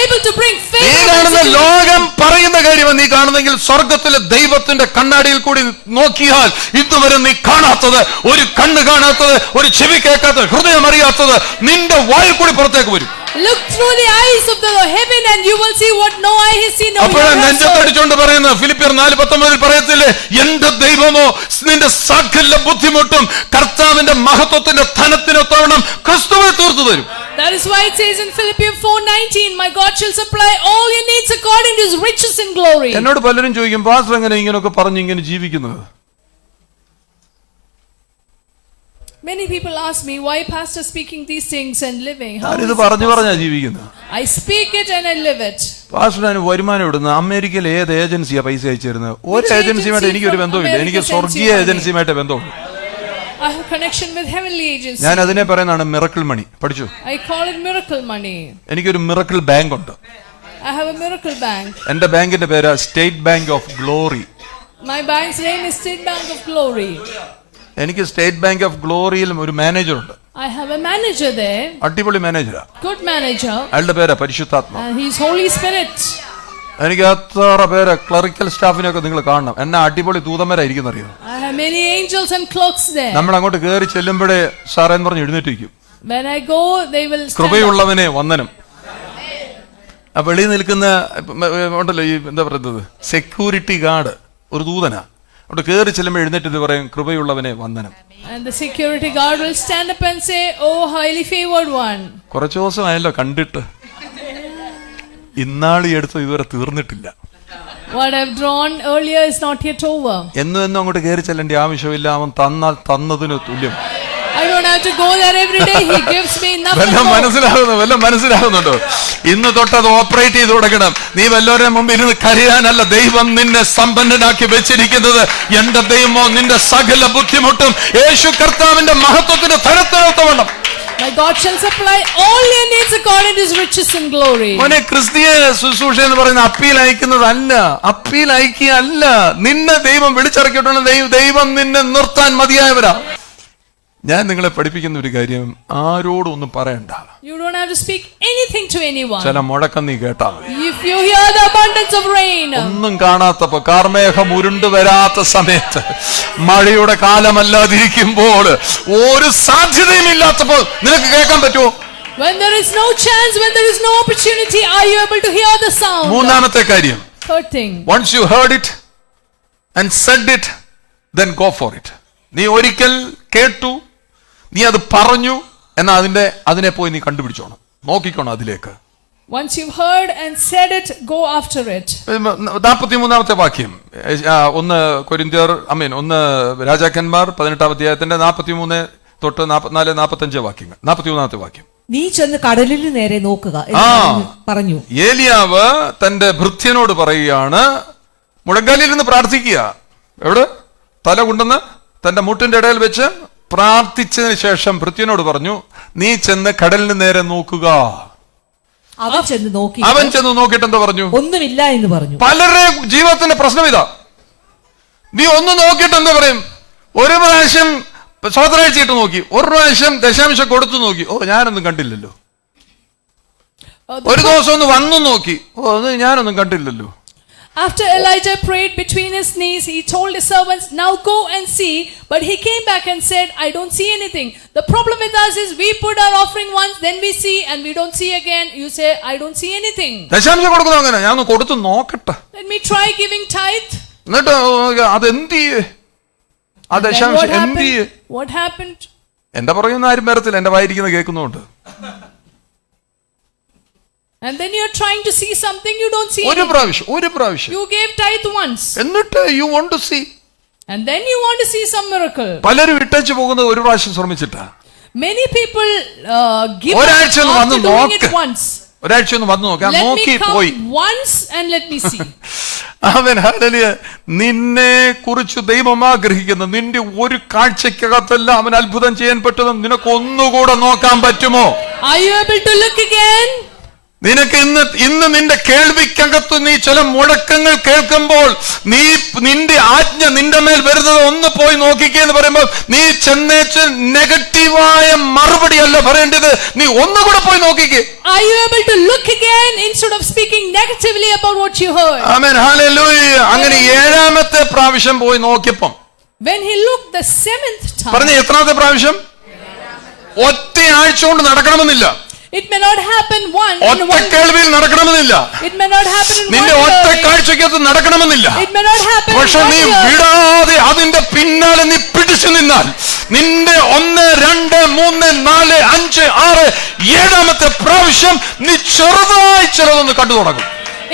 able to bring നീ favor. കാണുന്ന ലോകം പറയുന്ന കാര്യം നീ കാണുന്നെങ്കിൽ സ്വർഗത്തിലെ ദൈവത്തിന്റെ കണ്ണാടിയിൽ കൂടി നോക്കിയാൽ ഇതുവരെ നീ കാണാത്തത്, ഒരു കണ്ണ് കാണാത്തത്, ഒരു ചെവി കേൾക്കാത്തത്, ഹൃദയം അറിയാത്തത് നിന്റെ വായിൽ കൂടി പുറത്തേക്ക് വരും. Look through the eyes of the heaven and you will see what no eye has seen. അപ്പോഴാണ് നെഞ്ചത്തടിച്ചോണ്ട് പറയുന്നത് ഫിലിപ്പിയർ 4:19 പറയത്തില്ലേ, എന്റെ ദൈവമോ നിന്റെ സകല ബുദ്ധിമുട്ടും കർത്താവിന്റെ മഹത്വത്തിന്റെ ധനത്തിനൊത്തവണ്ണം ക്രിസ്തുവെ തീർത്തു തരും. That is why it says in Philippians 4:19, my God shall supply all your needs according to his riches in glory. എന്നോട് പലരും ചോദിക്കും, പാസ്റ്റർ എങ്ങനെ ഇങ്ങനെയൊക്കെ പറഞ്ഞ് ഇങ്ങനെ ജീവിക്കുന്നത്? Many people ask me, why pastor speaking these things and living? How ഞാനിത് is പറഞ്ഞാ it ജീവിക്കുന്നത്. I speak it and I live it. പാസ്റ്ററിന് വരുമാനം ഇടുന്ന അമേരിക്കയിൽ ഏത് ഏജൻസിയാ പൈസ അയച്ചു തരുന്നത്? ഒരു ഏജൻസിയുമായിട്ട് എനിക്കൊരു ബന്ധവുമില്ല. എനിക്ക് സ്വർഗീയ ഏജൻസിയുമായിട്ട് ബന്ധമുള്ളൂ. I have connection with heavenly agencies. ഞാൻ അതിനെ പറയുന്നതാണ് മിറക്കിൾ മണി. പഠിച്ചു? I call it miracle money. എനിക്കൊരു മിറക്കിൾ ബാങ്ക് ഉണ്ട്. I have a miracle bank. എന്റെ ബാങ്കിന്റെ പേര് state bank of glory. My bank's name is State Bank of Glory. എനിക്ക് സ്റ്റേറ്റ് ബാങ്ക് ഓഫ് ഗ്ലോറിയിലും ഒരു മാനേജർ ഉണ്ട്. I have a manager there. അടിപൊളി മാനേജറാ. Good manager. അയാളുടെ പേരാ പരിശുദ്ധാത്മ. He's Holy Spirit. എനിക്ക് അത്ര പേര് ക്ലറിക്കൽ സ്റ്റാഫിനെയൊക്കെ നിങ്ങൾ കാണണം. എന്നെ അടിപൊളി ദൂതന്മാരായിരിക്കും അറിയാം. I have many angels and clerks there. നമ്മൾ അങ്ങോട്ട് കയറി ചെല്ലുമ്പോഴേ സാറേ എന്ന് പറഞ്ഞ് എഴുന്നേറ്റിരിക്കും. When I go, they will stand up. കൃപയുള്ളവനെ വന്ദനം. ആ വെളിയിൽ നിൽക്കുന്ന ഉണ്ടല്ലോ ഈ എന്താ പറയുന്നത്, സെക്യൂരിറ്റി ഗാർഡ് ഒരു ദൂതനാ. അവിടെ കയറി ചെല്ലുമ്പോൾ എഴുന്നേറ്റ് പറയും, കൃപയുള്ളവനെ വന്ദനം. And the security guard will stand up and say, oh highly favored one. കുറച്ചു ദിവസമായല്ലോ കണ്ടിട്ട്, ഇന്നാളി എടുത്ത് ഇതുവരെ തീർന്നിട്ടില്ല. What I've drawn earlier is not yet over. എന്നും അങ്ങോട്ട് കയറി ചെല്ലേണ്ട ആവശ്യമില്ല. അവൻ തന്നാൽ തന്നതിന് തുല്യം. I don't have to go there every day. He gives me enough. വല്ലതും മനസ്സിലാകുന്നുണ്ടോ? ഇന്ന് തൊട്ടത് ഓപ്പറേറ്റ് ചെയ്ത് തുടങ്ങണം. നീ വല്ലവരുടെ മുമ്പിൽ ഇരുന്ന് കരയാനല്ല ദൈവം നിന്നെ സമ്പന്നനാക്കി വെച്ചിരിക്കുന്നത്. എന്റെ ദൈവമോ നിന്റെ സകല ബുദ്ധിമുട്ടും യേശു കർത്താവിന്റെ മഹത്വത്തിന്റെ ധനത്തിനൊത്തവണ്ണം My God shall supply all your needs according to his riches in glory. മോനെ, ക്രിസ്തീയ ശുശ്രൂഷ എന്ന് പറയുന്ന അപ്പീൽ അയക്കുന്നതല്ല. അപ്പീൽ അയക്കുകയല്ല. നിന്നെ ദൈവം വിളിച്ചിറക്കിയിട്ടുള്ള ദൈവം നിന്നെ നിർത്താൻ മതിയായവരാ. ഞാൻ നിങ്ങളെ പഠിപ്പിക്കുന്ന ഒരു കാര്യം, ആരോടും ഒന്നും പറയണ്ട. You don't have to speak anything to anyone. ചില മുഴക്കം നീ കേട്ടാ മതി. If you hear the abundance of rain, ഒന്നും കാണാത്തപ്പോ, കാർമേഘം ഉരുണ്ടു വരാത്ത സമയത്ത്, മഴയുടെ കാലമല്ലാതിരിക്കുമ്പോൾ, ഒരു സാധ്യതയും ഇല്ലാത്തപ്പോൾ നിനക്ക് കേൾക്കാൻ പറ്റുമോ? when there is no chance, when there is no opportunity, are you able to hear the sound? മൂന്നാമത്തെ കാര്യം, Third thing, once you heard it and said it, then go for it. നീ ഒരിക്കൽ കേട്ടു, നീ അത് പറഞ്ഞു, എന്നാ അതിനെ പോയി നീ കണ്ടുപിടിച്ചോണം, നോക്കിക്കോണം അതിലേക്ക്. once you've heard and said it, go after it. 43-ാമത്തെ വാക്യം, 1 രാജാക്കന്മാർ 18-ാം അധ്യായത്തിന്റെ 43 തൊട്ട് 44-45 വാക്യങ്ങൾ. 43-ാമത്തെ വാക്യം, നീ ചെന്ന് കടലിന് നേരെ നോക്കുക എന്ന് പറഞ്ഞു. ഏലിയാവ് തന്റെ ഭൃത്യനോട് പറയുകയാണ്, മുഴങ്കാലിരുന്ന് പ്രാർത്ഥിക്കുക. എവിടെ? തല കൊണ്ടുവന്ന് തന്റെ മുട്ടിന്റെ ഇടയിൽ വെച്ച് പ്രാർത്ഥിച്ചതിന് ശേഷം ഭൃത്യനോട് പറഞ്ഞു, നീ ചെന്ന് കടലിന് നേരെ നോക്കുക. അവൻ ചെന്ന് നോക്കിയിട്ട് എന്താ പറഞ്ഞു? ഒന്നുമില്ല എന്ന് പറഞ്ഞു. പലരുടെ ജീവിതത്തിന്റെ പ്രശ്നം ഇതാ. നീ ഒന്ന് നോക്കിയിട്ട് എന്താ പറയും? ഒരു പ്രാവശ്യം സ്വതരാഴ്ചയിട്ട് നോക്കി, ഒരു പ്രാവശ്യം ദശാംശം കൊടുത്തു നോക്കി, ഓ ഞാനൊന്നും കണ്ടില്ലല്ലോ. ഒരു ദിവസം ഒന്ന് വന്നു നോക്കി, ഓ അത് ഞാനൊന്നും കണ്ടില്ലല്ലോ. After Elijah prayed between his knees, he told his servants, now go and see. But he came back and said, I don't see anything. The problem with us is we put our offering once, then we see, and we don't see again. You say, I don't see anything. ദശാംശം കൊടുക്കുന്നു. അങ്ങനെ ഞാൻ ഒന്ന് കൊടുത്തു നോക്കട്ടെ. Let me try giving tithe. എന്നിട്ട് അതെന്ത് ആ ദശാംശം എന്ത്? What happened? എന്റെ പറയുന്ന ആരും വരത്തില്ല, എന്റെ വായിരിക്കുന്ന കേൾക്കുന്നുണ്ട്. And then you're trying to see something, you don't see ഒരു anything. പ്രാവശ്യം You gave tithe once. എന്നിട്ട് you want to see. And then you want to see some miracle. പലരും വിട്ടേച്ച് പോകുന്നത് ഒരു പ്രാവശ്യം ശ്രമിച്ചിട്ടാ. Many people give up ഒരാഴ്ച ഒന്ന് വന്ന് after doing it നോക്ക്. once. ഒരാഴ്ച ഒന്ന് വന്നു നോക്കാം, Let നോക്കി me പോയി. come once and let me see. അവൻ ഹല്ലേലൂയ, നിന്നെ കുറിച്ച് ദൈവം ആഗ്രഹിക്കുന്ന നിന്റെ ഒരു കാഴ്ചക്കകത്തല്ല അവൻ അത്ഭുതം ചെയ്യാൻ പറ്റുന്നത്. നിനക്ക് ഒന്നുകൂടെ നോക്കാൻ പറ്റുമോ? Are you able to look again? നിനക്ക് ഇന്ന് നിന്റെ കേൾവിക്കകത്ത് നീ ചില മുഴക്കങ്ങൾ കേൾക്കുമ്പോൾ നിന്റെ ആജ്ഞ നിന്റെ മേൽ വരുന്നത് ഒന്ന് പോയി നോക്കിക്കേ എന്ന് പറയുമ്പോൾ നീ ചെന്നേച്ച് നെഗറ്റീവായ മറുപടി അല്ല പറയേണ്ടത്, നീ ഒന്നുകൂടെ പോയി നോക്കിക്കേ. Are you able to look again instead of speaking negatively about what you heard? Amen, hallelujah. അങ്ങനെ 7ാമത്തെ പ്രാവശ്യം പോയി നോക്കിയപ്പം When he looked the 7th time, പറഞ്ഞ എത്രാമത്തെ പ്രാവശ്യം? ഒറ്റ ആഴ്ച കൊണ്ട് നടക്കണമെന്നില്ല, it may not happen in ഒറ്റ കേൾവിയിൽ നടക്കണമെന്നില്ല, it may not happen in നിന്റെ one ഒറ്റ hearing. കാഴ്ചക്കകത്ത് നടക്കണമെന്നില്ല. It may not happen in പക്ഷെ one നീ hearing. വിടാതെ അതിന്റെ പിന്നാലെ നീ പിടിച്ചു നിന്നാൽ നിന്റെ 1, 2, 3, 4, 5, 6, 7ാമത്തെ പ്രാവശ്യം നീ ചെറുതായി ചിലതൊന്ന് കണ്ടു തുടങ്ങും.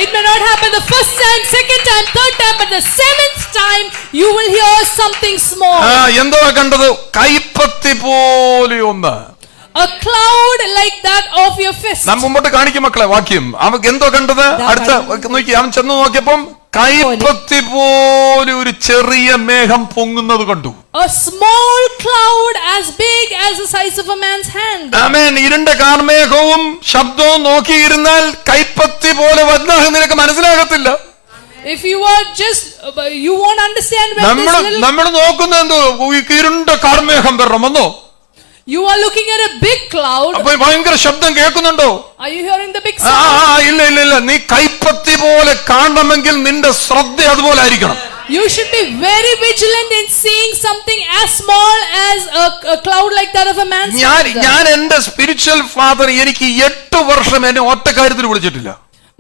It may not happen the first time, second time, third time, but the 7th time you will hear something small. എന്തോ കണ്ടത്? കൈപ്പത്തി പോലെ ഒന്ന്, A cloud like that of your fist. നാം മുമ്പോട്ട് കാണിക്കും മക്കളെ വാക്യം. അവൻ എന്തോ കണ്ടത്? അടുത്ത നോക്കി, അവൻ ചെന്ന് നോക്കിയപ്പം കൈപ്പത്തി പോലെ ഒരു ചെറിയ മേഘം പൊങ്ങുന്നത് കണ്ടു. A small cloud as big as the size of a man's hand. ആമേൻ. ഇരുണ്ട കാർമേഘവും ശബ്ദവും നോക്കിയിരുന്നാൽ കൈപ്പത്തി പോലെ വന്നാൽ നിനക്ക് മനസ്സിലാകത്തില്ല. If you are just, you won't understand when this little... നമ്മൾ നോക്കുന്ന എന്തോ ഇരുണ്ട കാർമേഘം വരണമോ? You are looking at a big cloud. അപ്പൊ ഭയങ്കര ശബ്ദം കേൾക്കുന്നുണ്ടോ? Are you hearing the big sound? ഇല്ല. നീ കൈപ്പത്തി പോലെ കാണണമെങ്കിൽ നിന്റെ ശ്രദ്ധ അതുപോലെ ആയിരിക്കണം. You should be very vigilant in seeing something as small as a cloud like that of a man's hand. ഞാൻ എന്റെ സ്പിരിച്വൽ ഫാദർ എനിക്ക് 8 വർഷം എന്നെ ഒറ്റ കാര്യത്തിൽ വിളിച്ചിട്ടില്ല.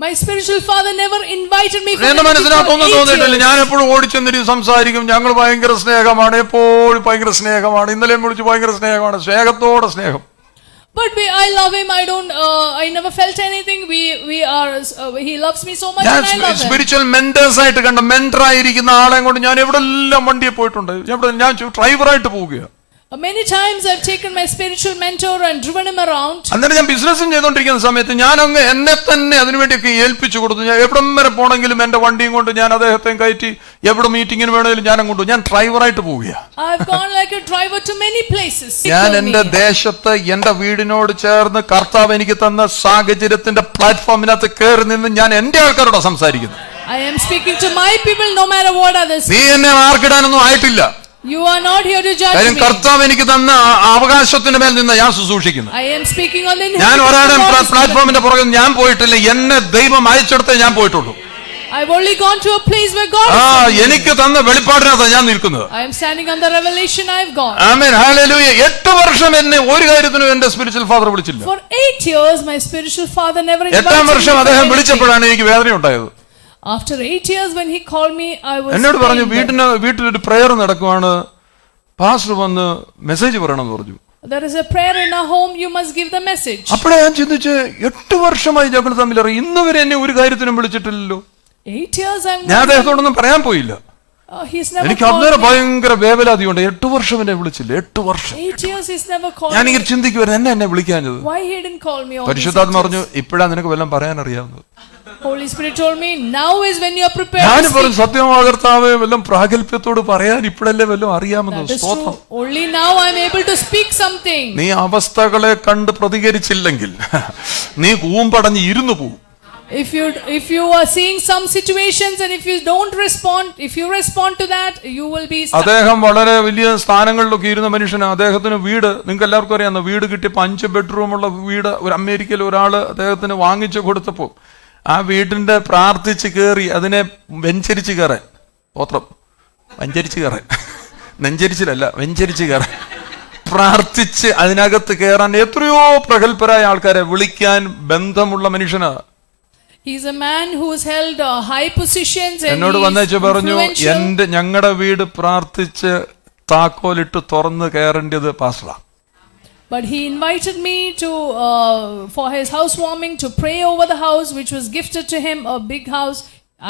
My spiritual father never invited me for എന്റെ മനസ്സിനകത്തൊന്നും തോന്നിയിട്ടില്ല. 8 years. ഞാൻ എപ്പോഴും ഓടിച്ചെന്നിട്ട് സംസാരിക്കും, ഞങ്ങൾ ഭയങ്കര സ്നേഹമാണ്, എപ്പോഴും ഭയങ്കര സ്നേഹമാണ്, ഇന്നലെയും വിളിച്ച് ഭയങ്കര സ്നേഹമാണ്, സ്നേഹത്തോടെ സ്നേഹം. But I love him. I never felt anything. He loves me so much ഞാൻ and I love him. Spiritual mentors ആയിട്ട് കണ്ട മെന്ററായിരിക്കുന്ന ആളെ കൊണ്ട് ഞാൻ എവിടെല്ലാം വണ്ടിയെ പോയിട്ടുണ്ട്. ഞാൻ ഡ്രൈവറായിട്ട് പോവുകയാണ്. Many times I've taken my spiritual mentor and driven him around. അന്നേരം ഞാൻ ബിസിനസ്സും ചെയ്തുകൊണ്ടിരിക്കുന്ന സമയത്ത് ഞാൻ അങ്ങ് എന്നെ തന്നെ അതിനുവേണ്ടിയൊക്കെ ഏൽപ്പിച്ചു കൊടുത്തു. ഞാൻ എവിടം വരെ പോണെങ്കിലും എന്റെ വണ്ടിയും കൊണ്ട് ഞാൻ അദ്ദേഹത്തെ കയറ്റി എവിടെ മീറ്റിങ്ങിന് വേണമെങ്കിലും ഞാൻ അങ്ങോട്ട് ഞാൻ ഡ്രൈവറായിട്ട് പോവുകയാണ്. I've gone like a driver to many places. ഞാൻ എന്റെ ദേശത്ത് എന്റെ വീടിനോട് ചേർന്ന് കർത്താവ് എനിക്ക് തന്ന സാഹചര്യത്തിന്റെ പ്ലാറ്റ്ഫോമിനകത്ത് കയറി നിന്ന് ഞാൻ എന്റെ ആൾക്കാരോട് സംസാരിക്കുന്നു. I am speaking to my people no matter what others. നീ എന്നെ മാർക്കിടാനൊന്നും ആയിട്ടില്ല. You are not here to judge കാര്യം me. കർത്താവ് എനിക്ക് തന്ന അവകാശത്തിന്റെ മേൽ നിന്ന് ഞാൻ ശുശ്രൂഷിക്കുന്നു. I am speaking on the ഞാൻ ഒരാളുടെ inheritance of പ്ലാറ്റ്ഫോമിന്റെ പുറകെ ഞാൻ പോയിട്ടില്ല. എന്നെ ദൈവം അയച്ചെടുത്തേ ഞാൻ പോയിട്ടുള്ളൂ. I've only gone to a place where God എനിക്ക് തന്ന വെളിപ്പാടിനകത്ത് ഞാൻ നിൽക്കുന്നത്. I am standing on the revelation I've got. Amen, hallelujah. 8 വർഷം എന്നെ ഒരു കാര്യത്തിനും എന്റെ സ്പിരിച്വൽ ഫാദർ വിളിച്ചില്ല. For 8 years my spiritual father never invited 8ാം me. വർഷം for അദ്ദേഹം anything. വിളിച്ചപ്പോഴാണ് എനിക്ക് വേദന ഉണ്ടായത്. After 8 years when he called me, I was എന്നോട് പറഞ്ഞു, pained. വീട്ടിലൊരു പ്രയർ നടക്കുവാണ്, പാസ്റ്റർ വന്ന് മെസ്സേജ് പറയണമെന്ന് പറഞ്ഞു. There is a prayer in our home, you must give the message. അപ്പോഴേ ഞാൻ ചിന്തിച്ച് 8 വർഷമായി ഞങ്ങൾ തമ്മിൽ അറിയാം, ഇന്ന് വരെ എന്നെ ഒരു കാര്യത്തിനും വിളിച്ചിട്ടില്ലല്ലോ. 8 years ഞാൻ അദ്ദേഹത്തോടൊന്നും പറയാൻ പോയില്ല. he's never എനിക്ക് called അന്നേരം me. ഭയങ്കര വേവലാതിയുണ്ട്. 8 വർഷം എന്നെ വിളിച്ചില്ല. 8 വർഷം 8 years he's never called ഞാനിങ്ങനെ me. ചിന്തിക്കുവായിരുന്നു, എന്നെ വിളിക്കാഞ്ഞത്. Why he didn't call me all these പരിശുദ്ധാത്മ 8 പറഞ്ഞു, years? ഇപ്പോഴാ നിനക്ക് വല്ലതും പറയാൻ അറിയാവുന്നത്. Holy Spirit told me, now is when you are prepared ഞാൻ to പറഞ്ഞു, speak. സത്യമാകർത്താവേ, വല്ലതും പ്രാഗൽഭ്യത്തോട് പറയാൻ ഇപ്പോഴല്ലേ വല്ലതും അറിയാമെന്ന്. That is സ്തോത്രം. true. Only now I am able to speak something. നീ അവസ്ഥകളെ കണ്ട് പ്രതികരിച്ചില്ലെങ്കിൽ നീ കൂമ്പടഞ്ഞ് ഇരുന്നു പോവും. If you are seeing some situations and if you don't respond, if you respond to that, you will be stuck. അദ്ദേഹം വളരെ വലിയ സ്ഥാനങ്ങളിലൊക്കെ ഇരുന്ന മനുഷ്യനാണ്. അദ്ദേഹത്തിന് വീട്, നിങ്ങൾക്ക് എല്ലാവർക്കും അറിയാവുന്ന വീട് കിട്ടിയപ്പോൾ 5 ബെഡ്റൂമുള്ള വീട് ഒരു അമേരിക്കയിൽ ഒരാൾ അദ്ദേഹത്തിന് വാങ്ങിച്ചു കൊടുത്തപ്പോൾ ആ വീടിന്റെ പ്രാർത്ഥിച്ച് കയറി അതിനെ വെഞ്ചരിച്ച് കയറാൻ, സ്തോത്രം, വഞ്ചരിച്ച് കയറാൻ, നെഞ്ചരിച്ചിലല്ല വെഞ്ചരിച്ച് കയറാൻ, പ്രാർത്ഥിച്ച് അതിനകത്ത് കയറാൻ എത്രയോ പ്രഗത്ഭരായ ആൾക്കാരെ വിളിക്കാൻ ബന്ധമുള്ള മനുഷ്യനാണ്. He's a man who's held high positions and എന്നോട് വന്നേച്ച് പറഞ്ഞു, ഞങ്ങളുടെ വീട് പ്രാർത്ഥിച്ച് താക്കോലിട്ട് തുറന്ന് കയറേണ്ടത് പാസ്റ്ററാ. But he invited me to for his housewarming to pray over the house which was gifted to him, a big house.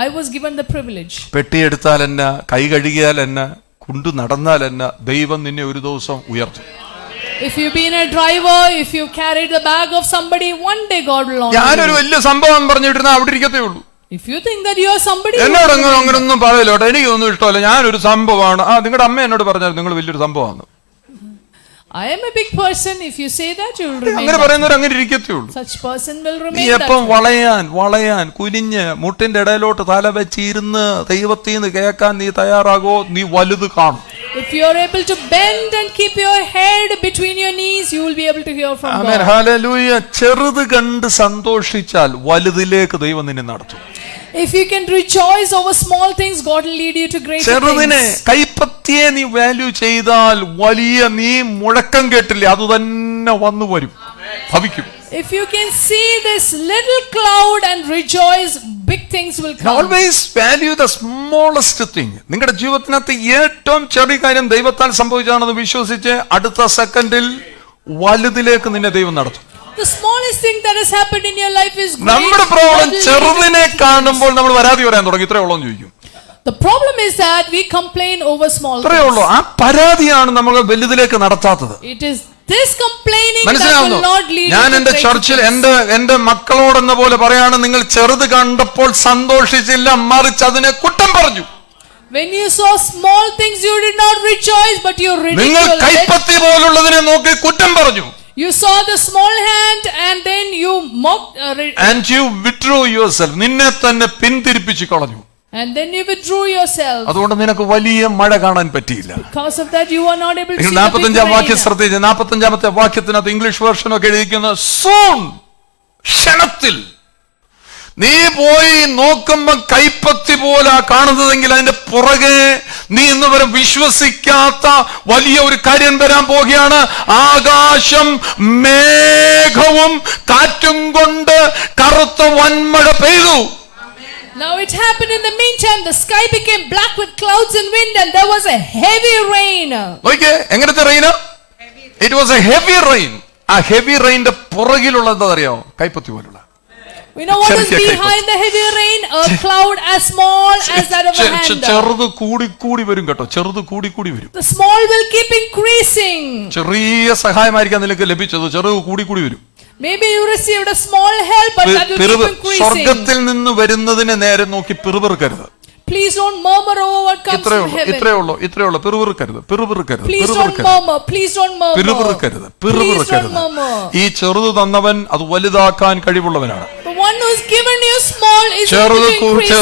I was given the privilege. പെട്ടിയെടുത്താൽ എന്നെ, കൈ കഴുകിയാൽ എന്നെ, കൊണ്ടു നടന്നാൽ എന്നെ, ദൈവം നിന്നെ ഒരു ദിവസം ഉയർത്തും. If you've been a driver, if you carried the bag of somebody, one day God will honor ഞാനൊരു you. വലിയ സംഭവം പറഞ്ഞിട്ടിരുന്ന അവിടെ ഇരിക്കത്തേ ഉള്ളൂ. If you think that you are somebody, എന്നോട് അങ്ങനൊന്നും പറയലോട്ടെ, എനിക്കൊന്നും ഇഷ്ടമല്ല, ഞാനൊരു സംഭവമാണ്. നിങ്ങളുടെ അമ്മ എന്നോട് പറഞ്ഞാൽ നിങ്ങൾ വലിയൊരു സംഭവമാണ്. I am a big person. If you say that, you will remain അങ്ങനെ that. പറയുന്നവർ അങ്ങനെ ഇരിക്കത്തേ ഉള്ളൂ. Such person will നീ remain that. എപ്പം വളയാൻ കുനിഞ്ഞ് മുട്ടിന്റെ ഇടയിലോട്ട് തല വെച്ചിരുന്ന് ദൈവത്തിൽ നിന്ന് കേൾക്കാൻ നീ തയ്യാറാകോ, നീ വലുത് കാണും. If you are able to bend and keep your head between your knees, you will be able to hear from amen, God. Hallelujah. ചെറുത് കണ്ട് സന്തോഷിച്ചാൽ വലുതിലേക്ക് ദൈവം നിന്നെ നടത്തും. If you can rejoice over small things, God will lead you to greater ചെറുതിനെ things. കൈപ്പത്തിയെ നീ value ചെയ്താൽ വലിയ നീ മുഴക്കം കേട്ടില്ലേ, അത് തന്നെ വന്നു വരും, ഭവിക്കും. If you can see this little cloud and rejoice, big things will come. Always value the smallest thing. നിങ്ങളുടെ ജീവിതത്തിനകത്ത് ഏറ്റവും ചെറിയ കാര്യം ദൈവത്താൽ സംഭവിച്ചാണെന്ന് വിശ്വസിച്ച് അടുത്ത സെക്കൻഡിൽ വലുതിലേക്ക് നിന്നെ ദൈവം നടത്തും. The smallest thing that has happened in your life is great. നമ്മുടെ പ്രോബ്ലം God will ചെറുതിനെ lead you to കാണുമ്പോൾ നമ്മൾ പരാതി പറയാൻ തുടങ്ങി, ഇത്രേ ഉള്ളൂ എന്ന് ചോദിക്കും. The problem is that we complain over small ഇത്രേ ഉള്ളൂ. things. ആ പരാതിയാണ് നമ്മൾ വലുതിലേക്ക് നടത്താത്തത്. It is this complaining that മനസ്സിലാവുന്നു? will not lead ഞാൻ you to എന്റെ greater ചർച്ചിൽ things. എന്റെ മക്കളോടെന്ന പോലെ പറയാണ്, നിങ്ങൾ ചെറുത് കണ്ടപ്പോൾ സന്തോഷിച്ചില്ല, മറിച്ച് അതിനെ കുറ്റം പറഞ്ഞു. When you saw small things, you did not rejoice, but you നിങ്ങൾ ridiculed it. കൈപ്പത്തി പോലുള്ളതിനെ നോക്കി കുറ്റം പറഞ്ഞു. You saw the small hand and then you mocked And you withdrew yourself. നിന്നെ തന്നെ പിന്തിരിപ്പിച്ചു കളഞ്ഞു. and then you withdrew yourself. അതുകൊണ്ട് നിനക്ക് വലിയ മഴ കാണാൻ പറ്റിയില്ല. Because of that, you are not able to see the big 45-ാം വാക്യം rain. ശ്രദ്ധിച്ച്, 45-ാമത്തെ വാക്യത്തിനകത്ത് ഇംഗ്ലീഷ് വേർഷനൊക്കെ എഴുതിയിരിക്കുന്നത് സൂൺ, ക്ഷണത്തിൽ. നീ പോയി നോക്കുമ്പോ കൈപ്പത്തി പോലെ കാണുന്നതെങ്കിൽ അതിന്റെ പുറകെ നീ ഇന്ന് വരെ വിശ്വസിക്കാത്ത വലിയ ഒരു കാര്യം വരാൻ പോകുകയാണ്. ആകാശം മേഘവും കാറ്റും കൊണ്ട് കറുത്ത വൻമഴ പെയ്തു. Now it happened in the meantime. The sky became black with clouds and wind, and there was a heavy rain. നോക്കിയേ, എങ്ങനത്തെ rain? It was A heavy rain. ആ ഹെവി റെയിന്റെ പുറകിലുള്ള എന്താ അറിയാമോ? കൈപ്പത്തി പോലുള്ള. We know what is ചെറിയ behind the heavy rain? A cloud as small as that of a hand. ചെറുത് കൂടി വരും കേട്ടോ, ചെറുത് കൂടി വരും. The small will keep increasing. ചെറിയ സഹായമായിരിക്കാം നിനക്ക് ലഭിച്ചത്, ചെറുത് കൂടി വരും. Maybe you received a small help, but that will keep increasing. സ്വർഗത്തിൽ നിന്ന് വരുന്നതിനെ നേരെ നോക്കി പിറുപിറുക്കരുത്. Please don't murmur over what comes from heaven. ഇത്രേ ഉള്ളൂ. പിറുപിറുക്കരുത്. Please don't murmur. Please don't murmur. പിറുപിറുക്കരുത്. Please don't murmur. ഈ ചെറുത് തന്നവൻ അത് വലുതാക്കാൻ കഴിവുള്ളവനാണ്. The one who's given you small is able ചെറുത് to increase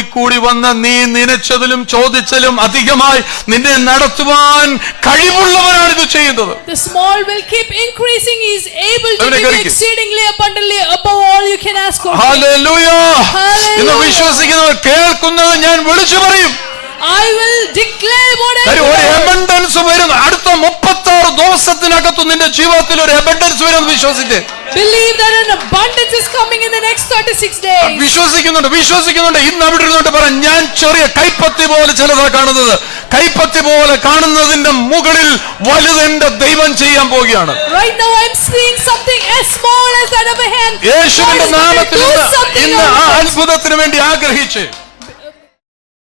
it. കൂടി വന്ന് നീ നനച്ചതിലും ചോദിച്ചതിലും അധികമായി നിന്നെ നടത്തുവാൻ കഴിവുള്ളവനാണ് ഇത് ചെയ്യുന്നത്. The small will keep increasing. He is able to അവനെ give കരിക്ക്. exceedingly abundantly above all you can ask or think. Hallelujah. Hallelujah. ഇന്ന് വിശ്വസിക്കുന്നവർ കേൾക്കുന്നത് ഞാൻ വിളിച്ചു പറയും. I will declare what I ഒരു know. എബണ്ടൻസ് വരും. അടുത്ത 36 ദിവസത്തിനകത്ത് നിന്റെ ജീവിതത്തിൽ ഒരു എബണ്ടൻസ് വരും. വിശ്വസിച്ച് Believe that an abundance is coming in the next 36 days. വിശ്വസിക്കുന്നുണ്ട്. ഇന്ന് അവിടെ ഇരുന്നിട്ട് പറ, ഞാൻ ചെറിയ കൈപ്പത്തി പോലെ ചിലതാ കാണുന്നത്. കൈപ്പത്തി പോലെ കാണുന്നതിന്റെ മുകളിൽ വലുതെന്റെ ദൈവം ചെയ്യാൻ പോകുകയാണ്. Right now I'm seeing something as small as that of a hand. യേശുവിന്റെ God is going to നാമത്തിൽ do something ഇന്ന് ആ else. അത്ഭുതത്തിന് വേണ്ടി ആഗ്രഹിച്ച്